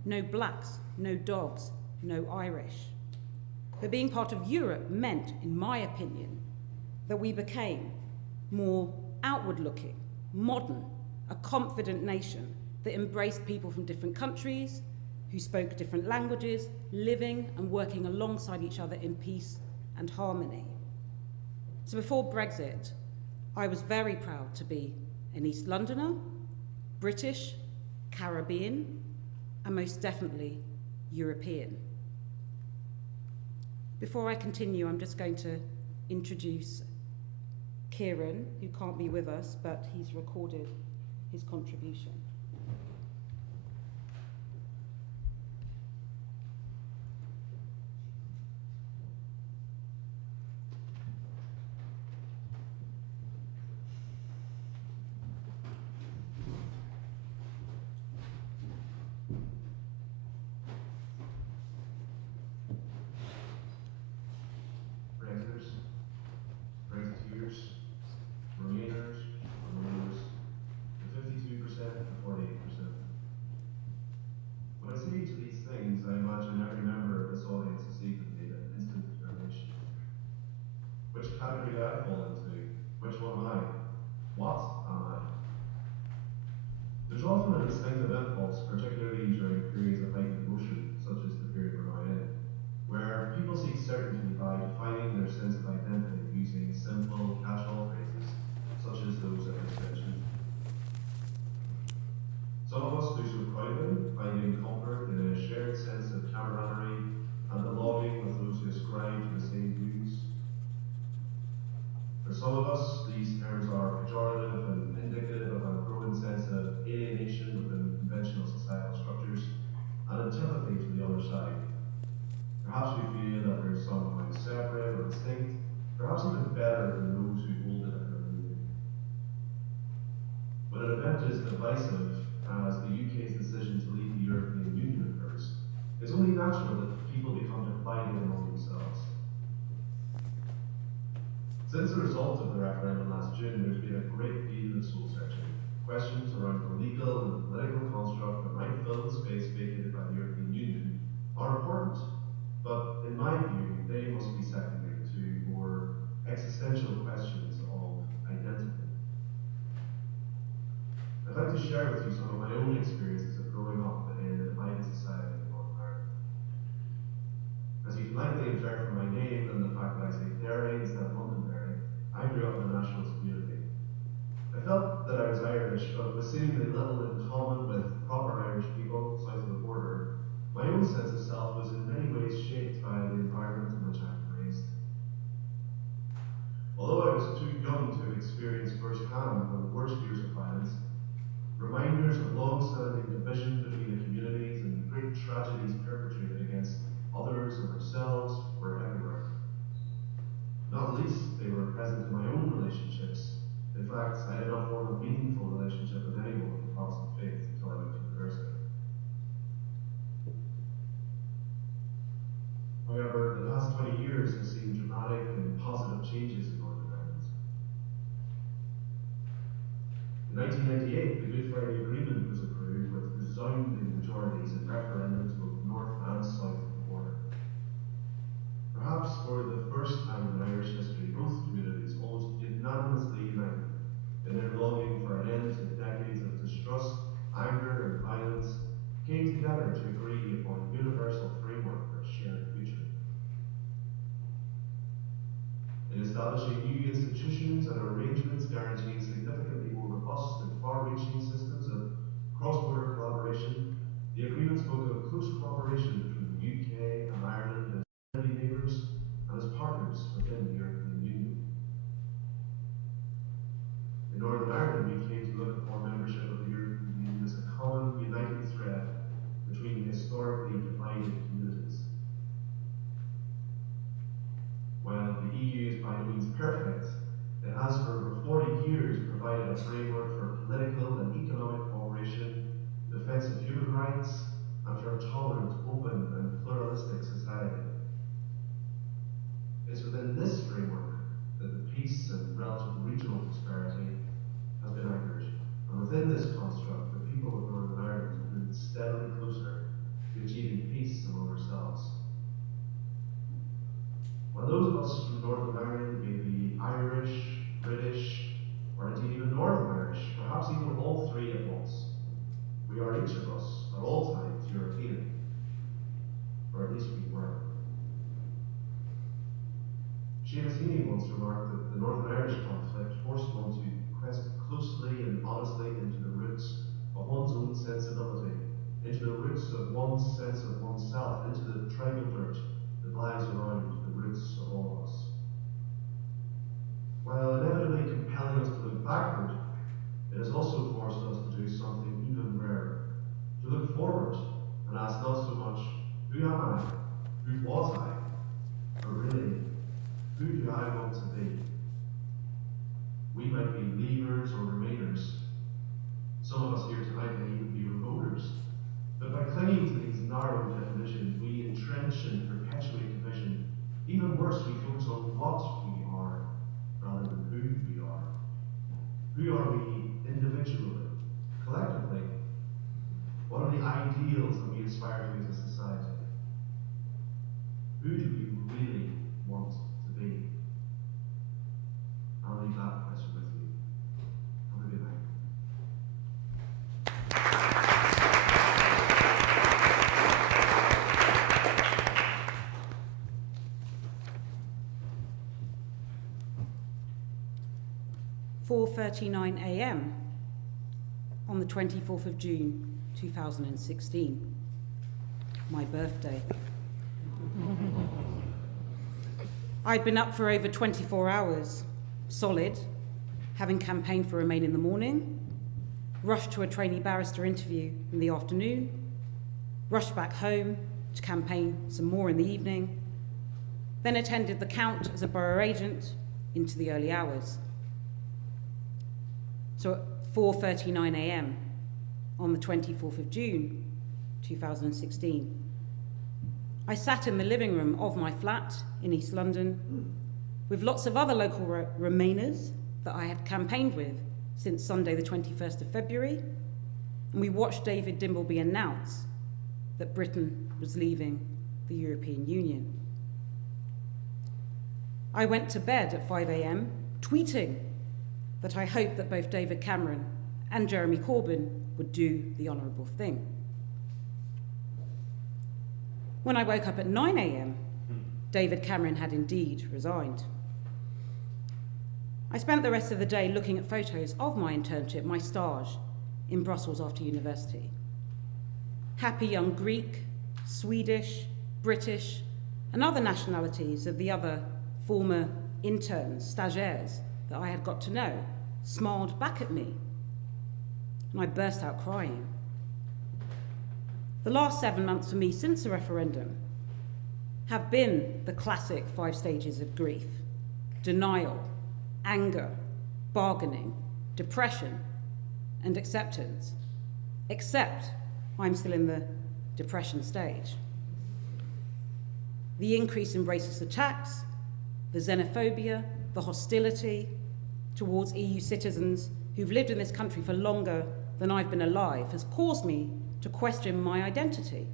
no blacks, no dogs, no Irish. But being part of Europe meant, in my opinion, that we became more outward-looking, modern, a confident nation that embraced people from different countries, who spoke different languages, living and working alongside each other in peace and harmony. So before Brexit, I was very proud to be an East Londoner, British, Caribbean, and most definitely European. Before I continue, I'm just going to introduce Kieran, who can't be with us, but he's recorded his contribution. I imagine every member of this audience this evening made an instant determination. Which category do I fall into? Which one am I? What am I? There's often an instinctive impulse, particularly during periods of heightened emotion, such as the period we're now in, where people seek certainty by defining their sense of identity using simple, catch-all phrases, such as those I just mentioned. Some of us do so proudly, finding comfort in a shared sense of camaraderie and belonging with those who ascribe to the same views. For some of us, these terms are pejorative and indicative of a growing sense of alienation within conventional societal structures and antipathy to the other side. Perhaps we feel that we're somehow separate or distinct, perhaps even better than those who hold a different view. When an event is divisive, as the UK's decision to leave the European Union occurs, it's only natural that people become divided among themselves. Since the result of the referendum last June, there's been a great deal of soul-searching. Questions around the legal and political construct that might fill the space vacated by the European Union are important, but in my view, they must be secondary to more existential questions of identity. likely infer from my name and the fact that I say Derry instead of Londonderry, I grew up in a nationalist community. I felt that I was Irish, but with seemingly little in common with proper Irish people south of the border, my own sense of self was in many ways shaped by the environment in which I was raised. Although I was too young to have experienced firsthand the worst years of violence, reminders of long-standing division between the communities and the great tragedies perpetrated against others and ourselves were everywhere. Not least, they were present in my own relationships. In fact, I did not form a meaningful relationship with anyone of the Protestant faith until I went to university. However, the past 20 years has seen dramatic and positive changes in Northern Ireland. In 1998, the Good Friday Agreement was approved with resounding majorities in referendums both north and south of the border. Perhaps for the first time in Irish history, both communities almost unanimously united in their longing for an end to decades of distrust, anger, and violence, came together to agree upon a universal framework for a shared future. In establishing new institutions and arrangements guaranteeing significantly more robust and far-reaching systems of cross-border collaboration, the agreement spoke of close cooperation between the UK and Ireland as friendly neighbours and as partners within the European Union. In Northern Ireland, we came to look upon membership of the European Union as a common uniting thread between historically divided communities. While the EU is by no means perfect, it has for over 40 years provided a framework for political and economic cooperation, defence of human rights, and for a tolerant, open, and pluralistic society. It's within this framework that the peace and relative regional prosperity has been anchored, and within this construct, the people of Northern Ireland have moved steadily closer to achieving peace among ourselves. While those of us from Northern Ireland may be Irish, British, or indeed even Northern Irish, perhaps even all three at once, we are each of us, at all times, European, or at least we were. Seamus Heaney once remarked that the Northern Irish conflict forced one to quest closely and honestly into the roots of one's own sensibility, into the roots of one's sense of oneself, into the tribal dirt that lies around the roots of all of us. While inevitably compelling us to look backward, it has also forced us to do something even rarer, to look forward and ask not so much, who am I, who was I, but really, who do I want to be? We might be leavers or remainers. Some of us here tonight may even be remoters. But by clinging to these narrow definitions, we entrench and perpetuate division. Even worse, we focus on what we are rather than who we are. Who are we individually, collectively? What are the ideals that we aspire to as a society? Who do we really want to be? I'll leave that question with you. Have a good night. 4:39 a.m. on the 24th of June 2016, my birthday. I'd been up for over 24 hours, solid, having campaigned for Remain in the morning, rushed to a trainee barrister interview in the afternoon, rushed back home to campaign some more in the evening, then attended the count as a borough agent into the early hours. So at 4:39 a.m. on the 24th of June 2016, I sat in the living room of my flat in East London with lots of other local Remainers that I had campaigned with since Sunday the 21st of February, and we watched David Dimbleby announce that Britain was leaving the European Union. I went to bed at 5 a.m. tweeting that I hoped that both David Cameron and Jeremy Corbyn would do the honourable thing. When I woke up at 9 a.m., David Cameron had indeed resigned. I spent the rest of the day looking at photos of my internship, my stage, in Brussels after university. Happy young Greek, Swedish, British, and other nationalities of the other former interns, stagiaires, that I had got to know, smiled back at me, and I burst out crying. The last 7 months for me since the referendum have been the classic 5 stages of grief: denial, anger, bargaining, depression, and acceptance. Except I'm still in the depression stage. The increase in racist attacks, the xenophobia, the hostility towards EU citizens who've lived in this country for longer than I've been alive has caused me to question my identity.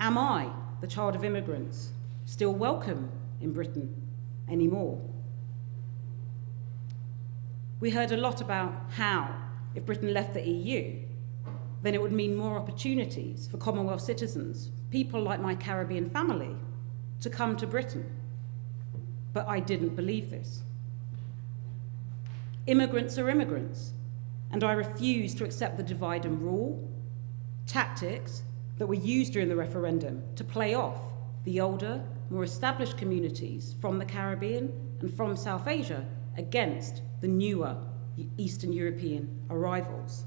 Am I, the child of immigrants, still welcome in Britain anymore? We heard a lot about how, if Britain left the EU, then it would mean more opportunities for Commonwealth citizens, people like my Caribbean family, to come to Britain. But I didn't believe this. Immigrants are immigrants, and I refuse to accept the divide and rule tactics that were used during the referendum to play off the older, more established communities from the Caribbean and from South Asia against the newer Eastern European arrivals.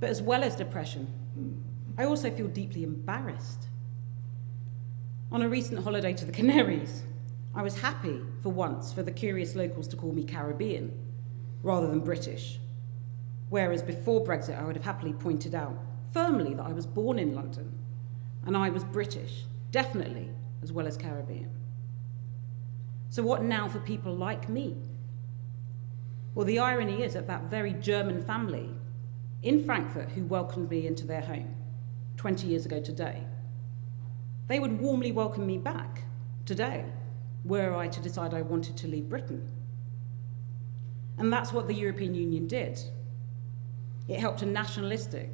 But as well as depression, I also feel deeply embarrassed. On a recent holiday to the Canaries, I was happy for once for the curious locals to call me Caribbean rather than British, whereas before Brexit I would have happily pointed out firmly that I was born in London and I was British, definitely, as well as Caribbean. So what now for people like me? Well, the irony is that very German family in Frankfurt who welcomed me into their home 20 years ago today, they would warmly welcome me back today were I to decide I wanted to leave Britain. And that's what the European Union did. It helped a nationalistic,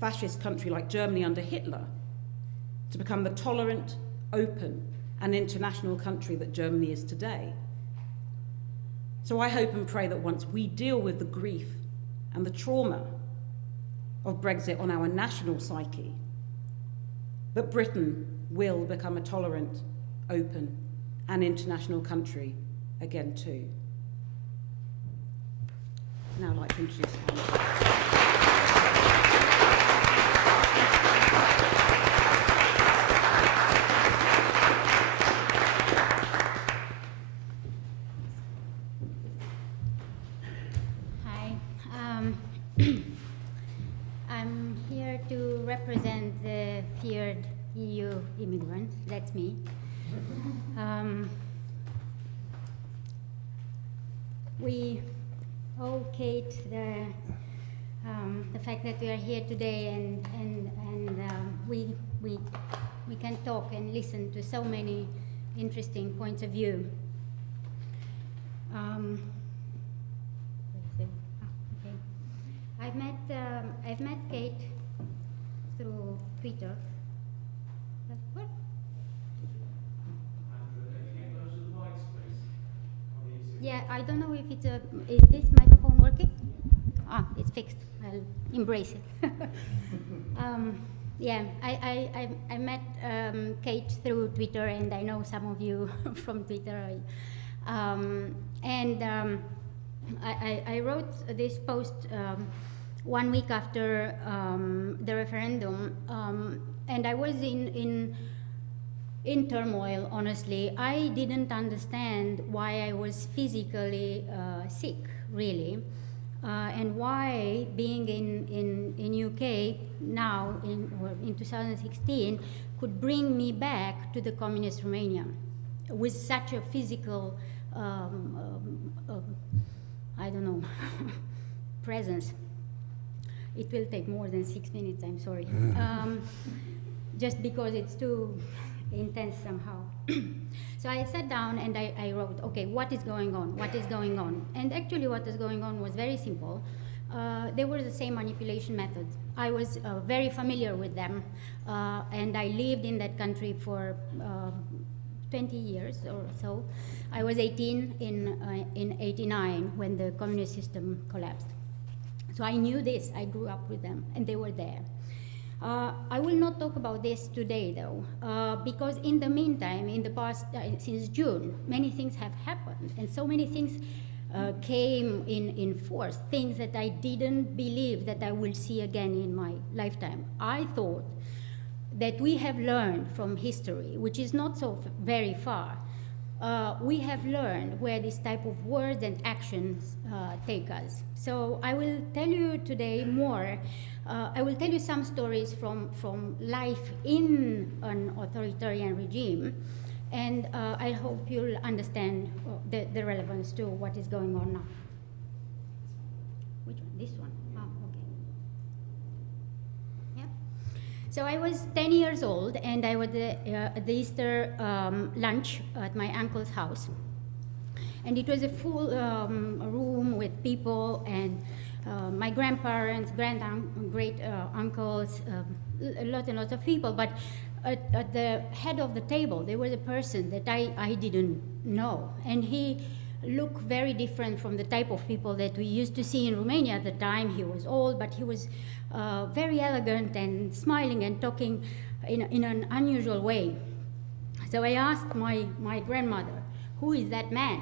fascist country like Germany under Hitler to become the tolerant, open, and international country that Germany is today. So I hope and pray that once we deal with the grief and the trauma of Brexit on our national psyche, that Britain will become a tolerant, open, and international country again too. Now I'd like to introduce Hi. I'm here to represent the feared EU immigrants. That's me. We owe Kate the fact that we are here today and we can talk and listen to so many interesting points of view. Okay. I've met Kate through Twitter. What? Yeah, I don't know if it's is this microphone working? Ah, it's fixed. I'll embrace it. Yeah, I met Kate through Twitter, and I know some of you from Twitter. I wrote this post 1 week after the referendum, and I was in turmoil, honestly. I didn't understand why I was physically sick, really, and why being in UK now, in 2016, could bring me back to the communist Romania with such a physical, I don't know, presence. It will take more than 6 minutes, I'm sorry. Just because it's too intense somehow. So I sat down and I wrote, okay, what is going on? What is going on? And actually what is going on was very simple. they were the same manipulation methods. I was very familiar with them, and I lived in that country for 20 years or so. I was 18 in 89 when the communist system collapsed. So I knew this, I grew up with them, and they were there. I will not talk about this today, though, because in the meantime, in the past, since June, many things have happened, and so many things came in force, things that I didn't believe that I will see again in my lifetime. I thought that we have learned from history, which is not so very far. We have learned where this type of words and actions take us. So I will tell you today more. I will tell you some stories from life in an authoritarian regime, and I hope you'll understand the relevance to what is going on now. Which one? This one? Oh, okay. Yeah. So I was 10 years old, and I was at the Easter lunch at my uncle's house. And it was a full room with people, and my grandparents, great uncles, lots and lots of people. But at the head of the table, there was a person that I didn't know. And he looked very different from the type of people that we used to see in Romania at the time. He was old, but he was very elegant and smiling and talking in an unusual way. So I asked my grandmother, "Who is that man?"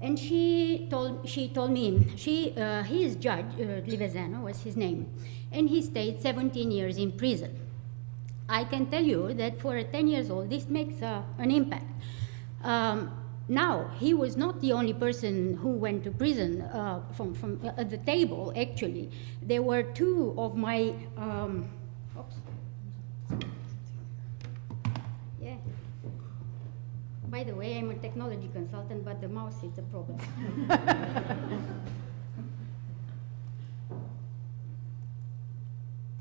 And she told me, he is Judge Livezano was his name, and he stayed 17 years in prison. I can tell you that for a 10 years old, this makes an impact. Now, he was not the only person who went to prison from at the table, actually. There were two of my, yeah. By the way, I'm a technology consultant, but the mouse is a problem.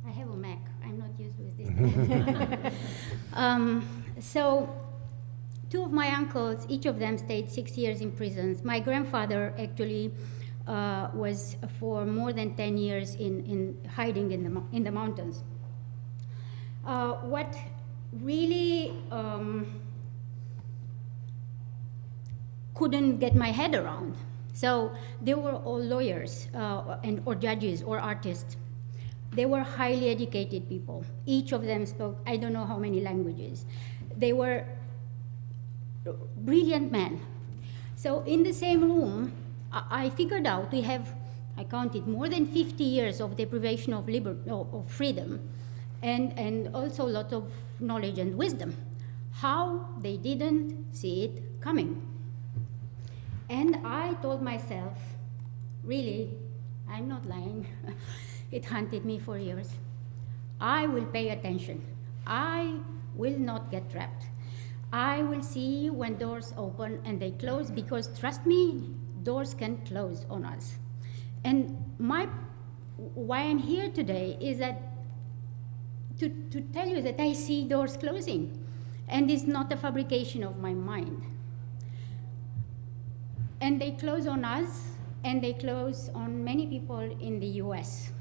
I have a Mac. I'm not used with this. So, two of my uncles, each of them stayed 6 years in prisons. My grandfather actually was for more than 10 years in hiding in the mountains. What really couldn't get my head around. So they were all lawyers or judges or artists. They were highly educated people. Each of them spoke, I don't know how many languages. They were brilliant men. So in the same room, I figured out we have, I counted, more than 50 years of deprivation of liberty, of freedom, and also a lot of knowledge and wisdom. How they didn't see it coming. And I told myself, really, I'm not lying, it haunted me for years. I will pay attention. I will not get trapped. I will see when doors open and they close, because trust me, doors can close on us. And why I'm here today is that to tell you that I see doors closing, and it's not a fabrication of my mind. And they close on us, and they close on many people in the US.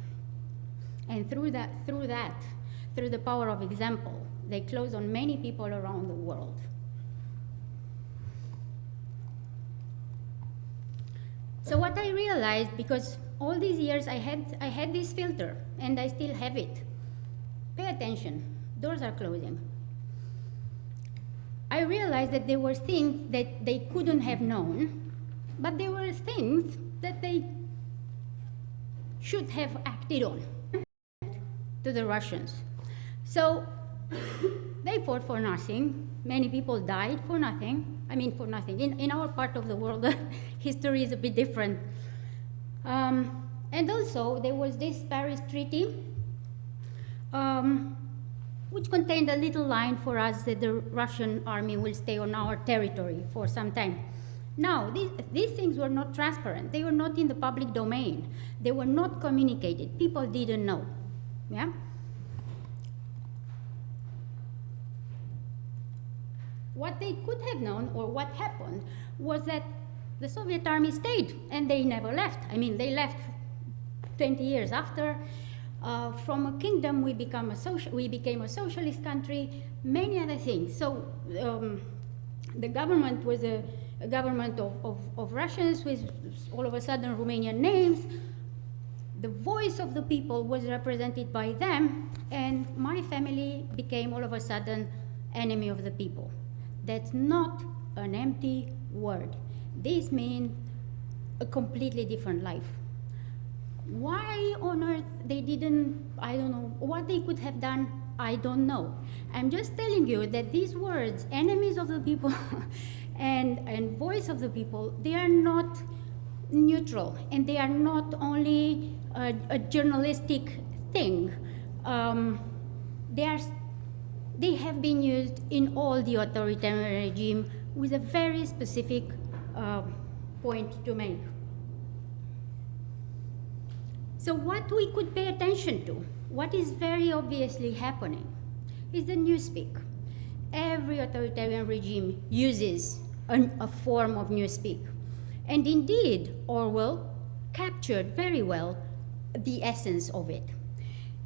And through the power of example, they close on many people around the world. So what I realized, because all these years I had this filter, and I still have it. Pay attention, doors are closing. I realized that there were things that they couldn't have known, but there were things that they should have acted on to the Russians. So they fought for nothing. Many people died for nothing. I mean, for nothing. In our part of the world, history is a bit different. And also, there was this Paris Treaty, which contained a little line for us that the Russian army will stay on our territory for some time. Now, these things were not transparent. They were not in the public domain. They were not communicated. People didn't know. Yeah? What they could have known, or what happened, was that the Soviet army stayed, and they never left. I mean, they left 20 years after. From a kingdom, we became a socialist country, many other things. So the government was a government of Russians with all of a sudden Romanian names. The voice of the people was represented by them, and my family became all of a sudden enemy of the people. That's not an empty word. This means a completely different life. Why on earth they didn't, I don't know, what they could have done, I don't know. I'm just telling you that these words, enemies of the people and voice of the people, they are not neutral, and they are not only a journalistic thing. They have been used in all the authoritarian regime with a very specific point to make. So what we could pay attention to, what is very obviously happening, is the newspeak. Every authoritarian regime uses a form of newspeak. And indeed, Orwell captured very well the essence of it.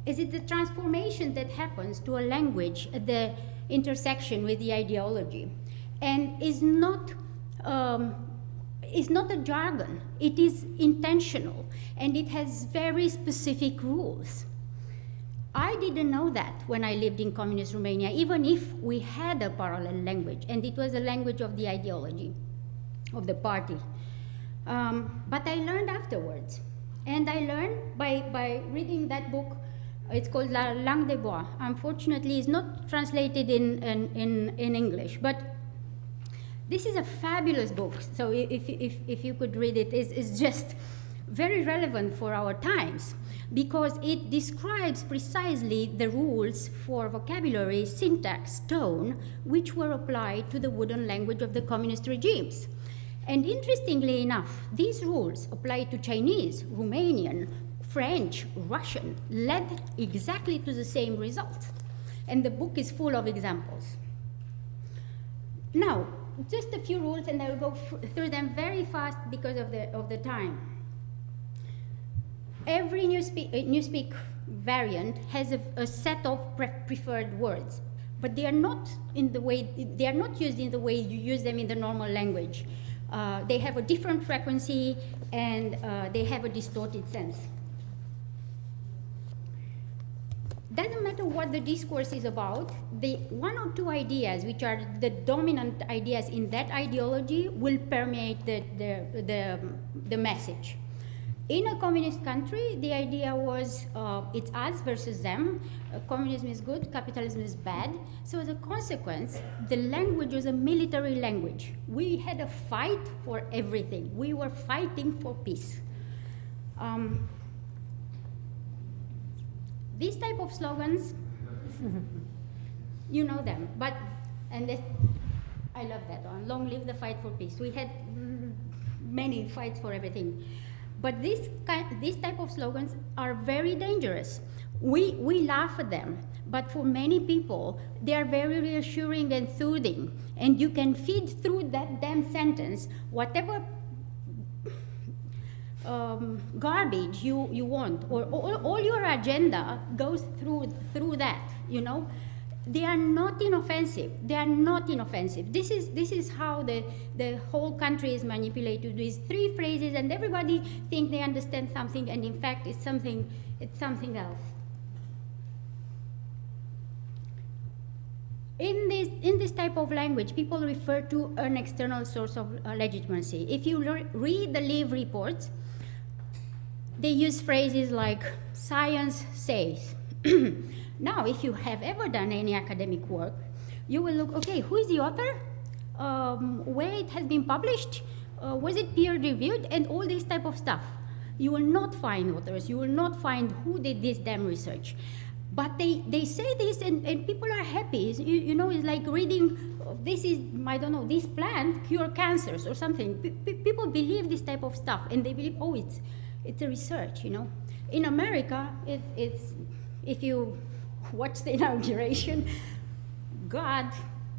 Is it the transformation that happens to a language at the intersection with the ideology, and is not a jargon, it is intentional, and it has very specific rules. I didn't know that when I lived in communist Romania, even if we had a parallel language, and it was a language of the ideology, of the party. But I learned afterwards. And I learned by reading that book. It's called La Langue des Bois. Unfortunately, it's not translated in English, but this is a fabulous book. So if you could read it, it's just very relevant for our times, because it describes precisely the rules for vocabulary, syntax, tone, which were applied to the wooden language of the communist regimes. And interestingly enough, these rules applied to Chinese, Romanian, French, Russian, led exactly to the same result. And the book is full of examples. Now, just a few rules, and I will go through them very fast because of the time. Every newspeak variant has a set of preferred words, but they are not used in the way you use them in the normal language. They have a different frequency, and they have a distorted sense. Doesn't matter what the discourse is about, the one or two ideas which are the dominant ideas in that ideology will permeate the message. In a communist country, the idea was it's us versus them. Communism is good, capitalism is bad. So as a consequence, the language was a military language. We had a fight for everything. We were fighting for peace. These type of slogans, you know them, I love that one, long live the fight for peace. We had many fights for everything. But these type of slogans are very dangerous. We laugh at them, but for many people, they are very reassuring and soothing. And you can feed through that damn sentence whatever garbage you want, or all your agenda goes through that, you know. They are not inoffensive. They are not inoffensive. This is how the whole country is manipulated with three phrases, and everybody thinks they understand something, and in fact it's something else. In this type of language, people refer to an external source of legitimacy. If you read the Leave reports, they use phrases like "science says." Now, if you have ever done any academic work, you will look, okay, who is the author? Where it has been published? Was it peer-reviewed? And all this type of stuff. You will not find authors. You will not find who did this damn research. But they say this, and people are happy. You know, it's like reading, this is, I don't know, this plant cure cancers or something. People believe this type of stuff, and they believe, oh, it's a research, you know. In America, if you watch the inauguration, God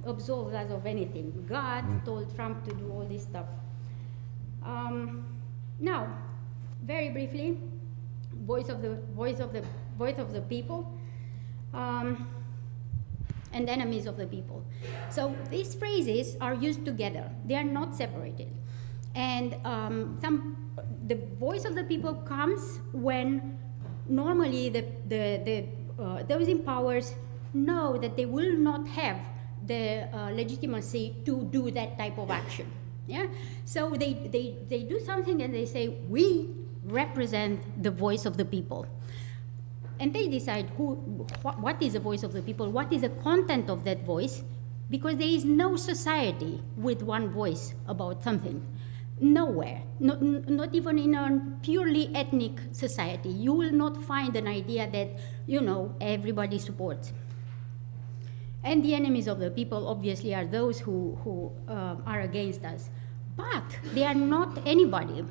absolves us of anything. God told Trump to do all this stuff. Now, very briefly, voice of the people, and enemies of the people. So these phrases are used together; they are not separated. And the voice of the people comes when normally those in powers know that they will not have the legitimacy to do that type of action. Yeah, so they do something and they say, we represent the voice of the people. And they decide what is the voice of the people, what is the content of that voice, because there is no society with one voice about something. Nowhere, not even in a purely ethnic society, you will not find an idea that, you know, everybody supports. And the enemies of the people obviously are those who are against us. But they are not anybody.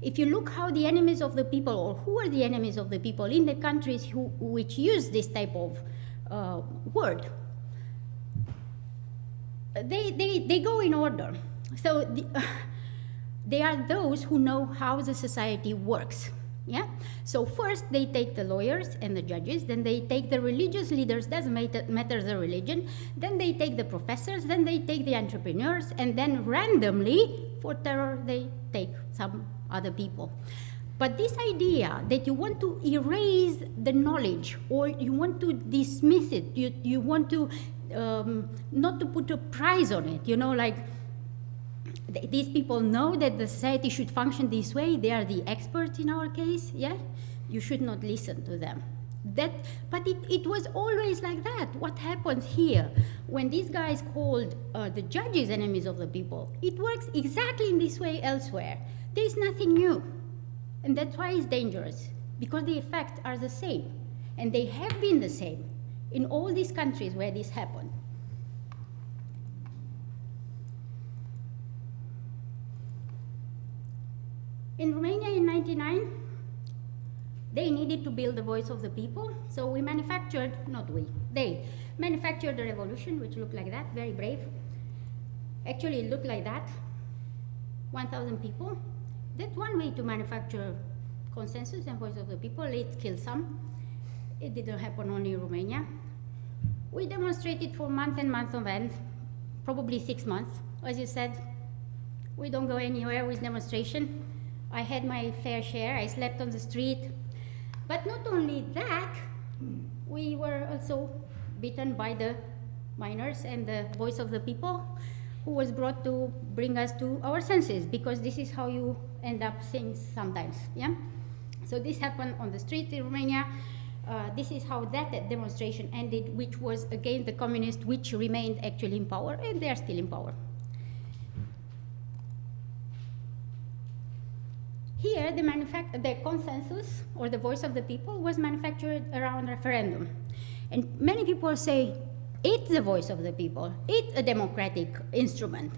If you look how the enemies of the people, or who are the enemies of the people in the countries which use this type of word, they go in order. So they are those who know how the society works. Yeah? So first they take the lawyers and the judges, then they take the religious leaders, doesn't matter the religion, then they take the professors, then they take the entrepreneurs, and then randomly, for terror, they take some other people. But this idea that you want to erase the knowledge, or you want to dismiss it, you want to not to put a price on it, you know, like these people know that the society should function this way, they are the experts in our case, yeah? You should not listen to them. But it was always like that. What happens here, when these guys called the judges enemies of the people, it works exactly in this way elsewhere. There's nothing new. And that's why it's dangerous, because the effects are the same. And they have been the same in all these countries where this happened. In Romania in '99, they needed to build the voice of the people, so we manufactured, they manufactured a revolution which looked like that, very brave. Actually, it looked like that, 1,000 people. That's one way to manufacture consensus and voice of the people. It killed some. It didn't happen only in Romania. We demonstrated for months and months on end, probably 6 months. As you said, we don't go anywhere with demonstration. I had my fair share, I slept on the street. But not only that, we were also beaten by the miners and the voice of the people, who was brought to bring us to our senses, because this is how you end up things sometimes, yeah? So this happened on the street in Romania. This is how that demonstration ended, which was against the communists, which remained actually in power, and they are still in power. Here, the consensus, or the voice of the people, was manufactured around referendum. And many people say, it's the voice of the people, it's a democratic instrument.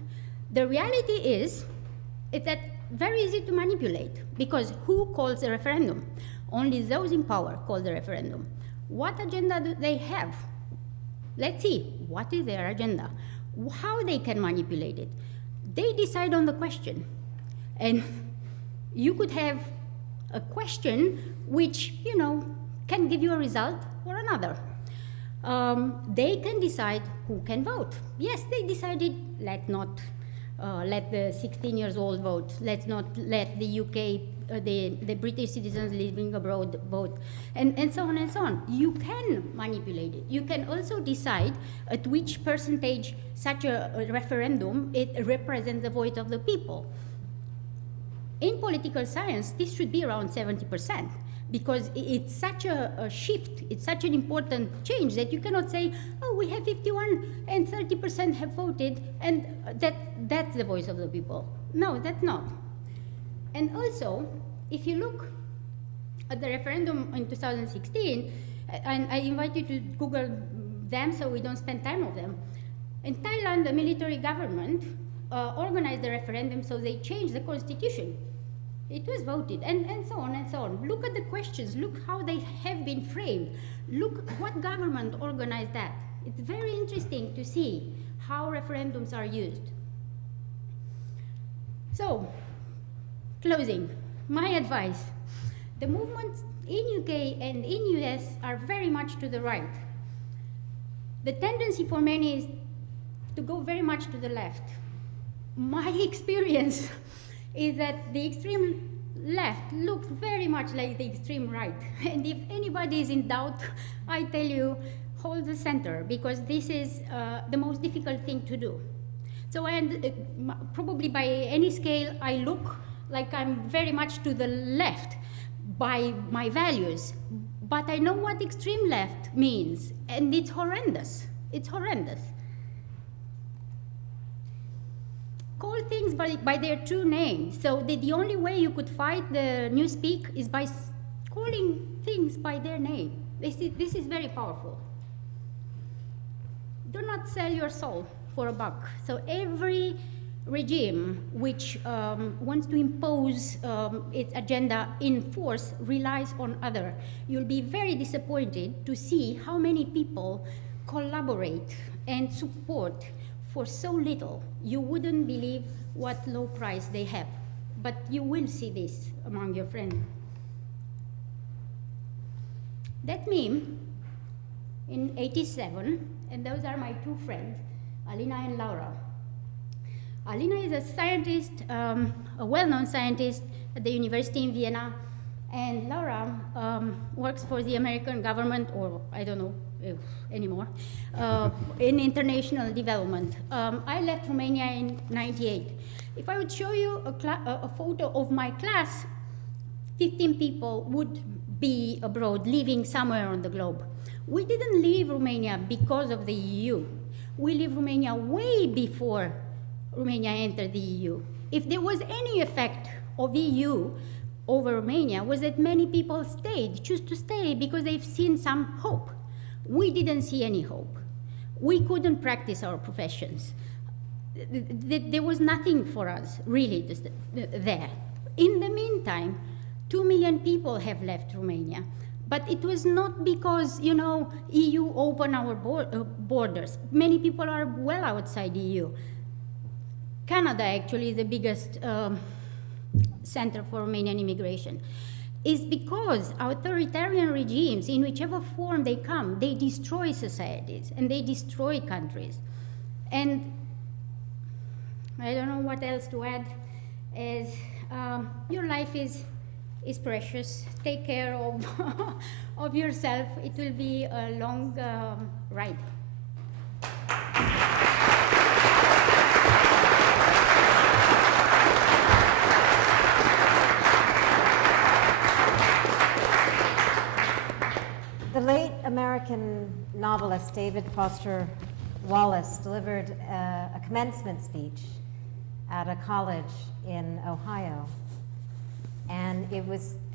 The reality is, it's that very easy to manipulate, because who calls a referendum? Only those in power call the referendum. What agenda do they have? Let's see, what is their agenda? How they can manipulate it? They decide on the question. And you could have a question which, you know, can give you a result or another. They can decide who can vote. Yes, they decided, let's not let the 16 years old vote. Let's not let the UK, the British citizens living abroad vote, and so on and so on. You can manipulate it. You can also decide at which percentage such a referendum it represents the voice of the people. In political science, this should be around 70%, because it's such a shift, it's such an important change that you cannot say, oh, we have 51 and 30% have voted, and that's the voice of the people. No, that's not. And also, if you look at the referendum in 2016, and I invite you to Google them so we don't spend time on them. In Thailand, the military government organized the referendum, so they changed the constitution. It was voted, and so on and so on. Look at the questions, look how they have been framed. Look what government organized that. It's very interesting to see how referendums are used. So, closing, my advice. The movements in UK and in US are very much to the right. The tendency for many is to go very much to the left. My experience is that the extreme left looks very much like the extreme right. And if anybody is in doubt, I tell you, hold the center, because this is the most difficult thing to do. So probably by any scale, I look like I'm very much to the left by my values, but I know what extreme left means, and it's horrendous. It's horrendous. Call things by their true name. So the only way you could fight the newspeak is by calling things by their name. This is very powerful. Do not sell your soul for a buck. So every regime which wants to impose its agenda in force relies on other. You'll be very disappointed to see how many people collaborate and support for so little. You wouldn't believe what low price they have, but you will see this among your friends. That meme in '87, and those are my two friends, Alina and Laura. Alina is a scientist, a well-known scientist at the university in Vienna, and Laura works for the American government, or I don't know anymore, in international development. I left Romania in '98. If I would show you a photo of my class, 15 people would be abroad, living somewhere on the globe. We didn't leave Romania because of the EU. We leave Romania way before Romania entered the EU. If there was any effect of EU over Romania, was that many people choose to stay because they've seen some hope. We didn't see any hope. We couldn't practice our professions. There was nothing for us really there. In the meantime, 2 million people have left Romania. But it was not because, EU opened our borders. Many people are well outside EU. Canada actually is the biggest center for Romanian immigration. Is because authoritarian regimes, in whichever form they come, they destroy societies and they destroy countries. And I don't know what else to add, as your life is precious. Take care of, of yourself. It will be a long ride. The late American novelist David Foster Wallace delivered a commencement speech at a college in Ohio, and it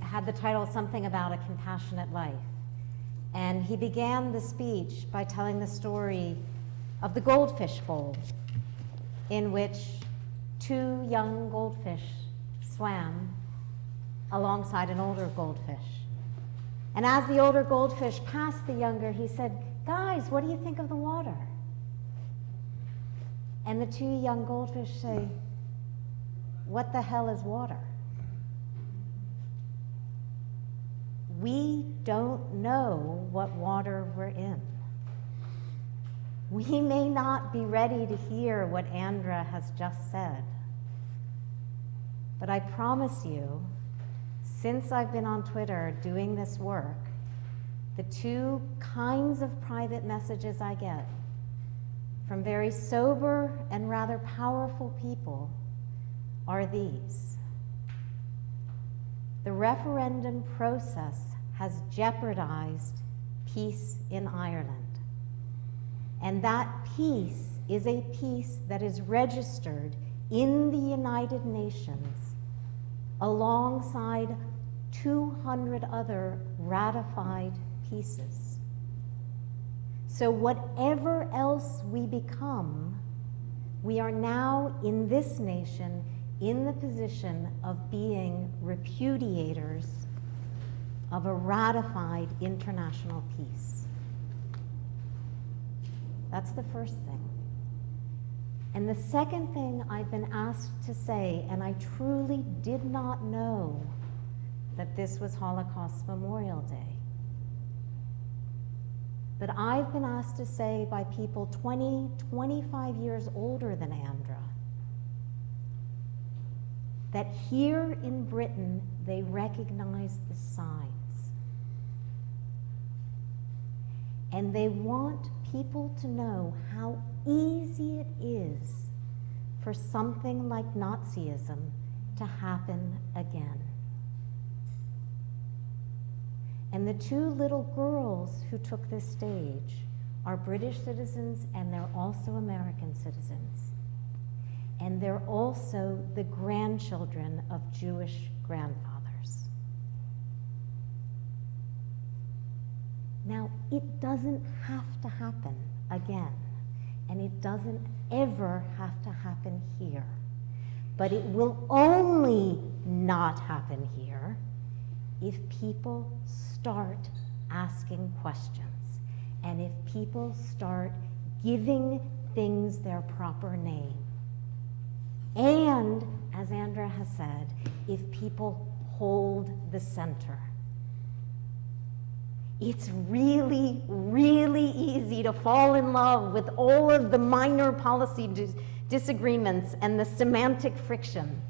had the title Something About a Compassionate Life. And he began the speech by telling the story of the goldfish bowl, in which 2 young goldfish swam alongside an older goldfish. And as the older goldfish passed the younger, he said, "Guys, what do you think of the water?" And the 2 young goldfish say, "What the hell is water?" We don't know what water we're in. We may not be ready to hear what Andra has just said. But I promise you, since I've been on Twitter doing this work, the 2 kinds of private messages I get from very sober and rather powerful people are these. The referendum process has jeopardized peace in Ireland. And that peace is a peace that is registered in the United Nations alongside 200 other ratified pieces. So whatever else we become, we are now in this nation in the position of being repudiators of a ratified international peace. That's the first thing. And the second thing I've been asked to say, and I truly did not know that this was Holocaust Memorial Day, but I've been asked to say by people 20, 25 years older than Andra, that here in Britain they recognize the signs. And they want people to know how easy it is for something like Nazism to happen again. And the two little girls who took this stage are British citizens, and they're also American citizens. And they're also the grandchildren of Jewish grandfathers. Now, it doesn't have to happen again, and it doesn't ever have to happen here. But it will only not happen here if people start asking questions, and if people start giving things their proper name. And, as Andra has said, if people hold the center. It's really, really easy to fall in love with all of the minor policy disagreements and the semantic friction.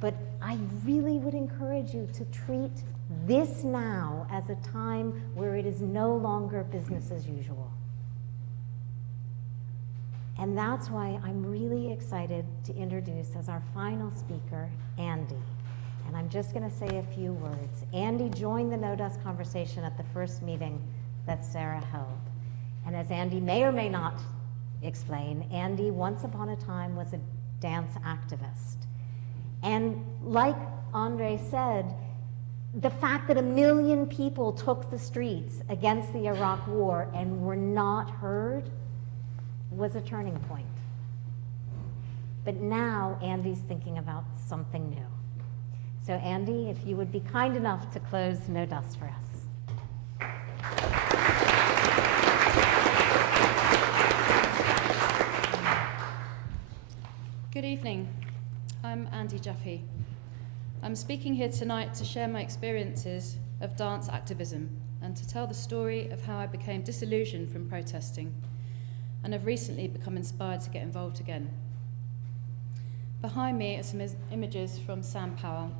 But I really would encourage you to treat this now as a time where it is no longer business as usual. And that's why I'm really excited to introduce as our final speaker, Andy. And I'm just going to say a few words. Andy joined the No Dust conversation at the first meeting that Sarah held. And as Andy may or may not explain, Andy once upon a time was a dance activist. And like Andre said, the fact that 1 million people took the streets against the Iraq War and were not heard was a turning point. But now Andy's thinking about something new. So Andy, if you would be kind enough to close No Dust for us. Good evening. I'm Andy Jaffe. I'm speaking here tonight to share my experiences of dance activism and to tell the story of how I became disillusioned from protesting and have recently become inspired to get involved again. Behind me are some images from Sam Powell,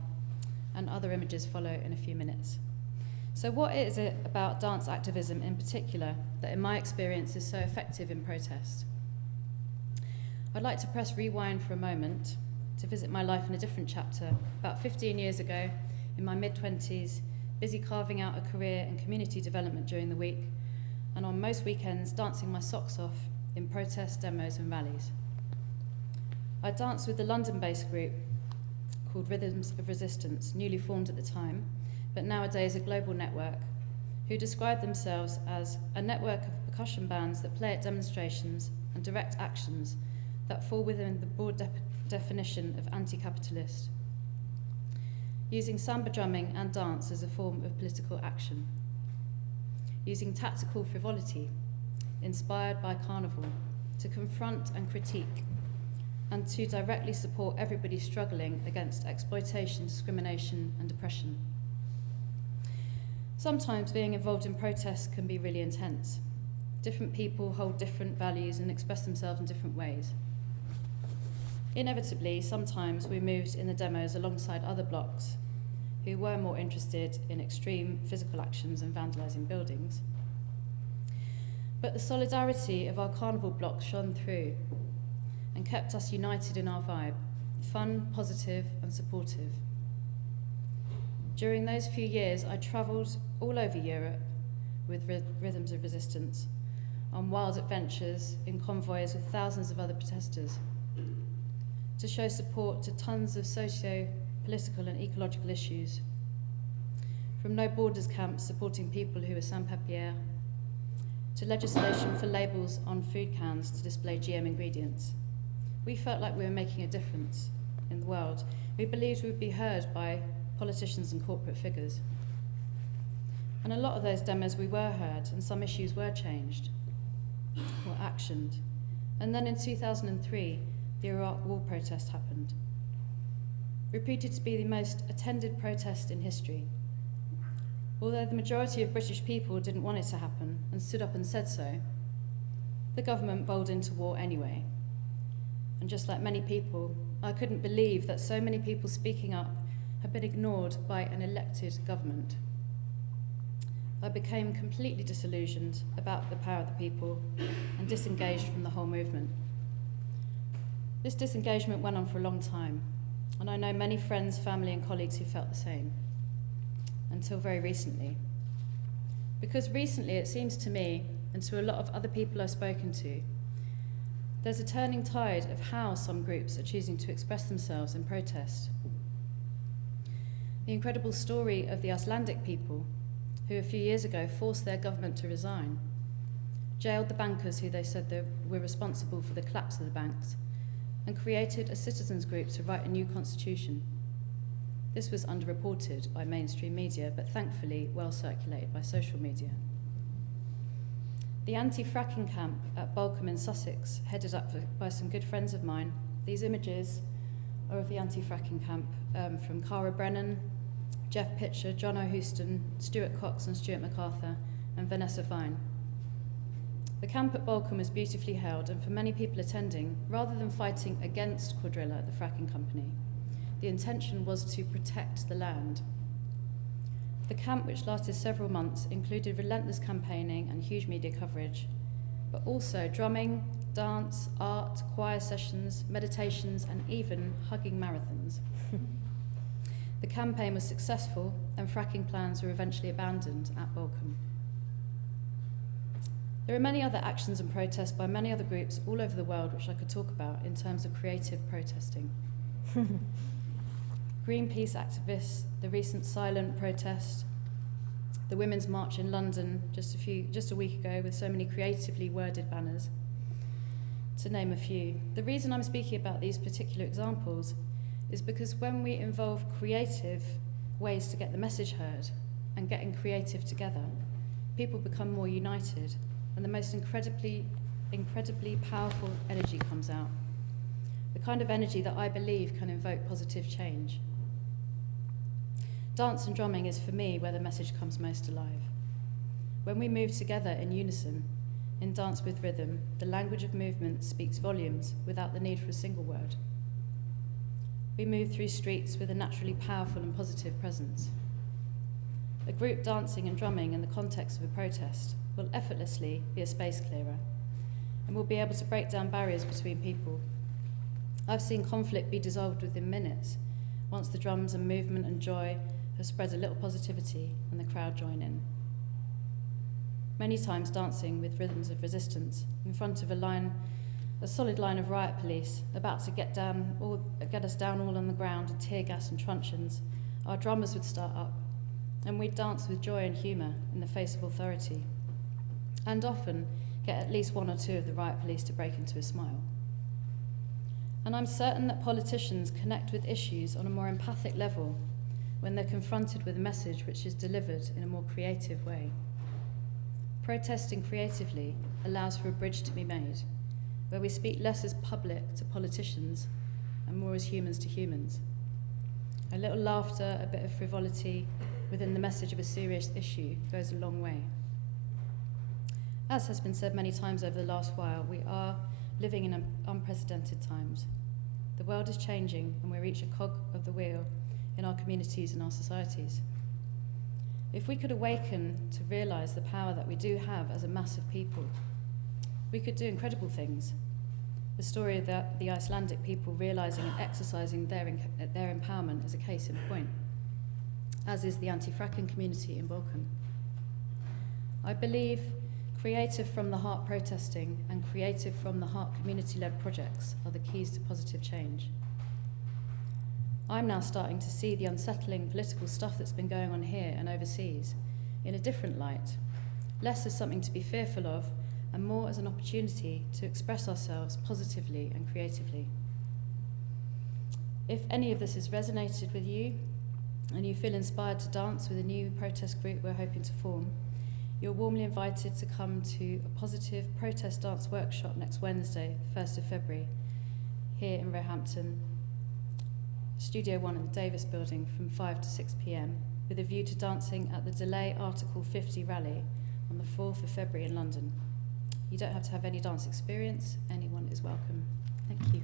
and other images follow in a few minutes. So what is it about dance activism in particular that in my experience is so effective in protest? I'd like to press rewind for a moment to visit my life in a different chapter. About 15 years ago, in my mid-20s, busy carving out a career in community development during the week, and on most weekends dancing my socks off in protest demos and rallies. I danced with the London-based group called Rhythms of Resistance, newly formed at the time, but nowadays a global network, who describe themselves as a network of percussion bands that play at demonstrations and direct actions that fall within the broad definition of anti-capitalist, using samba drumming and dance as a form of political action, using tactical frivolity, inspired by carnival, to confront and critique, and to directly support everybody struggling against exploitation, discrimination, and oppression. Sometimes being involved in protests can be really intense. Different people hold different values and express themselves in different ways. Inevitably, sometimes we moved in the demos alongside other blocks who were more interested in extreme physical actions and vandalising buildings. But the solidarity of our carnival block shone through and kept us united in our vibe, fun, positive, and supportive. During those few years, I travelled all over Europe with Rhythms of Resistance, on wild adventures in convoys with thousands of other protesters, to show support to tons of socio-political and ecological issues, from No Borders camps supporting people who were sans-papiers, to legislation for labels on food cans to display GM ingredients. We felt like we were making a difference in the world. We believed we would be heard by politicians and corporate figures. And a lot of those demos we were heard, and some issues were changed or actioned. And then in 2003, the Iraq War protest happened. Reputed to be the most attended protest in history. Although the majority of British people didn't want it to happen and stood up and said so, the government bowled into war anyway. And just like many people, I couldn't believe that so many people speaking up had been ignored by an elected government. I became completely disillusioned about the power of the people and disengaged from the whole movement. This disengagement went on for a long time, and I know many friends, family and colleagues who felt the same, until very recently. Because recently it seems to me, and to a lot of other people I've spoken to, there's a turning tide of how some groups are choosing to express themselves in protest. The incredible story of the Icelandic people, who a few years ago forced their government to resign, jailed the bankers who they said they were responsible for the collapse of the banks, and created a citizens group to write a new constitution. This was underreported by mainstream media, but thankfully well circulated by social media. The anti-fracking camp at Balcombe in Sussex, headed up by some good friends of mine. These images are of the anti-fracking camp from Cara Brennan, Jeff Pitcher, John O'Houston, Stuart Cox and Stuart MacArthur, and Vanessa Vine. The camp at Balcombe was beautifully held, and for many people attending, rather than fighting against Quadrilla, the fracking company, the intention was to protect the land. The camp, which lasted several months, included relentless campaigning and huge media coverage, but also drumming, dance, art, choir sessions, meditations, and even hugging marathons. The campaign was successful, and fracking plans were eventually abandoned at Balcombe. There are many other actions and protests by many other groups all over the world which I could talk about in terms of creative protesting. Greenpeace activists, the recent silent protest, the Women's March in London just a week ago with so many creatively worded banners, to name a few. The reason I'm speaking about these particular examples is because when we involve creative ways to get the message heard and getting creative together, people become more united, and the most incredibly powerful energy comes out. The kind of energy that I believe can invoke positive change. Dance and drumming is, for me, where the message comes most alive. When we move together in unison, in dance with rhythm, the language of movement speaks volumes without the need for a single word. We move through streets with a naturally powerful and positive presence. A group dancing and drumming in the context of a protest will effortlessly be a space clearer, and will be able to break down barriers between people. I've seen conflict be dissolved within minutes, once the drums and movement and joy have spread a little positivity and the crowd join in. Many times dancing with rhythms of resistance in front of a solid line of riot police about to get us down all on the ground in tear gas and truncheons, our drummers would start up, and we'd dance with joy and humour in the face of authority, and often get at least one or two of the riot police to break into a smile. And I'm certain that politicians connect with issues on a more empathic level when they're confronted with a message which is delivered in a more creative way. Protesting creatively allows for a bridge to be made, where we speak less as public to politicians and more as humans to humans. A little laughter, a bit of frivolity within the message of a serious issue goes a long way. As has been said many times over the last while, we are living in unprecedented times. The world is changing, and we're each a cog of the wheel in our communities and our societies. If we could awaken to realise the power that we do have as a mass of people, we could do incredible things. The story of the Icelandic people realising and exercising their empowerment is a case in point, as is the anti-fracking community in Balcombe. I believe creative from the heart protesting and creative from the heart community-led projects are the keys to positive change. I'm now starting to see the unsettling political stuff that's been going on here and overseas in a different light, less as something to be fearful of and more as an opportunity to express ourselves positively and creatively. If any of this has resonated with you and you feel inspired to dance with a new protest group we're hoping to form, You're warmly invited to come to a positive protest dance workshop next Wednesday, 1st of February, here in Roehampton, Studio 1 in the Davis building from 5 to 6 p.m, with a view to dancing at the Delay Article 50 rally on the 4th of February in London. You don't have to have any dance experience, anyone is welcome. Thank you.